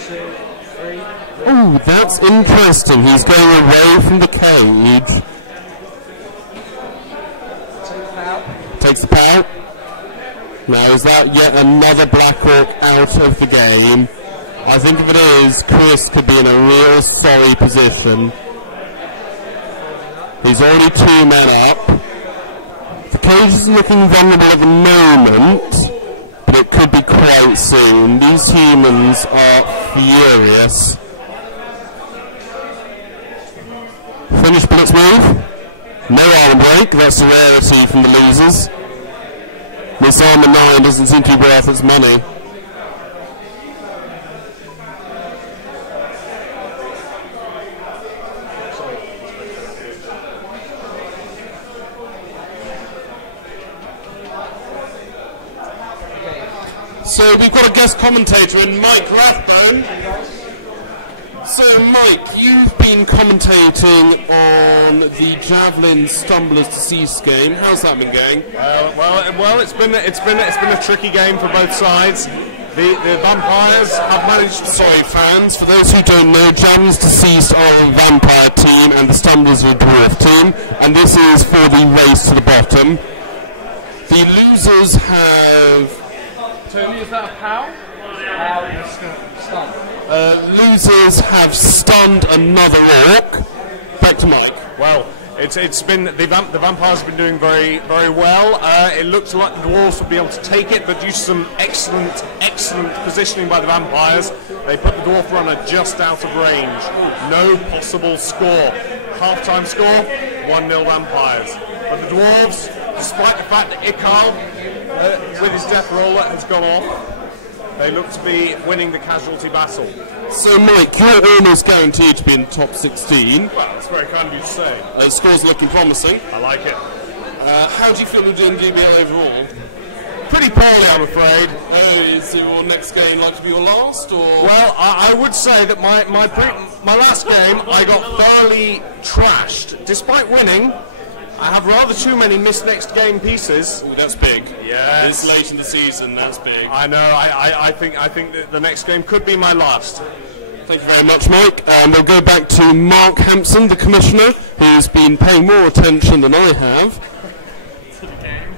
2, 3. Oh, that's interesting. He's going away from the cage. Takes the pout. Now, is that yet another Blackhawk out of the game? I think if it is, Chris could be in a real sorry position. He's already 2 men up. The cage is looking vulnerable at the moment, but it could be quite soon. These humans are furious. Finish blitz move. No arm break, that's a rarity from the losers. This armor 9 doesn't seem to be worth its money. So we've got a guest commentator in Mike Rathbone. So Mike, you've been commentating on the Javelin Stumblers Deceased game. How's that been going? Well, it's been a tricky game for both sides. The vampires have managed. Sorry, fans. For those who don't know, Javelins Deceased are a vampire team, and the Stumblers are a dwarf team. And this is for the race to the bottom. The losers have. Tony, is that a POW? Losers have stunned another orc. Back to Mike. Well, it's been the vampires have been doing very well. It looks like the dwarves will be able to take it, but due to some excellent positioning by the vampires, they put the dwarf runner just out of range. No possible score. Half-time score, 1-0 vampires. But the dwarves, despite the fact that Ikal, with his death roller, has gone off, they look to be winning the casualty battle. So, Mike, you're almost guaranteed to be in the top 16. Well, that's very kind of you to say. Scores looking promising. I like it. How do you feel we're doing DBL overall? Pretty poorly, I'm afraid. Is your next game like to be your last, or? Well, I would say that my last game I got thoroughly trashed. Despite winning, I have rather too many missed next game pieces. Ooh, that's big. Yes. It's late in the season, that's big. I know, I think that the next game could be my last. Thank you very much, Mike. We'll go back to Mark Hampson, the Commissioner, who's been paying more attention than I have. To the game.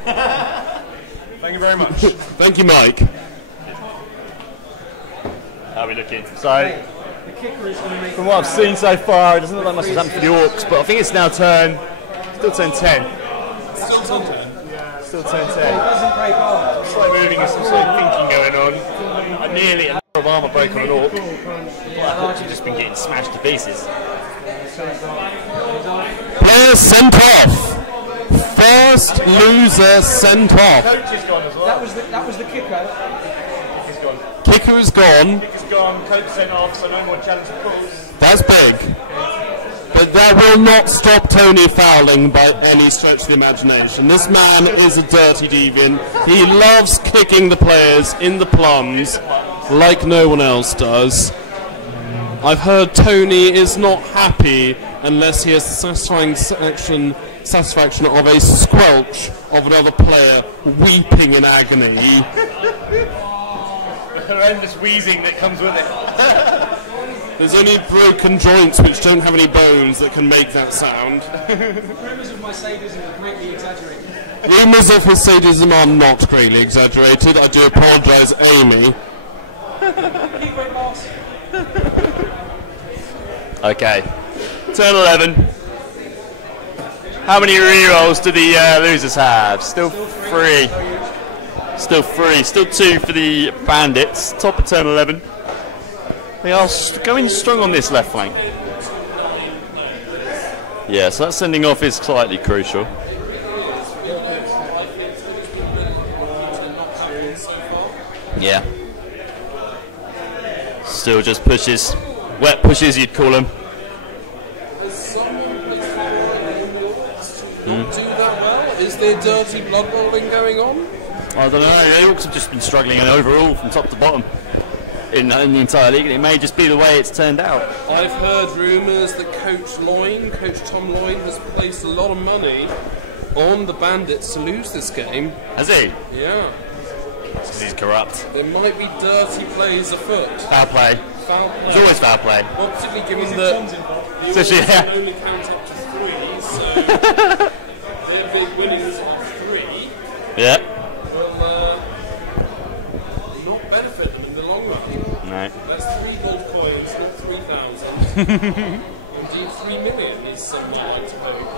Thank you very much. Thank you, Mike. How are we looking? So, from what I've seen so far, it doesn't look like much has happened for the Orcs, but I think it's now still turn 10. Still turn 10? Yeah, still turn 10. Slight moving and some sort of thinking going on. Nearly a of armour break on an Orc. I've actually just been getting smashed to pieces. Player sent off. First loser sent off. Coach is gone as well. That was the kicker. Kicker's gone. Kicker is gone. Kicker's gone, coach sent off, so no more challenge of calls. That's big. But that will not stop Tony fouling by any stretch of the imagination. This man is a dirty deviant. He loves kicking the players in the plums like no one else does. I've heard Tony is not happy unless he has the satisfaction of a squelch of another player weeping in agony. The horrendous wheezing that comes with it. There's only broken joints which don't have any bones that can make that sound. Rumours of my sadism are greatly exaggerated. Rumours of his sadism are not greatly exaggerated. I do apologise, Amy. Okay, turn 11. How many rerolls do the losers have? Still 3. Still 3. Still 2 for the Bandits. Top of turn 11. They are going strong on this left flank. Yeah, so that sending off is slightly crucial. Yeah. Still just pushes. Wet pushes, you'd call them. Do that well? Is there dirty blood rolling going on? I don't know. The Orcs have just been struggling overall from top to bottom in the entire league, and it may just be the way it's turned out. I've heard rumours that Coach Tom Loyne, has placed a lot of money on the Bandits to lose this game. Has he? Yeah. Because he's corrupt. There might be dirty plays afoot. Foul play. Foul play. It's always foul play. Well, particularly given that the So Orcs yeah. can only count up to 3, so they're big winnings of 3. Yeah. Will not benefit them in the long run. No. That's 3 gold coins, not 3,000. Indeed, 3 million is something I like to hope.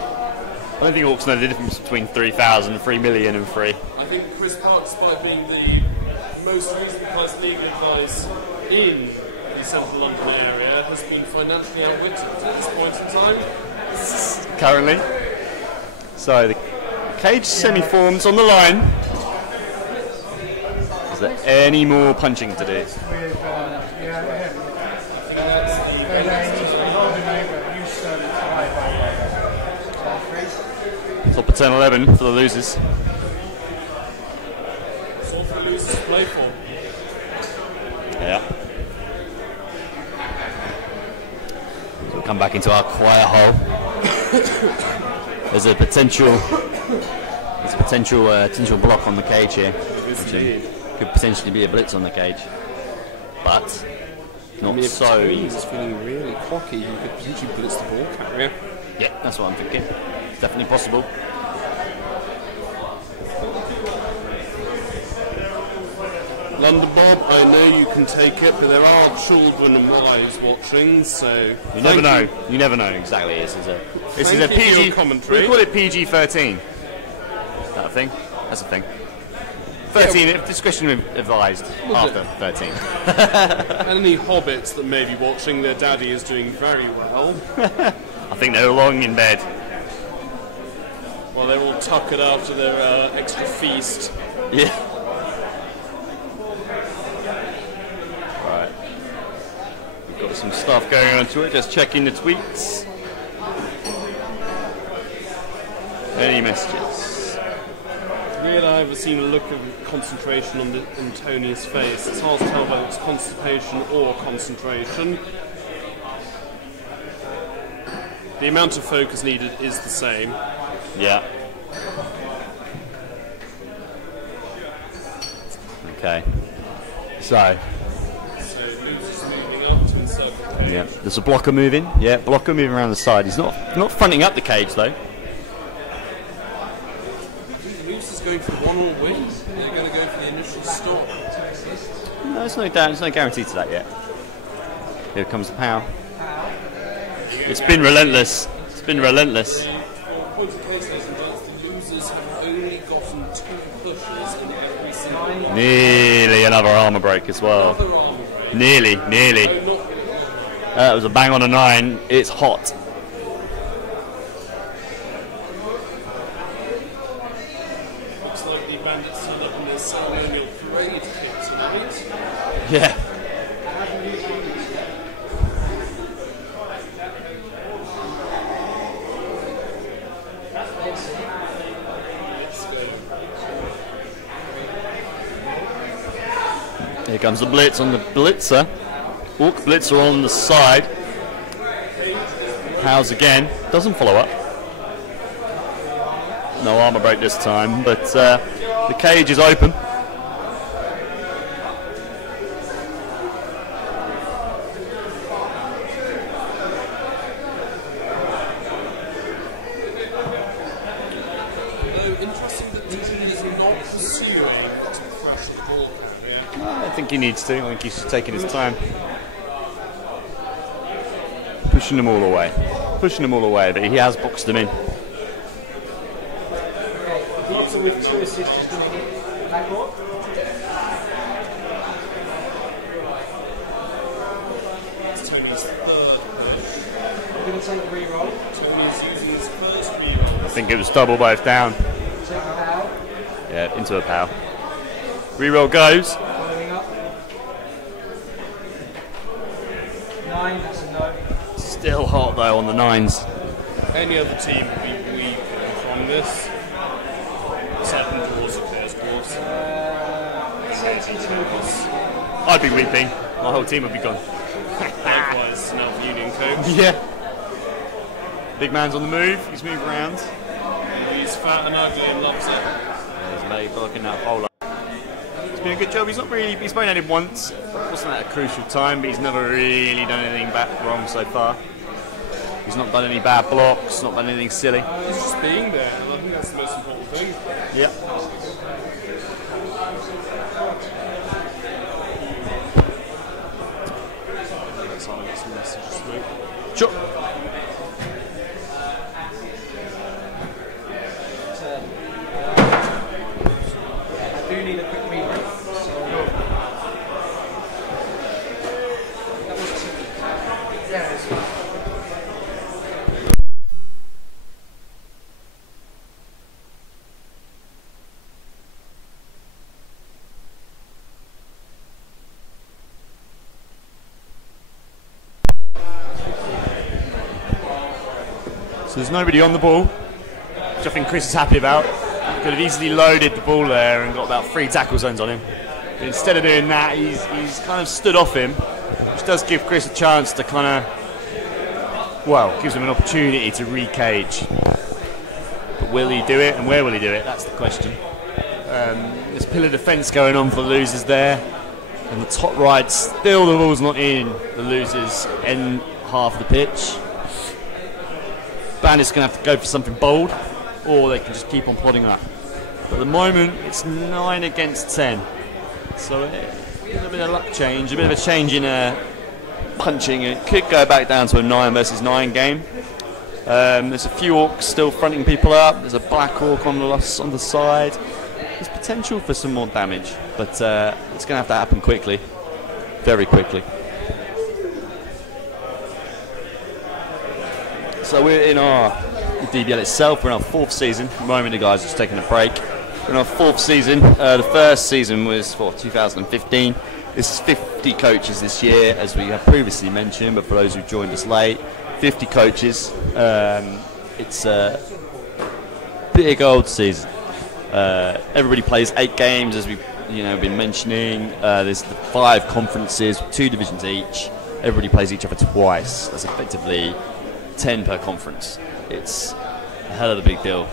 I don't think Orcs know the difference between 3,000, 3 million and 3. I think Chris Park, despite being the most recent first legal advice in the central London area, has been financially outwitted at this point in time. Currently. So the cage semi-forms on the line. Is there any more punching to do? Top of 10-11 for the losers. That's all the losers play for. Yeah. So we'll come back into our quiet hole. There's a potential block on the cage here. Could potentially be a blitz on the cage, but not so. He's feeling really cocky. He could potentially blitz the ball carrier. Yeah, that's what I'm thinking. It's definitely possible. London Bob, I know you can take it, but there are children and wives watching, so You never know. You never know exactly. This is a PG commentary. We call it PG-13. That a thing? That's a thing. 13, if discretion advised after 13. Any hobbits that may be watching, their daddy is doing very well. I think they're long in bed. While they're all tuckered after their extra feast. Yeah. Right. We've got some stuff going on to it. Just checking the tweets. Any messages? Really, I haven't seen a look of concentration on Tony's face. It's hard to tell whether it's constipation or concentration. The amount of focus needed is the same. Yeah. Okay. So. Losers moving up to encircle the cage. Yeah. There's a blocker moving. Yeah, blocker moving around the side. He's not fronting up the cage though. Losers going for one all win. They're going to go for the initial stop. No, there's no guarantee to that yet. Here comes the power. It's been relentless. It's been relentless. Point of case, ladies and gents, the losers have only gotten 2 pushes in every single one. Nearly another armor break as well. Another arm break. Nearly. No, not really. That was a bang on a 9. It's hot. Looks like the Bandits turned up in their ceremonial parade kit tonight. Yeah. Here comes the blitz on the blitzer. Orc blitzer on the side. Howes again. Doesn't follow up. No armor break this time, but the cage is open. Interesting that Disney is not pursuing to crash the ball carrier. I don't think he needs to. I think he's just taking his time. Pushing them all away. Pushing them all away, but he has boxed them in. Blocker with 2 assists is going to hit backboard. It's Tony's third push. We're going to take a re-roll. Tony's using his first reroll. I think it was double both down. Take a pow. Yeah, into a pow. Reroll goes. Following up. 9, that's a no. Still hot though on the 9s. Any other team would be weak from this. Aside from draws, of course. I'd be weeping. My whole team would be gone. Likewise, now the Union coach. Yeah. Big man's on the move. He's moving around. He's fat and ugly and loves it. There's Mate blocking that hole up. He's been a good job. He's played at him once. Wasn't at a crucial time, but he's never really done anything wrong so far. He's not done any bad blocks, not done anything silly. He's just being there. I think that's the most important thing. Yeah. Sure. I do need a quick meeting. So that was yeah. So there's nobody on the ball, which I think Chris is happy about. Could have easily loaded the ball there and got about 3 tackle zones on him. But instead of doing that, he's kind of stood off him, which does give Chris a chance to kind of, well, gives him an opportunity to re-cage. But will he do it, and where will he do it? That's the question. There's pillar defence going on for the losers there. And the top right, still the ball's not in the losers' end half of the pitch. Bandits going to have to go for something bold, or they can just keep on plodding up. But at the moment, it's 9 against 10. So a little bit of luck change, a bit of a change in punching. It could go back down to a 9 versus 9 game. There's a few orcs still fronting people up. There's a black orc on the side. There's potential for some more damage, but it's going to have to happen quickly, very quickly. So we're in our DBL itself. We're in our 4th season. At the moment, the guys are just taking a break. We're in our 4th season. The first season was for 2015. This is 50 coaches this year, as we have previously mentioned, but for those who joined us late, 50 coaches. It's a big old season. Everybody plays 8 games, as we've been mentioning. There's the 5 conferences, 2 divisions each. Everybody plays each other twice. That's effectively 10 per conference. It's a hell of a big deal.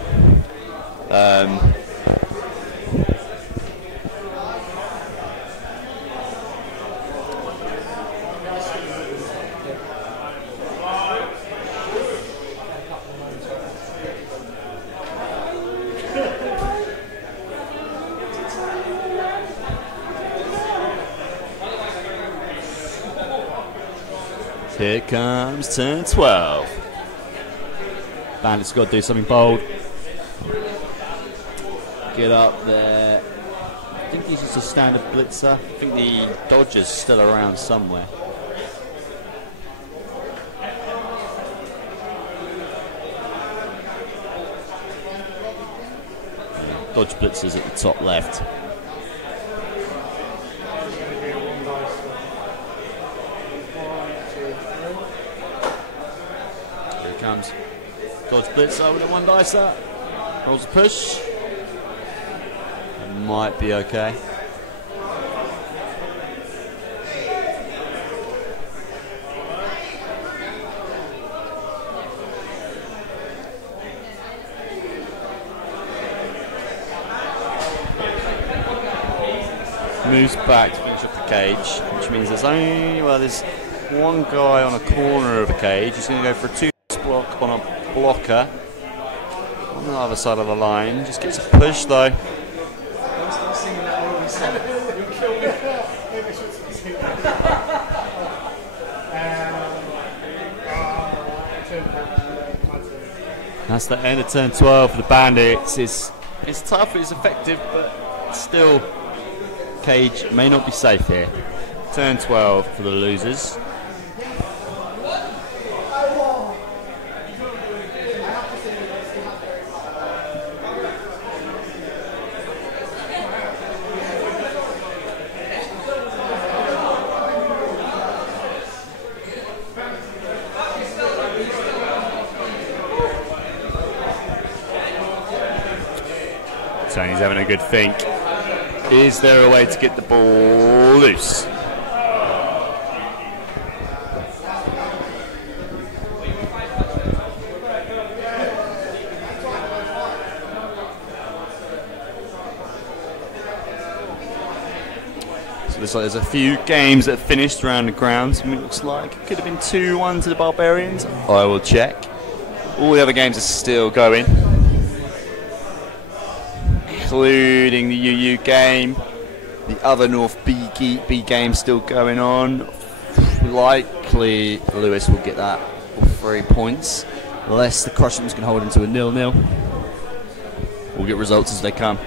Here comes turn 12. Bandits got to do something bold. Get up there. I think he's just a standard blitzer. I think the Dodger's still around somewhere. Dodge blitzers at the top left. Here it comes. Dodge blitzer with a 1 dicer. Rolls a push. It might be okay. Moves back to finish up the cage, which means there's there's 1 guy on a corner of the cage. He's going to go for a 2 block on a blocker on the other side of the line. Just gets a push though. That's the end of turn 12 for the Bandits. It's tough, it's effective, but still cage may not be safe here. Turn 12 for the losers. Tony's having a good think. Is there a way to get the ball loose? So looks like there's a few games that have finished around the grounds. It looks like it could have been 2-1 to the Barbarians. I will check. All the other games are still going, including the UU game. The other North B game still going on. Likely Lewis will get that for 3 points, unless the Crushers can hold him to a 0-0. We'll get results as they come.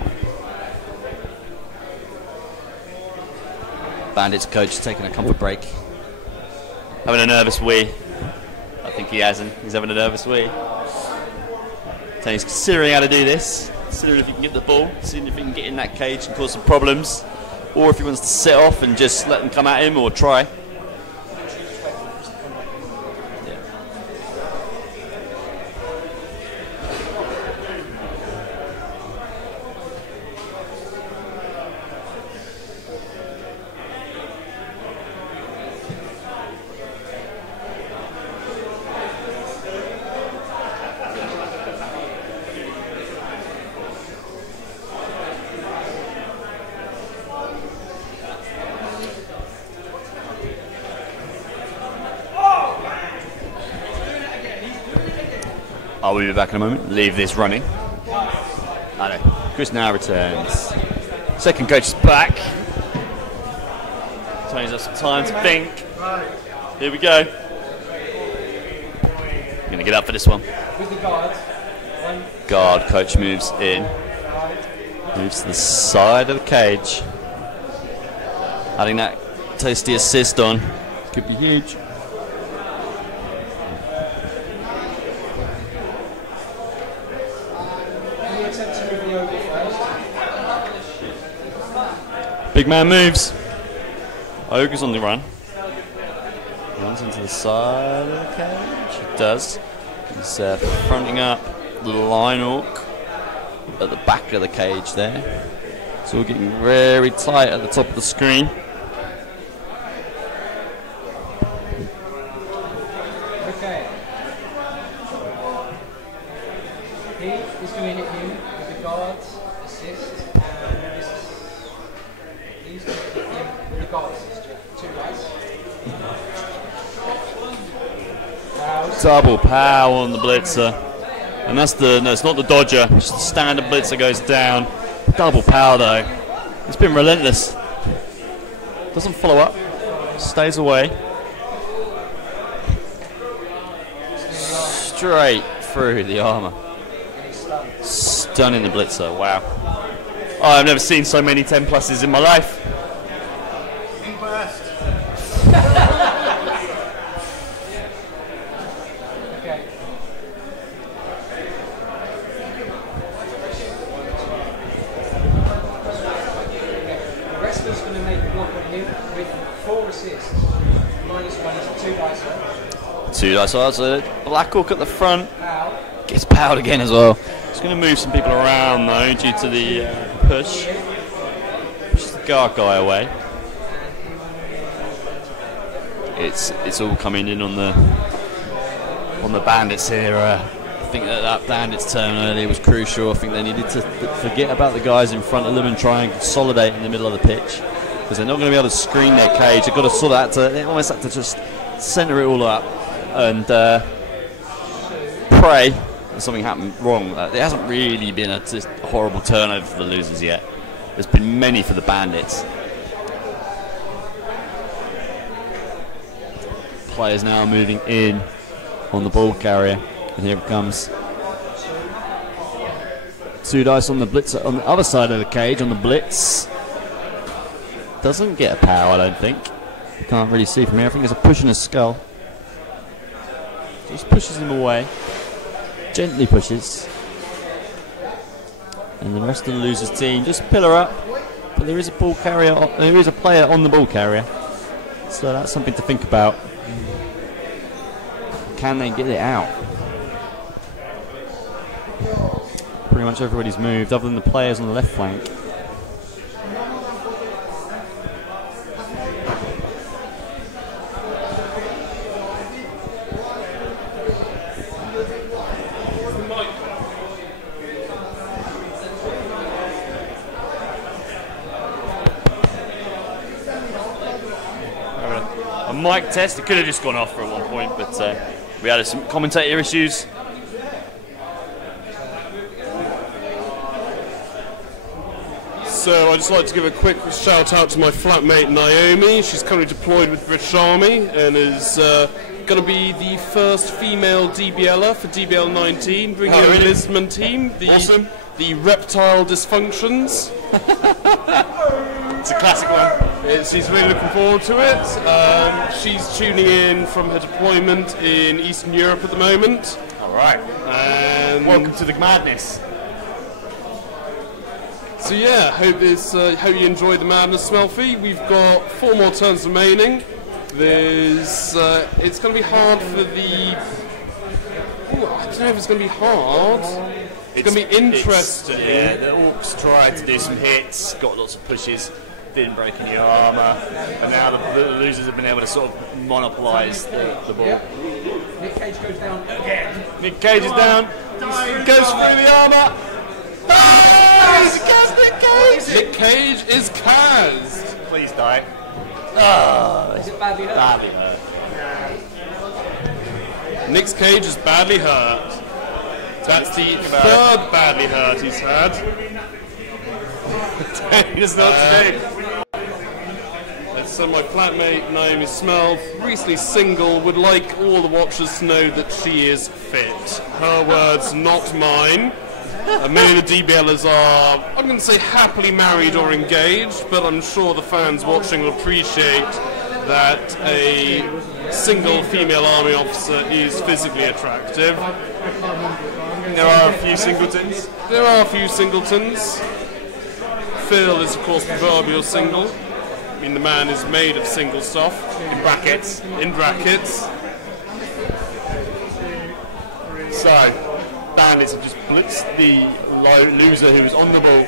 Bandits coach taking a comfort break. Having a nervous wee. I think he hasn't. He's having a nervous wee. So he's considering how to do this. Considering if he can get the ball. Seeing if he can get in that cage and cause some problems. Or if he wants to sit off and just let them come at him or try. I'll be back in a moment. Leave this running. I know. Chris now returns. Second coach is back. Tony's has some time to think. Here we go. I'm gonna get up for this one. Guard coach moves in. Moves to the side of the cage. Adding that tasty assist on. Could be huge. Big man moves. Ogre's on the run. Runs into the side of the cage. He does. He's fronting up the line orc at the back of the cage there. So we're getting very tight at the top of the screen. Okay. He is going to hit him with the guard assist, and he's going to hit him with the guard assist. 2 guys. Double pow on the blitzer. And that's the, no, it's not the dodger, just the standard blitzer goes down. Double pow though. It's been relentless. Doesn't follow up, stays away. Straight through the armour. Stunning the blitzer, wow. Oh, I've never seen so many 10 pluses in my life. Two dice, so Black Hawk at the front gets powed again as well. It's going to move some people around though due to the push. Pushes the guard guy away. It's all coming in on the Bandits here. I think that Bandits turn earlier was crucial. I think they needed to forget about the guys in front of them and try and consolidate in the middle of the pitch, because they're not going to be able to screen their cage. They've got to sort out they almost have to just centre it all up and pray that something happened wrong. There hasn't really been a horrible turnover for the losers yet. There's been many for the Bandits. Players now moving in on the ball carrier, and here it comes. Two dice on the blitzer on the other side of the cage on the blitz. Doesn't get a power, I don't think. You can't really see from here. I think there's a push in his skull. Just pushes him away. Gently pushes. And the rest of the losers team just pillar up. But there is a ball carrier. There is a player on the ball carrier. So that's something to think about. Can they get it out? Pretty much everybody's moved, other than the players on the left flank. mic test. It could have just gone off for at one point, but we had some commentator issues. So I'd just like to give a quick shout out to my flatmate Naomi. She's currently deployed with the British Army and is going to be the first female DBLer for DBL 19, bringing in the Lisbon team, the Reptile Dysfunctions. It's a classic one. She's really looking forward to it. She's tuning in from her deployment in Eastern Europe at the moment. All right. Welcome to the madness. So yeah, hope you enjoyed the madness, Smelfy. We've got 4 more turns remaining. There's it's going to be hard for the. Ooh, I don't know if it's going to be hard. It's going to be interesting. Yeah, the Orcs tried to do some hits, got lots of pushes, didn't break any armour, and now the losers have been able to sort of monopolise the ball. Nick Cage goes down again. Nick Cage is down. Goes through the armour. Nick Cage is cast. Please die. Is it badly hurt? Badly hurt. Nick Cage is badly hurt. That's the 3rd badly hurt he's had. He doesn't know what to do. So my flatmate Naomi Smell, recently single, would like all the watchers to know that she is fit. Her words, not mine. Many of the DBLers are, I'm going to say, happily married or engaged, but I'm sure the fans watching will appreciate that a single female army officer is physically attractive. There are a few singletons. There are a few singletons. Phil is, of course, proverbial single. I mean, the man is made of single stuff. In brackets. In brackets. So, Bandits have just blitzed the loser who was on the ball,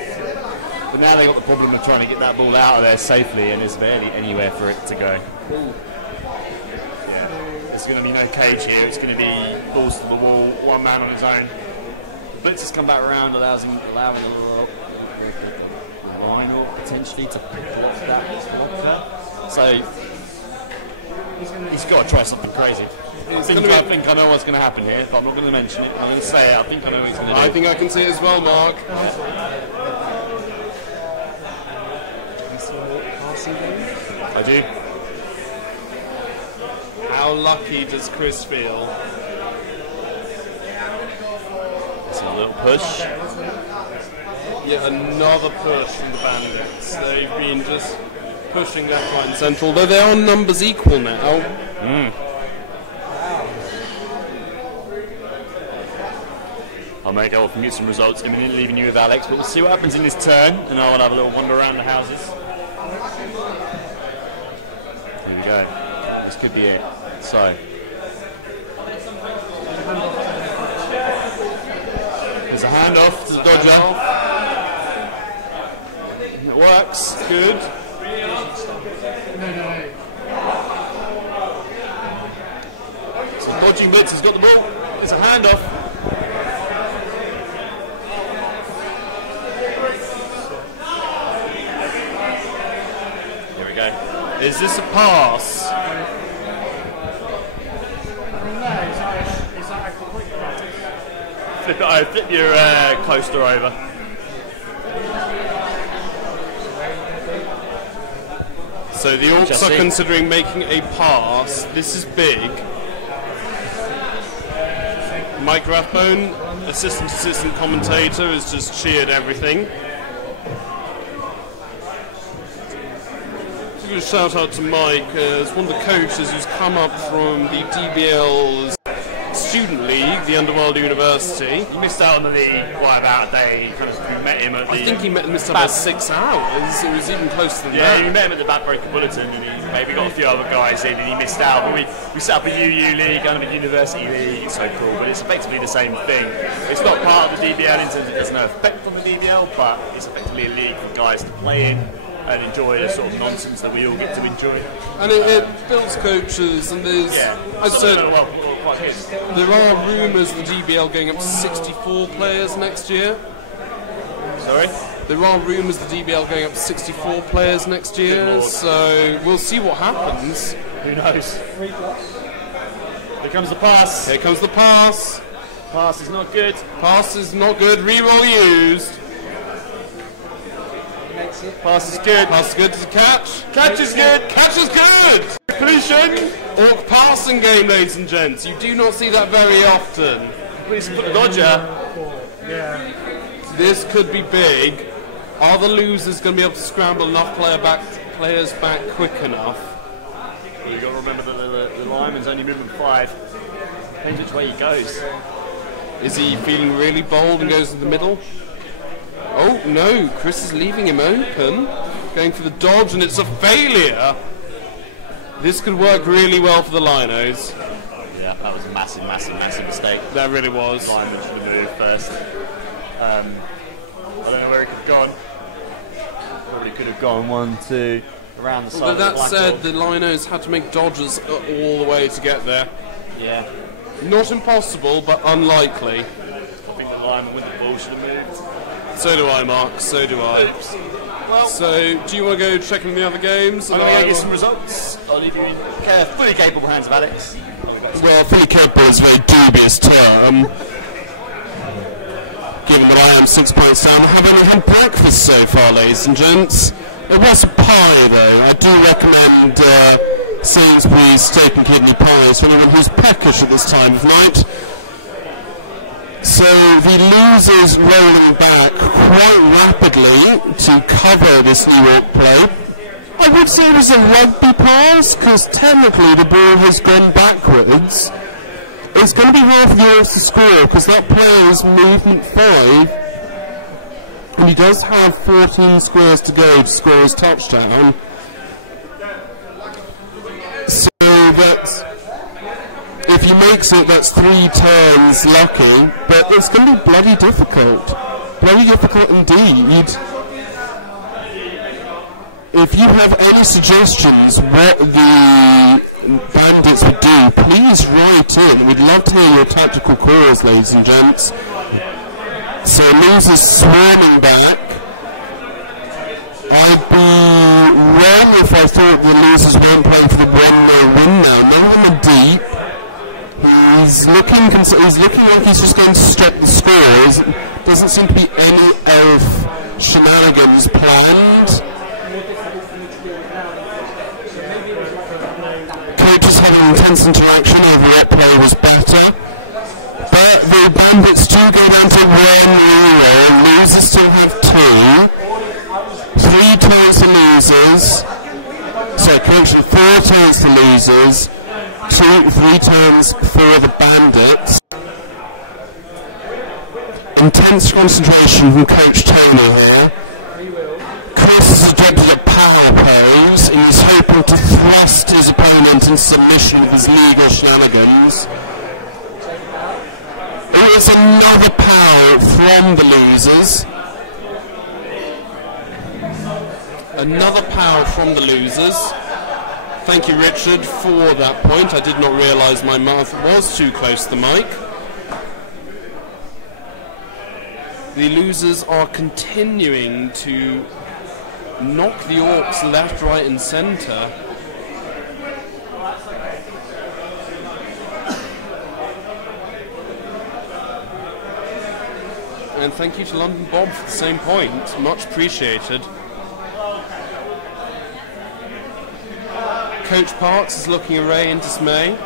but now they've got the problem of trying to get that ball out of there safely, and there's barely anywhere for it to go. Yeah. There's going to be no cage here, it's going to be balls to the wall, one man on his own. Blitz has come back around, allowing a little line or potentially to block that. So he's got to try something crazy. I think I know what's going to happen here, but I'm not going to mention it. I'm going to say it. I think I know what he's going to do. I think I can see it as well, Mark. I do. How lucky does Chris feel? It's a little push. Yet another push from the Bandits. They've been just pushing left, right and central, although they are numbers equal now. I'll make out and get some results imminently, leaving you with Alex, but we'll see what happens in this turn, and I'll have a little wander around the houses. Here we go. This could be it. So. There's a handoff to the Dodger. It works. Good. So dodging Blitz has got the ball. There's a handoff. There we go. Is this a pass? Flip your coaster over. So the Orcs are considering making a pass. This is big. Mike Rathbone, assistant commentator, has just cheered everything. So give a shout out to Mike as one of the coaches who's come up from the DBL's Student League, the Underworld University. He missed out on the league by about a day. We met him at the... I think he missed out by 6 hours. It was even closer than that. Yeah, we met him at the Backbreaker Bulletin, and he maybe got a few other guys in, and he missed out. But we set up a UU league, kind of a university league. It's so cool, but it's effectively the same thing. It's not part of the DBL in terms of it has no effect on the DBL, but it's effectively a league for guys to play in and enjoy the sort of nonsense that we all get to enjoy. And it builds coaches, and there's, as I said, there are rumours of the DBL going up to 64 players next year. Sorry? There are rumours of the DBL going up to 64 players next year, so we'll see what happens. Who knows? Here comes the pass. Here comes the pass. Pass is not good. Pass is not good. Reroll used. Pass is good. Pass is good to catch. Catch is good. Catch is good. Completion. Orc passing game, ladies and gents. You do not see that very often. Please put the dodger. Yeah. This could be big. Are the losers going to be able to scramble enough players back quick enough? You've got to remember that the lineman's only moving 5. Depends which way he goes. Is he feeling really bold and goes to the middle? Oh no, Chris is leaving him open. Going for the dodge and it's a failure. This could work really well for the Linos. Yeah, that was a massive mistake. That really was. The lineman should have moved first. I don't know where he could have gone. Probably could have gone 1, 2, around the side. Although that said, the Linos had to make dodges all the way to get there. Yeah. Not impossible, but unlikely. I think the lineman with the ball should have moved. So do I, Mark. So do I. Oops. Well, so, do you want to go checking the other games? I'm going to get some results. I'll leave you in fully capable hands of Alex. Well, fully capable is a very dubious term. Given that I am 6 points down, I haven't had breakfast so far, ladies and gents. It was a pie, though. I do recommend Sainsbury's steak and kidney pies for anyone who's peckish at this time of night. So the losers rolling back quite rapidly to cover this New York play. I would say it was a rugby pass, because technically the ball has gone backwards. It's going to be hard for the Orcs to score, because that player is movement 5, and he does have 14 squares to go to score his touchdown. So that's, if he makes it, that's 3 turns lucky, but it's going to be bloody difficult. Bloody difficult indeed. If you have any suggestions what the Bandits would do, please write in. We'd love to hear your tactical calls, ladies and gents. So losers swarming back. I'd be wrong if I thought the losers weren't playing for the 1-0 win now. None of them are deep. He's looking like he's just going to stop the scores. Doesn't seem to be any elf shenanigans planned. Coaches had an intense interaction over what play was better. But the Bandits do go down to 1 reroll. Losers still have 2. 3 turns to losers. Sorry, correction, 4 turns to losers. 3 turns for the Bandits. Intense concentration from Coach Tony here. Chris has adopted a power pose and he's hoping to thrust his opponent in submission with his legal shenanigans. It's another power from the losers. Another power from the losers. Thank you, Richard, for that point. I did not realise my mouth was too close to the mic. The losers are continuing to knock the Orcs left, right and centre. And thank you to London Bob for the same point. Much appreciated. Coach Parks is looking array in dismay.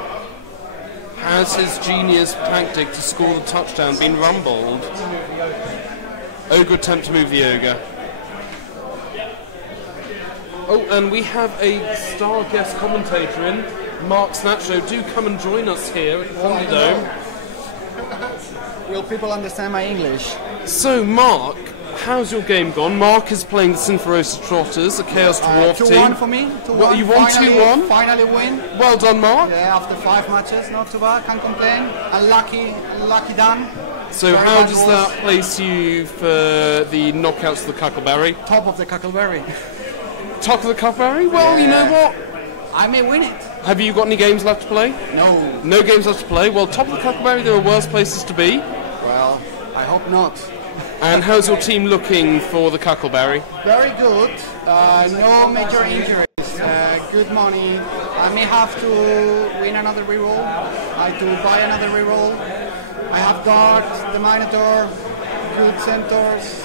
Has his genius tactic to score the touchdown been rumbled? Ogre attempt to move the ogre. Oh, and we have a star guest commentator in, Mark Snatcho. Do come and join us here at the Thunderdome. Will people understand my English? So, Mark, how's your game gone? Mark is playing the Sinforosa Trotters, a Chaos Dwarf team. 2-1 for me. 2-1. Well, you won 2-1? Finally win. Well done, Mark. Yeah, after 5 matches, not too bad, can't complain. Lucky done. So Very how bad does balls. that place you for the knockouts of the Cuckleberry? Top of the Cuckleberry. Top of the Cuckleberry? Well, you know what? I may win it. Have you got any games left to play? No. No games left to play? Well, top of the Cuckleberry, there are worse places to be. Well, I hope not. And how's your team looking for the Cuckleberry? Very good. No major injuries. Good money. I may have to win another reroll. I have to buy another reroll. I have guards, the Minotaur, good centaurs.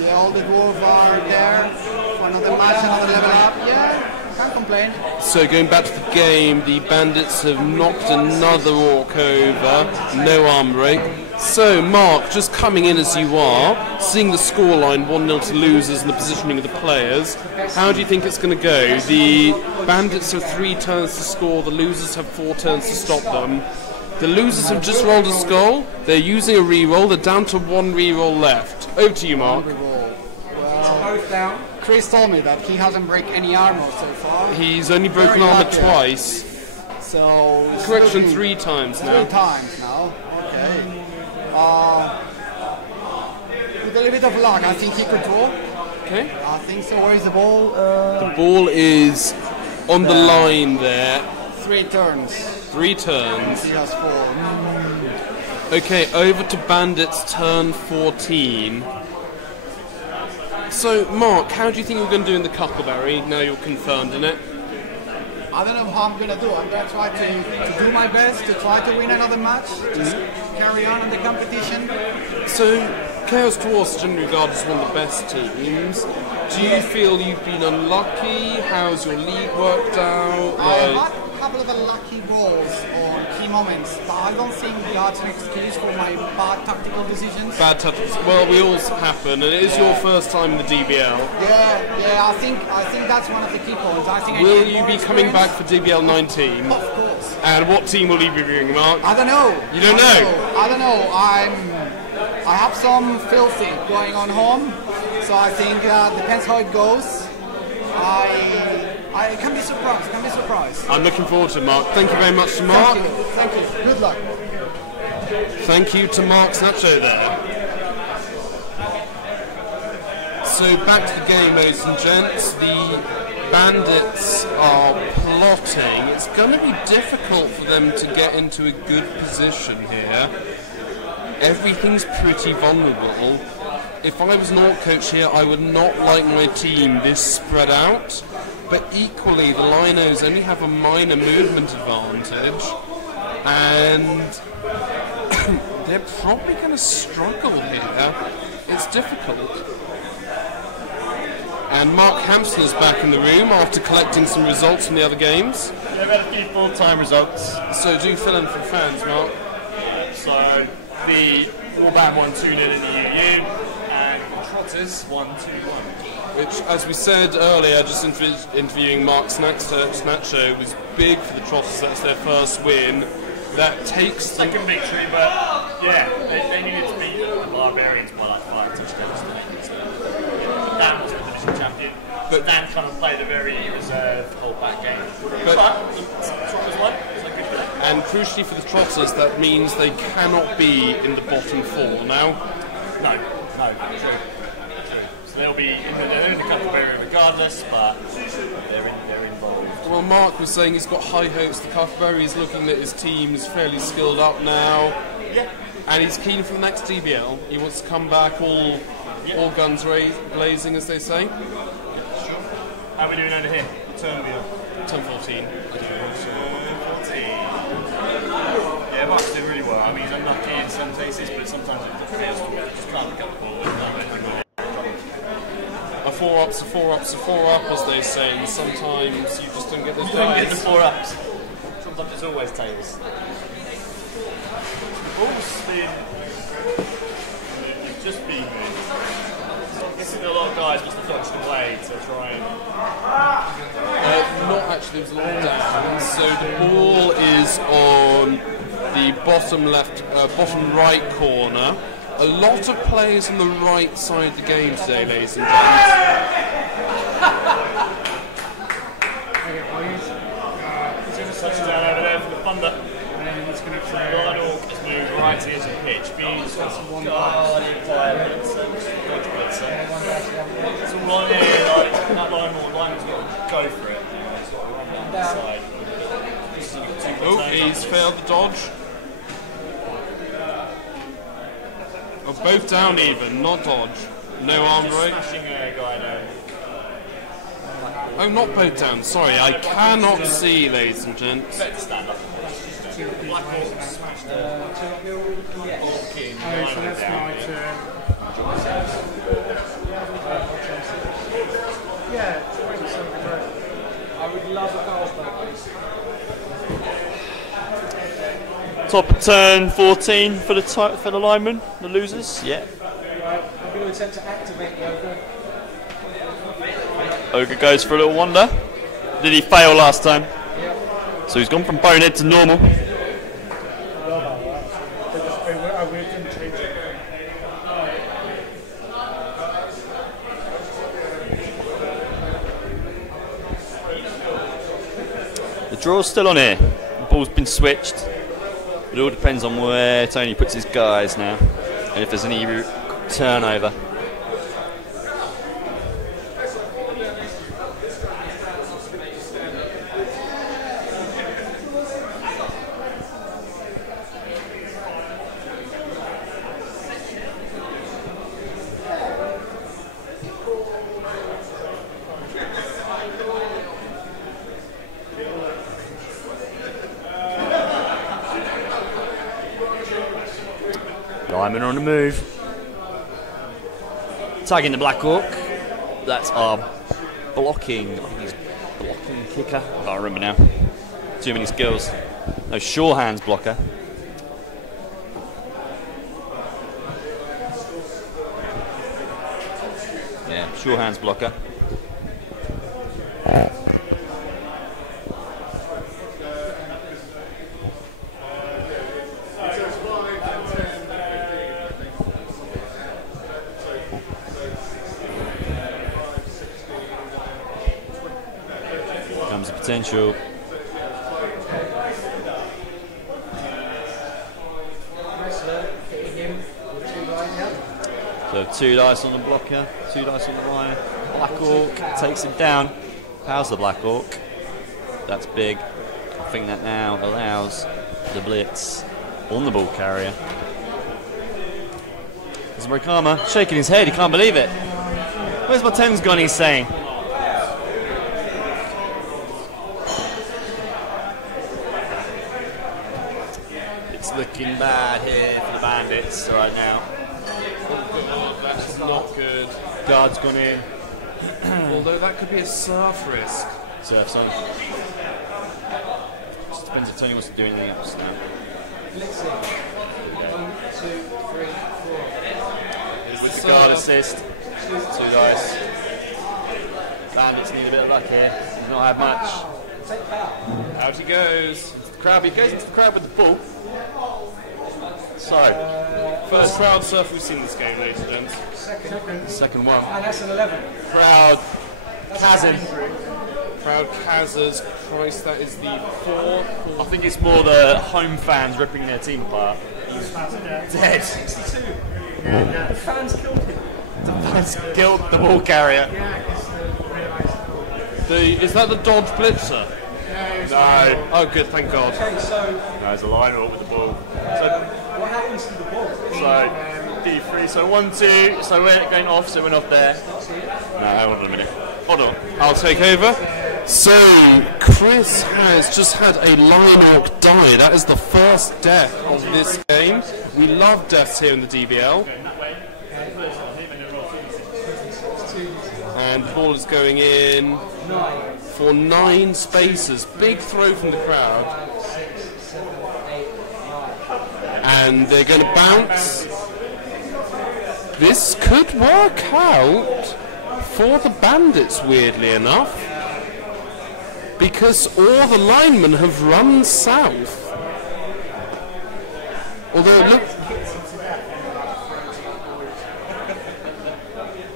Yeah, all the dwarves are there for another match, another level up. Yeah, can't complain. So going back to the game, the Bandits have knocked another orc over, no arm break. So Mark, just coming in as you are, seeing the scoreline 1-0 to losers and the positioning of the players, how do you think it's going to go? The Bandits have 3 turns to score, the losers have 4 turns to stop them. The losers have just rolled a skull, they're using a reroll, they're down to 1 reroll left. Over to you, Mark. Well, Chris told me that he hasn't break any armor so far. He's only broken armor twice. So Correction, 3 times now. 3 times now. Okay. With a little bit of luck, I think he could draw. Okay. I think so. Where is the ball? The ball is on the line there. 3 turns. 3 turns. He has 4. Okay, over to Bandits, turn 14. So, Mark, how do you think you're going to do in the Cuckleberry, now you're confirmed in it? I don't know how I'm going to do. I'm going to try to do my best, to try to win another match, just carry on in the competition. So, Chaos Dwarfs generally regarded as one of the best teams. Do you feel you've been unlucky? How's your league worked out? I had a couple of unlucky rolls on key moments, but I don't think that's an excuse for my bad tactical decisions. Bad tactics. Well, we all happen, and it is your first time in the DBL. Yeah. I think that's one of the key points. I think. Will you be coming back for DBL 19? Of course. And what team will you be bringing, Mark? I don't know. You don't know? I don't know. I have some filthy going on home, so I think depends how it goes. I can be surprised. I'm looking forward to it, Mark. Thank you very much to Mark. Thank you. Good luck. Thank you to Mark Snapshow there. So back to the game, ladies and gents. The Bandits are plotting. It's going to be difficult for them to get into a good position here. Everything's pretty vulnerable. If I was an orc coach here, I would not like my team this spread out. But equally, the Linos only have a minor movement advantage, and they're probably going to struggle here. It's difficult. And Mark Hampson is back in the room after collecting some results from the other games. Yeah, we had a few full-time results. So do fill in for fans, Mark. So the Warband won 2-0 in the UU, and the Trotters won 2-1. Which, as we said earlier, just interviewing Mark Snatcho, was big for the Trotters. That's their first win. That takes second victory, but yeah, they needed to beat the Barbarians by like 5 touchdowns. Dan was the division champion. But Dan kind of played a very reserved, hold-back game. But Trotters won. So good for them. And crucially for the Trotters, that means they cannot be in the bottom 4 now. No, true. So they'll be in the Cuckleberry regardless, but they're involved. Well, Mark was saying he's got high hopes. The Cuckleberry is looking that his team is fairly skilled up now. Yeah. And he's keen for the next DBL. He wants to come back all guns blazing, as they say. Yeah, sure. How are we doing over here? Turn 14. Yeah, Mark's doing really well. I mean, he's unlucky in some cases, but sometimes it just can't pick up the ball. A 4-up's a 4-up's a 4-up, as they say, and sometimes you just don't get those You don't get the days. 4-ups. Sometimes it's always tails. The ball's been... You've just been moved. I'm guessing a lot of guys must have dodged away to try and... Not actually, there was a lot down. So the ball is on the bottom right corner. A lot of players on the right side of the game today, ladies and gentlemen. Touchdown over there for the Thunder. Lionel has moved right to the edge of the pitch. Being guarded by Blitzer. It's all on here. That Lionel's got to go for it. Oh, he's failed the dodge. Oh, both down even, not dodge. No arm break. Smashing a guy down. Oh, not both down. Sorry, I cannot see, ladies and gents. So that's my turn. Yeah, 27 great. I would love a goal back. Top of turn 14 for the linemen, the losers. Yeah. I'm going to attempt to activate the ogre. Ogre goes for a little wonder. Did he fail last time? Yep. So he's gone from bonehead to normal. The draw's still on here. The ball's been switched. It all depends on where Tony puts his guys now, and if there's any turnover. Linemen are on the move. Tagging the Black Hawk. That's our blocking. I think he's blocking kicker. I can't remember now. Too many skills. No, sure hands blocker. Yeah, sure hands blocker. Comes the potential. So 2 dice on the blocker, 2 dice on the line. Black Hawk takes him down. How's the Black Hawk? That's big. I think that now allows the blitz on the ball carrier. There's Morikama shaking his head, he can't believe it. Where's my 10's gone, he's saying. It's looking bad here for the Bandits right now. That's not good. Guard's gone in. Although that could be a surf risk. So sorry. Just depends if Tony wants to do anything else now. Blitzing. 1, 2, 3, 4. With the guard assist, 2 dice. Bandits need a bit of luck here. He's not had much. Out he goes. Into the crowd. He goes into the crowd with the ball. So, First crowd surf we've seen this game, ladies and gents. second one. And that's an 11. Crowd. Kazin. Crowd Kazers. Christ, that is the 4th. I think it's more the home fans ripping their team apart. Dead. 62. The fans killed him. The fans killed the ball carrier. Is that the Dodge Blitzer? No. Oh, good, thank God. Okay, so There's a line up with the ball. what happens to the ball? So, D3, so 1, 2, so we're going off, so we're not there. No, hold on a minute. Hold on. I'll take over. So, Chris has just had a Lion Orc die. That is the first death of this game. We love deaths here in the DBL. And the ball is going in for 9 spaces. Big throw from the crowd. And they're going to bounce. This could work out for the Bandits, weirdly enough, because all the linemen have run south. Although it looks...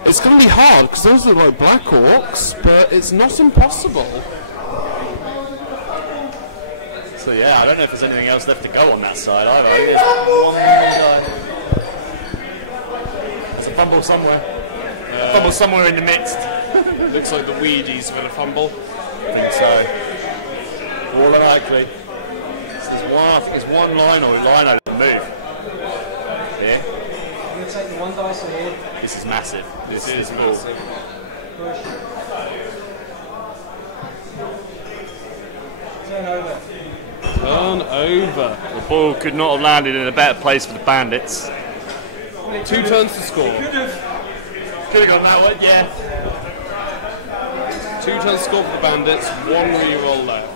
It's going to be hard, because those are like Black Orcs, but it's not impossible. So yeah, I don't know if there's anything else left to go on that side either. There's a fumble somewhere. Fumble somewhere in the midst. Looks like the Weedies are going to fumble. I think so. More than likely. There's one line to move. Here. I'm going to take the 1 dice here. This is massive. This is massive. Push. Turnover. The ball could not have landed in a better place for the Bandits. 2 turns to score. Could have gone that way, yeah. 2 turns to score for the Bandits, 1 re-roll left.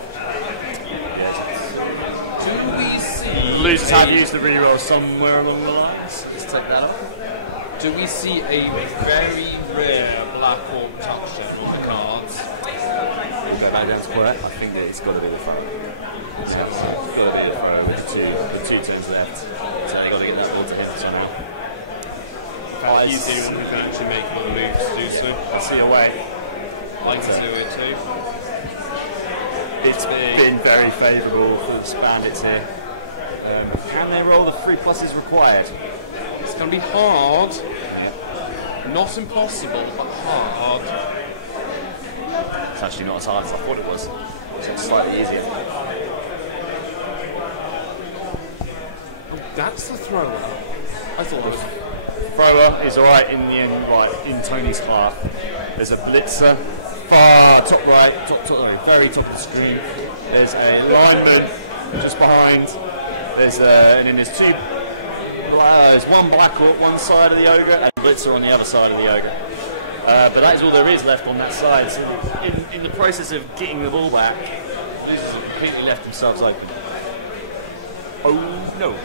Do we see The losers have used the reroll somewhere along the lines. Let's take that up. Do we see a very rare Black Hawk touchdown on the cards? That's correct. I think that it's got to be the throw. It's got to be the throw with two turns left. So they've got to get that ball to him somehow. He's the one who can actually make the move to do so. I see a way. I can do it too. It's been very favourable for the Bandits here. Can they roll the 3+ required? It's going to be hard. Not impossible, but hard. It's actually not as hard as I thought it was. It's slightly easier. Oh, that's the thrower. I thought it was. Thrower is alright in the end, right in Tony's half. There's a blitzer far top right, very top of the screen. There's a lineman just behind. There's and then there's there's one Black Hawk one side of the ogre and a blitzer on the other side of the ogre. But that is all there is left on that side. So in the process of getting the ball back, the losers have completely left themselves open. Oh no.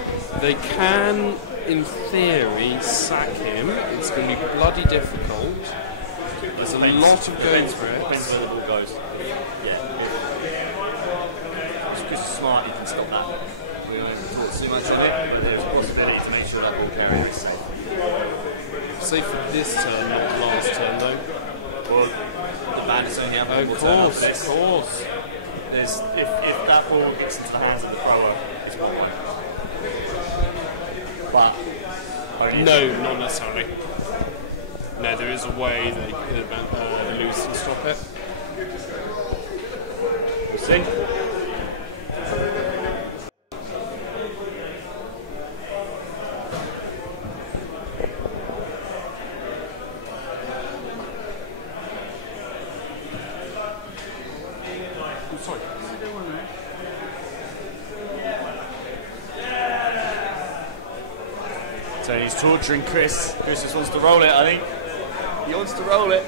They can, in theory, sack him. It's going to be bloody difficult. There's a lot of going for it. Depends where the ball goes. Yeah. If Chris is smart, he can stop that. We don't talk too much on it. There's a possibility to make sure that ball carrier is safe. Safe for this turn, not the last turn, though. Well, The Bandits only have one Of more turn course, after of this. course. There's if that ball gets into the hands of the thrower, it's 1 point. But No, not necessarily. No, there is a way that the losers can stop it. we'll see. Tony's torturing Chris. Chris just wants to roll it, I think. He wants to roll it.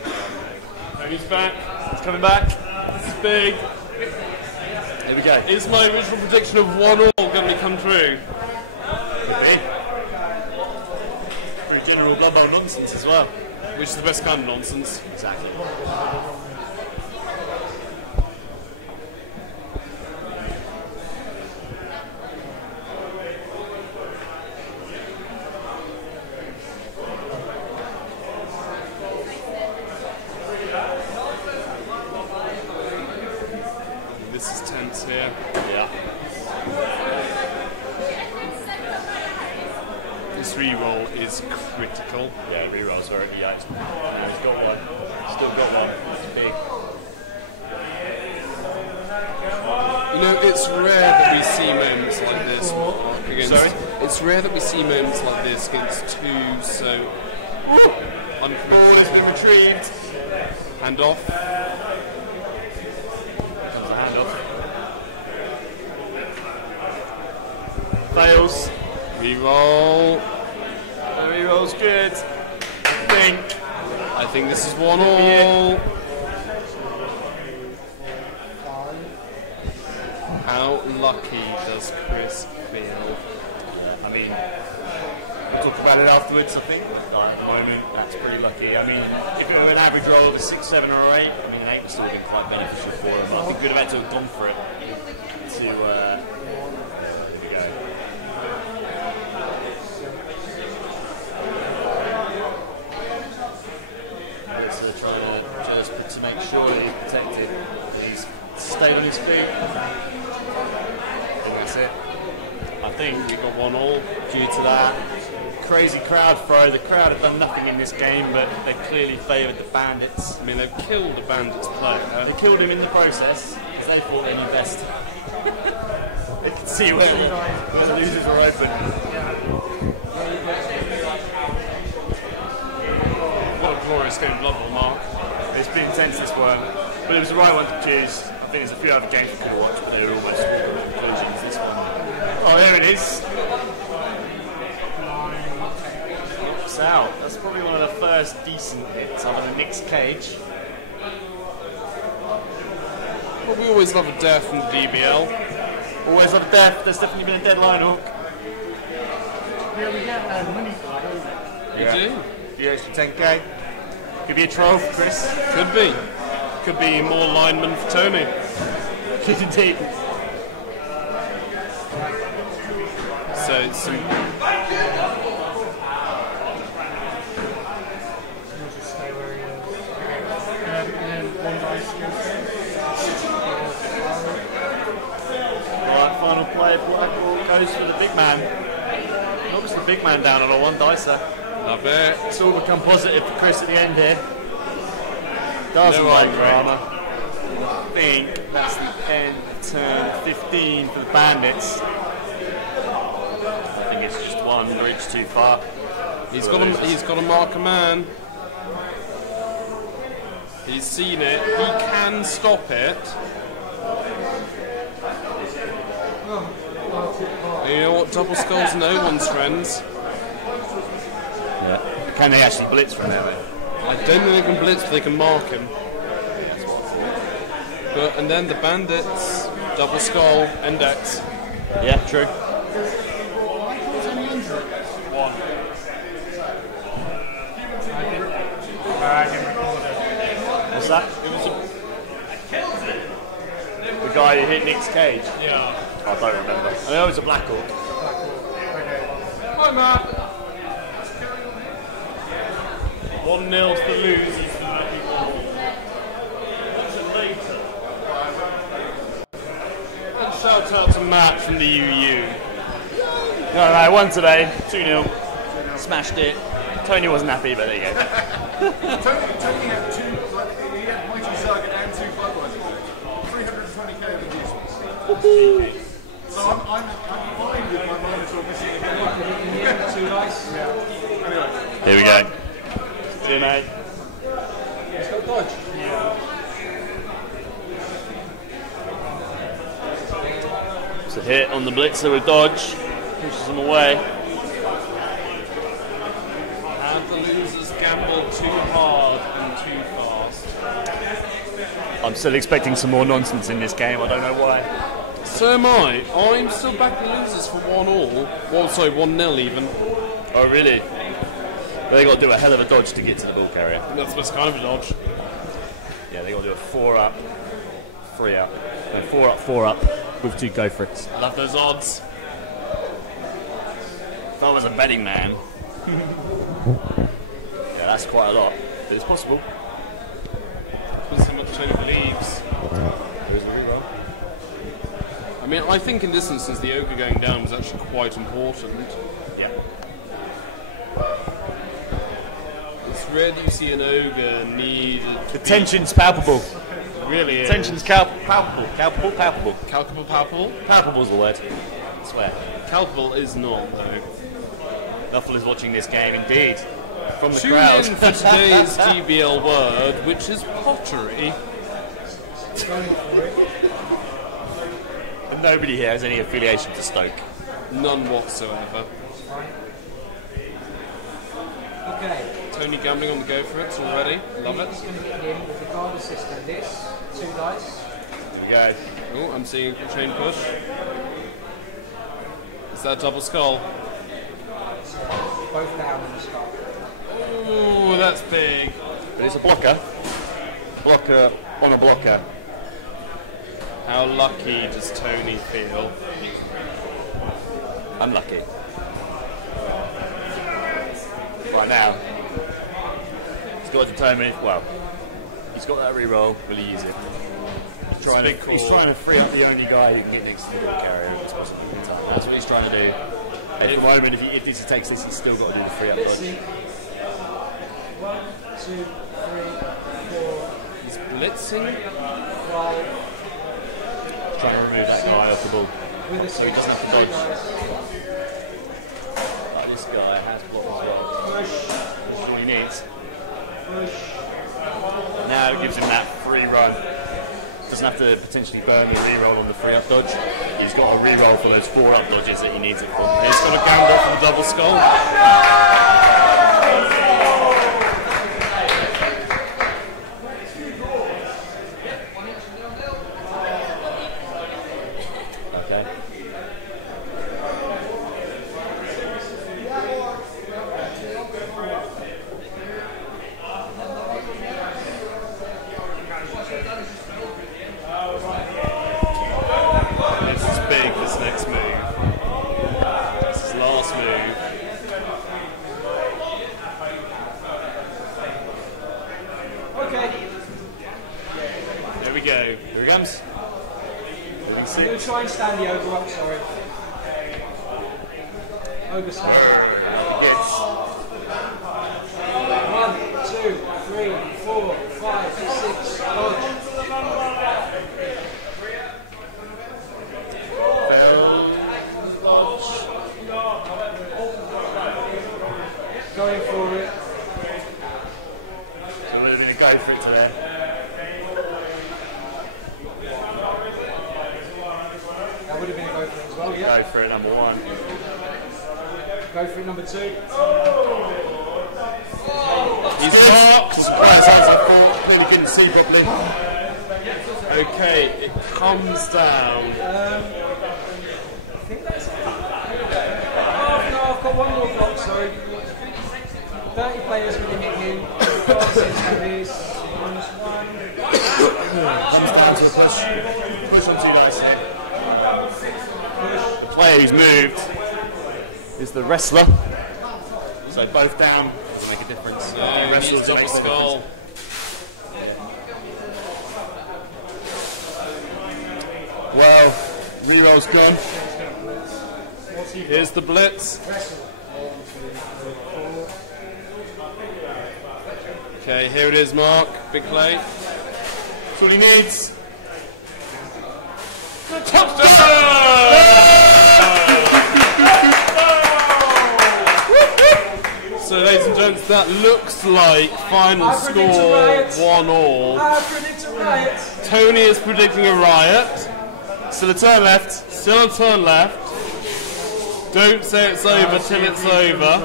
Tony's back. He's coming back. This is big. Here we go. Is my original prediction of 1-1 going to come true? Through general Blood Bowl nonsense as well. Which is the best kind of nonsense. Exactly. This is tense here. Yeah. This re-roll is critical. Yeah, rerolls very yeah. He's got one. Still got one. It's big. You know, it's rare that we see moments like this against. Sorry? It's rare that we see moments like this against two so Ball has been retrieved. Hand off. Comes the hand off. Fails. Re-roll. The reroll's good. I think this is 1-1. How lucky does Chris feel? I mean, we'll talk about it afterwards, I think. But at the moment, that's pretty lucky. I mean, if it were an average roll of a 6, 7 or 8, I mean, an 8 would still have been quite beneficial for him. I think we'd have had to have gone for it to, there we go. To make sure that he's protected, he's stayed on his feet. And that's it. I think we got 1-1 due to that crazy crowd throw. The crowd have done nothing in this game, but they clearly favoured the Bandits. I mean, they've killed the Bandits player. They killed him in the process because they thought they knew best. They could see where the losers were open. What a glorious game of Blood Bowl, Mark. It's been intense, this one. But it was the right one to choose. I think there's a few other games we could have watched, but they were almost foregone conclusions. This one. Oh, there it is. Knocks out. That's probably one of the first decent hits other than Nick's cage. Well, we always love a death in the DBL. Always love a death. There's definitely been a deadline hook. Yeah, we get money for that, don't we? You do? The extra 10k. Could be a trophy, Chris. Could be. Could be more linemen for Tony. Could indeed. So it's some. Just stay where he is. And then one dice against him. Right, final play. Blackpool goes for the big man. Knocks the big man down on a one dicer. Love it. It's all become positive for Chris at the end here. Doesn't No like arguing. drama. I think that's the end of turn 15 for the Bandits. I think it's just one bridge too far. He's got to mark a man. He's seen it. He can stop it. And you know what? Double skull's no one's friends. Yeah. Can they actually blitz from there then? I don't think they can blitz, but they can mark him. And then the Bandits, double skull, index. Yeah, true. What's that? The guy who hit Nick's cage? Yeah. I don't remember. I know it was a Black Hawk. Hi, Matt. 1-0 to lose. And shout out to Matt from the UU. No, won today. 2-0. Smashed it. Tony wasn't happy, but there you go. Tony had two, he had Mighty Saga and two Bloodlines. 320k of inducements. So I'm fine with my Minotaur missing again. Two dice. Yeah. Anyway. Here we go. See you, mate. He's got dodge. It's a hit on the blitzer with dodge. Pushes him away. And the losers gambled too hard and too fast. I'm still expecting some more nonsense in this game. I don't know why. So am I. I'm still back the losers for 1-all. Well, sorry, 1-0 even. Oh, really? They got to do a hell of a dodge to get to the ball carrier. That's kind of a dodge. Yeah, they got to do a 4-up, 3-up, no, 4-up, 4-up with 2 go for it. I love those odds. If I was a betting man, yeah, that's quite a lot. But it's possible. Depends how much Tony believes. I mean, I think in this instance the ogre going down was actually quite important. Yeah. It's rare that you see an ogre needed. The tension's palpable. It really is. Tension's palpable. Palpable. Calculable, palpable. Palpable's the word. I swear. Calculable is not, though. Nuffle is watching this game, indeed. From the Tune crowd. in for today's DBL word, which is pottery. And nobody here has any affiliation to Stoke. None whatsoever. Okay. Tony gambling on the go for it already. Love it. He's going to hit him with the guard assist and this. 2 dice. There we go. Oh, I'm seeing a chain push. Is that a double skull? Both down in the skull. Ooh, that's big. But it's a blocker. Blocker on a blocker. How lucky does Tony feel? Unlucky. Right now, he's got to determine if, well, he's got that reroll, will he use it? He's trying to free up the only guy who can get next to the ball carrier if it's possible. That's what he's trying to do. At the moment, if this takes this, he's still got to do the free up dodge. 1, 2, 3, 4. He's blitzing. 5. Trying to remove that guy off the ball. With a 6. So he doesn't have to dodge. Like this guy has blocked as well. Push. That's all he needs. Push. Now it gives him that free run. Doesn't have to potentially burn the reroll on the free up dodge. He's got a reroll for those 4 up dodges that he needs it for. And he's got a Gambit for the double skull. I'm going to try and stand the ogre up, sorry. Ogre stand. Yes. 1, 2, 3, 4, 5, 6, dodge. Going for it. So we're going to go for it today. That would have been a go for it as well, yeah. Go for it, number 1. Go for it, number 2. He's blocked! Surprise as I thought, clearly couldn't see properly. Okay, it comes down. I think that's it. Oh, no, I've got one more block, sorry. 30 players with him hitting. Comes down to the push on 2 dice here. The player who's moved is the wrestler. So both down doesn't make a difference. Wrestler's double skull. Well, reroll's gone. Here's the blitz. Okay, here it is, Mark. Big play. That's all he needs. So, ladies and gents, that looks like final score 1-all. Tony is predicting a riot. Still a turn left. Still a turn left. Don't say it's over till it's over.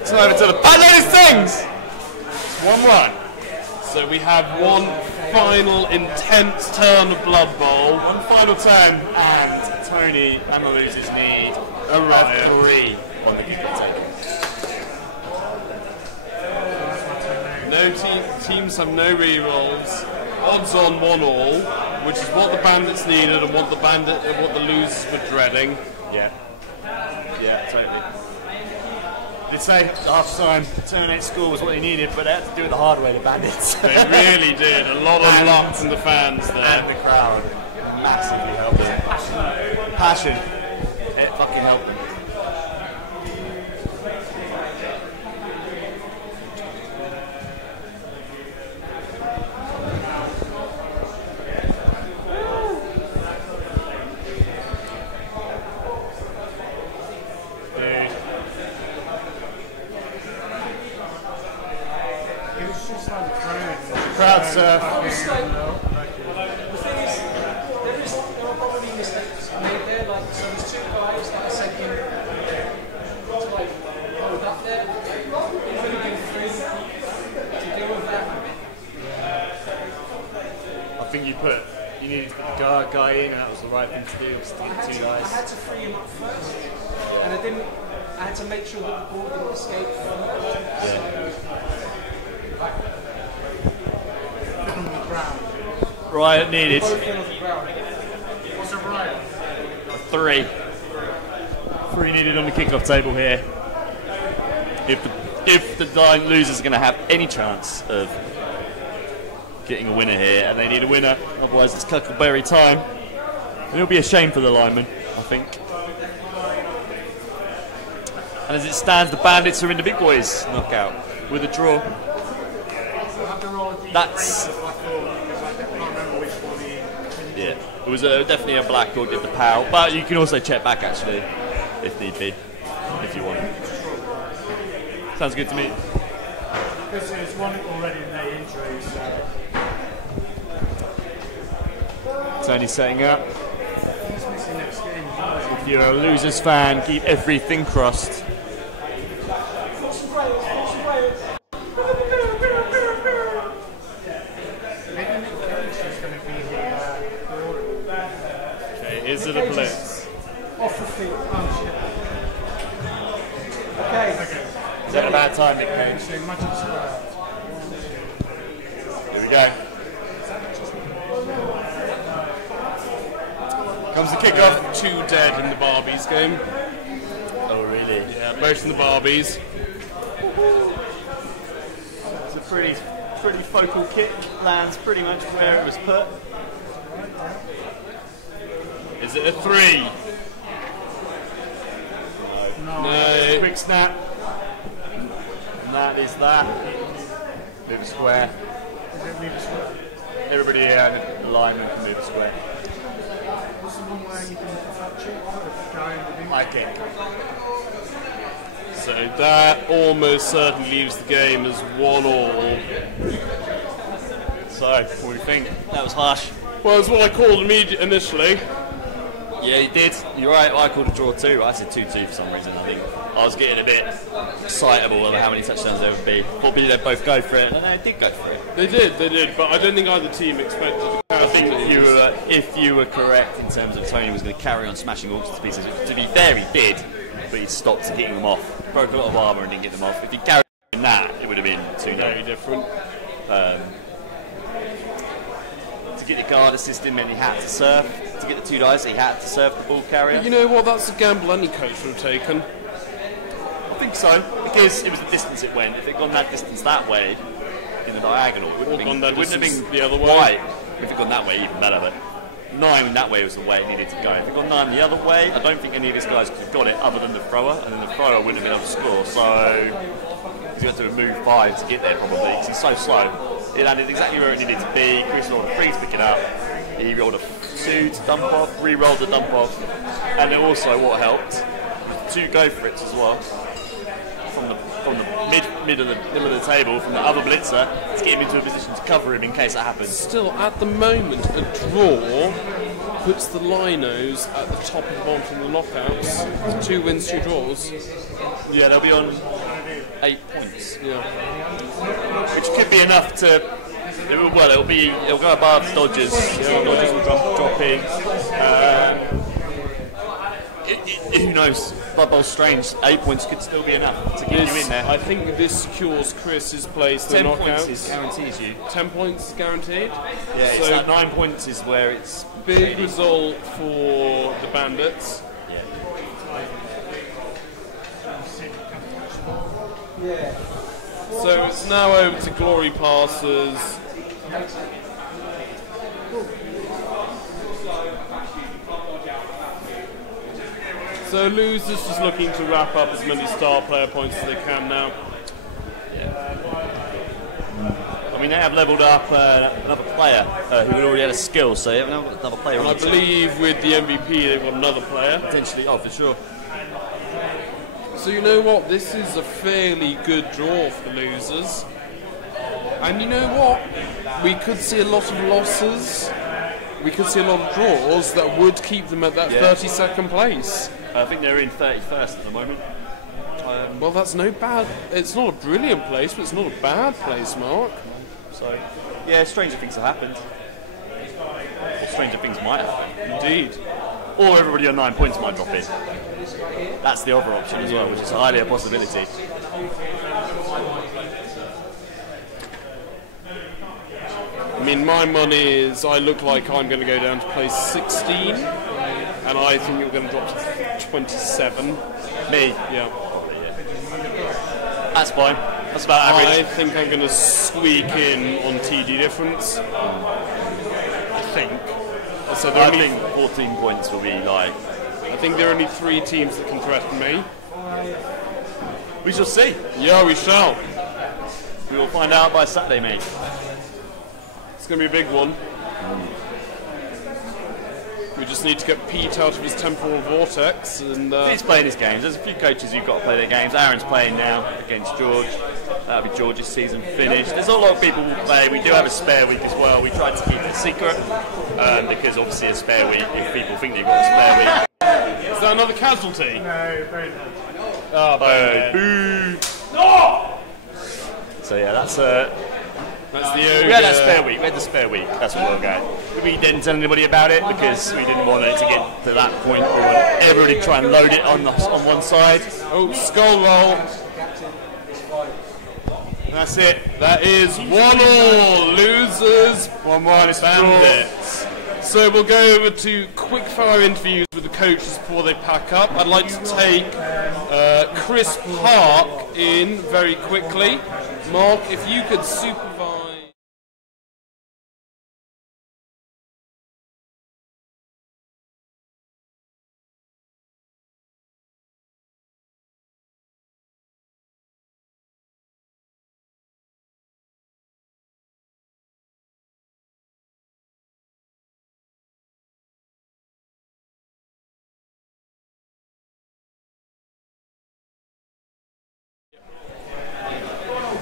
It's not over till the these things. 1-1. So we have one final intense turn of Blood Bowl. One final turn, and Tony Amaluz's need a riot 3 on the kickoff table. No teams have no rerolls. Odds on 1-all, which is what the Bandits needed and what the losers were dreading. Yeah. Yeah, totally. Did say at half time terminate score was what they needed, but they had to do it the hard way, the Bandits. They really did. A lot of luck from the fans there. And the crowd massively helped them. Passion. It fucking helped them. Crowd surf. The thing is, there are probably mistakes made there. Like, so there's 2 guys that are second. Like, hold up there. It could have been 3 to deal with that. I think you needed to put the guard guy in, and that was the right thing to do. Was to get 2 guys. I had to free him up first, and I had to make sure that the ball didn't escape from it. Riot needed. What's a riot? 3. 3 needed on the kickoff table here. If the losers are going to have any chance of getting a winner here, and they need a winner, otherwise it's Cuckleberry time. And it'll be a shame for the linemen, I think. And as it stands, the Bandits are in the big boys knockout with a draw. That's... Yeah, it was definitely a black or did the POW, but you can also check back actually, if need be, if you want. Sounds good to me. Because there's one already in their injury, so Tony's setting up. If you're a Losers fan, keep everything crossed. Okay, is it a blitz? Off the feet. Oh, shit. Okay. Is that a bad time, Nick Cage? Here we go. Comes the kickoff. 2 dead in the Barbies game. Oh, really? Yeah, both in the Barbies. It's a pretty focal kick. Lands pretty much where it was put. Is it a 3? No. Quick snap. And that is that. Move a square. Everybody here, the lineman can move a square. I kick. So that almost certainly leaves the game as 1-all. So, what do you think? That was harsh. Well, it's what I called initially. Yeah, you did. You're right. I called a draw too. I said 2-2 for some reason. I think I was getting a bit excitable over how many touchdowns there would be. Thought they'd both go for it, and they did go for it. They did. But I don't think either team expected to I think if you were correct in terms of Tony was going to carry on smashing orcs to pieces, to be fair, he did, but he stopped getting them off. Broke a lot of armour and didn't get them off. If he carried on that, it would have been 2-0. Very different. To get the guard assist in meant he had to surf. To get the 2 dice, he had to surf the ball carrier. But you know what? That's a gamble any coach would have taken. I think so, because it was the distance it went. If it had gone that distance that way, in the diagonal, it wouldn't have been the other way. Right. If it had gone that way, even better, but 9 that way was the way it needed to go. If it had gone 9 the other way, I don't think any of these guys could have got it other than the thrower, and then the thrower wouldn't have been able to score, so he had to move 5 to get there probably, because he's so slow. It landed exactly where it needed to be. Chris rolled a 3 to pick it up. He rolled a 2 to dump off, re-rolled the dump off, and then also what helped was 2 go for it as well. From the middle of the table, from the other blitzer, to get him into a position to cover him in case that happens. Still, at the moment, a draw puts the Linos at the top of the bottom from the knockouts. 2 wins, 2 draws. Yeah, they'll be on 8 points. Yeah, which could be enough to. It'll go above Dodgers. Dodgers will drop in. Who knows? Blood Bowl's strange. 8 points could still be enough to get you in there. I think this secures Chris's place. 10 the knockouts. points is guarantees you. 10 points is guaranteed. Yeah, so it's that 9 points is where it's big result for the Bandits. Yeah. So it's now over to Glory Passes. So Losers just looking to wrap up as many star player points as they can now. I mean, they have levelled up another player who already had a skill, so they have another player. And I believe with the MVP they've got another player. Potentially, for sure. So you know what? This is a fairly good draw for the Losers. And you know what? We could see a lot of losses. We could see a lot of draws that would keep them at that 32nd place. I think they're in 31st at the moment. Well, that's no bad. It's not a brilliant place, but it's not a bad place, Mark. So, yeah, stranger things have happened. Or stranger things might happen. Indeed. Or everybody on 9 points might drop in. That's the other option as well, which is highly a possibility. I mean, my money is I look like I'm going to go down to place 16, and I think you're going to drop to 27. Me? Yeah. That's fine. That's about average. I think I'm going to squeak in on TD difference. I think. So I think 14 points will be like... I think there are only 3 teams that can threaten me. We shall see. Yeah, we shall. We will find out by Saturday, mate. It's going to be a big one. We just need to get Pete out of his temporal vortex. And he's playing his games. There's a few coaches who've got to play their games. Aaron's playing now against George. That'll be George's season finished. There's a lot of people who play. We do have a spare week as well. We tried to keep it secret because obviously a spare week, if people think they've got a spare week. Is that another casualty? No, very nice. Oh, boo! No! So yeah, that's the we had that spare week. We had the spare week. That's what we're going. We didn't tell anybody about it because we didn't want it to get to that point where everybody try and load it on one side. Oh, skull roll. That's it. That is 1-1. Losers. 1-1. Bandits. So we'll go over to quick-fire interviews with the coaches before they pack up. I'd like to take Chris Park in very quickly. Mark, if you could supervise.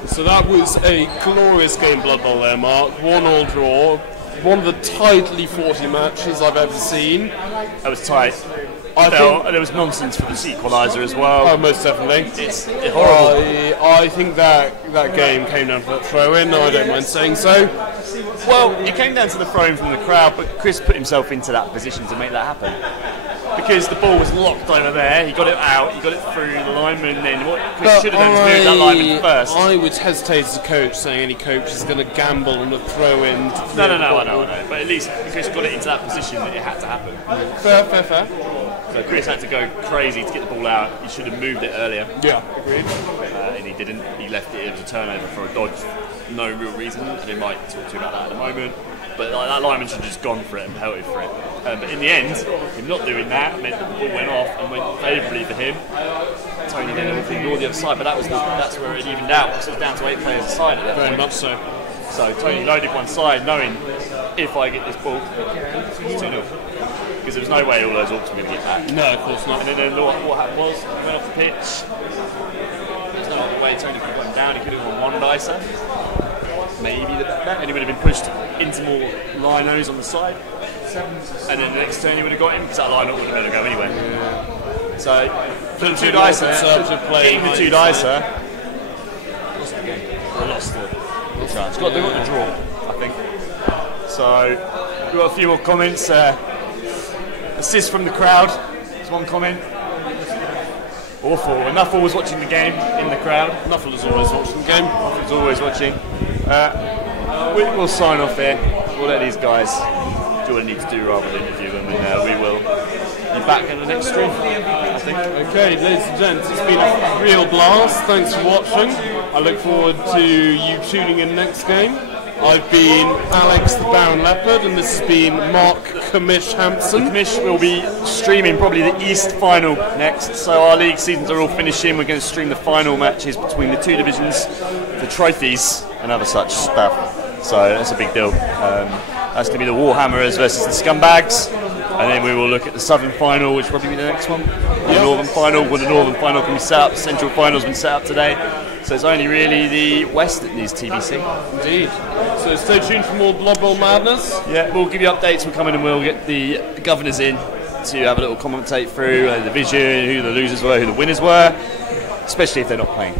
So that was a glorious game, Blood Bowl there, Mark. 1-1 draw. One of the tightly 40 matches I've ever seen. That was tight. I think there was nonsense for the equaliser as well. Oh, most definitely. It's horrible. I think that game came down to that throw-in. No, I don't mind saying so. Well, it came down to the throw-in from the crowd, but Chris put himself into that position to make that happen. Because the ball was locked over there, he got it out, he got it through the lineman, then what Chris should have done is moved that lineman first. I would hesitate as a coach saying any coach is going to gamble on a throw-in. No, I know. But at least Chris got it into that position that it had to happen. Fair. So Chris had to go crazy to get the ball out. He should have moved it earlier. Yeah, agreed. And he didn't. He left it. It was a turnover for a dodge. No real reason. And he might talk to you about that at the moment. But that lineman should have just gone for it and pelted for it. But in the end, him not doing that meant that the ball went off and went favourably for him. Tony didn't ignore the other side, but that's where it evened out. Because it was down to 8 players aside at that point. Very much so. So Tony loaded one side, knowing if I get this ball, it's 2-0. Because there was no way all those Orcs were going to get back. No, of course not. And then what happened was, he went off the pitch. There's no other way Tony could have gone down. He could have won one dicer. Maybe and he would have been pushed into more linos on the side. And then the next turn he would have got him because that lino wouldn't have been able to go anywhere. Yeah. So, for the 2 dicer, getting the 2 dicer, lost the game. They lost the chance. They got the draw, I think. So, we've got a few more comments. Assist from the crowd. There's one comment. Awful. Nuffle was watching the game in the crowd. Nuffle is always watching the game. Nuffle's always watching. We'll sign off there. We'll let these guys do what they need to do rather than interview them, and we will be back in the next stream, I think. Okay, ladies and gents, it's been a real blast. Thanks for watching. I look forward to you tuning in next game. I've been Alex the Baron Leopard, and this has been Mark COMMISH Hampson. COMMISH will be streaming probably the East final next, so our league seasons are all finishing. We're going to stream the final matches between the 2 divisions, the trophies, and other such stuff. So that's a big deal. That's going to be the Warhammerers versus the Scumbags, and then we will look at the Southern final, which will probably be the next one. The Northern final, well, the Northern final can be set up. The Central final's been set up today. So it's only really the West that needs TBC. Indeed. So stay tuned for more Blood Bowl madness. Yeah, we'll give you updates. We'll come in and we'll get the governors in to have a little commentate through the division, who the losers were, who the winners were, especially if they're not playing.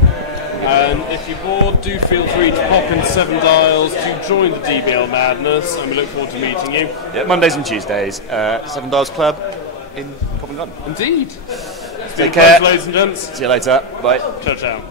And if you're bored, do feel free to pop in 7 Dials to join the DBL madness, and we look forward to meeting you. Yeah, Mondays and Tuesdays, 7 Dials Club in Covent Garden. Indeed. Take care, ladies and gents. See you later. Bye. Ciao, ciao.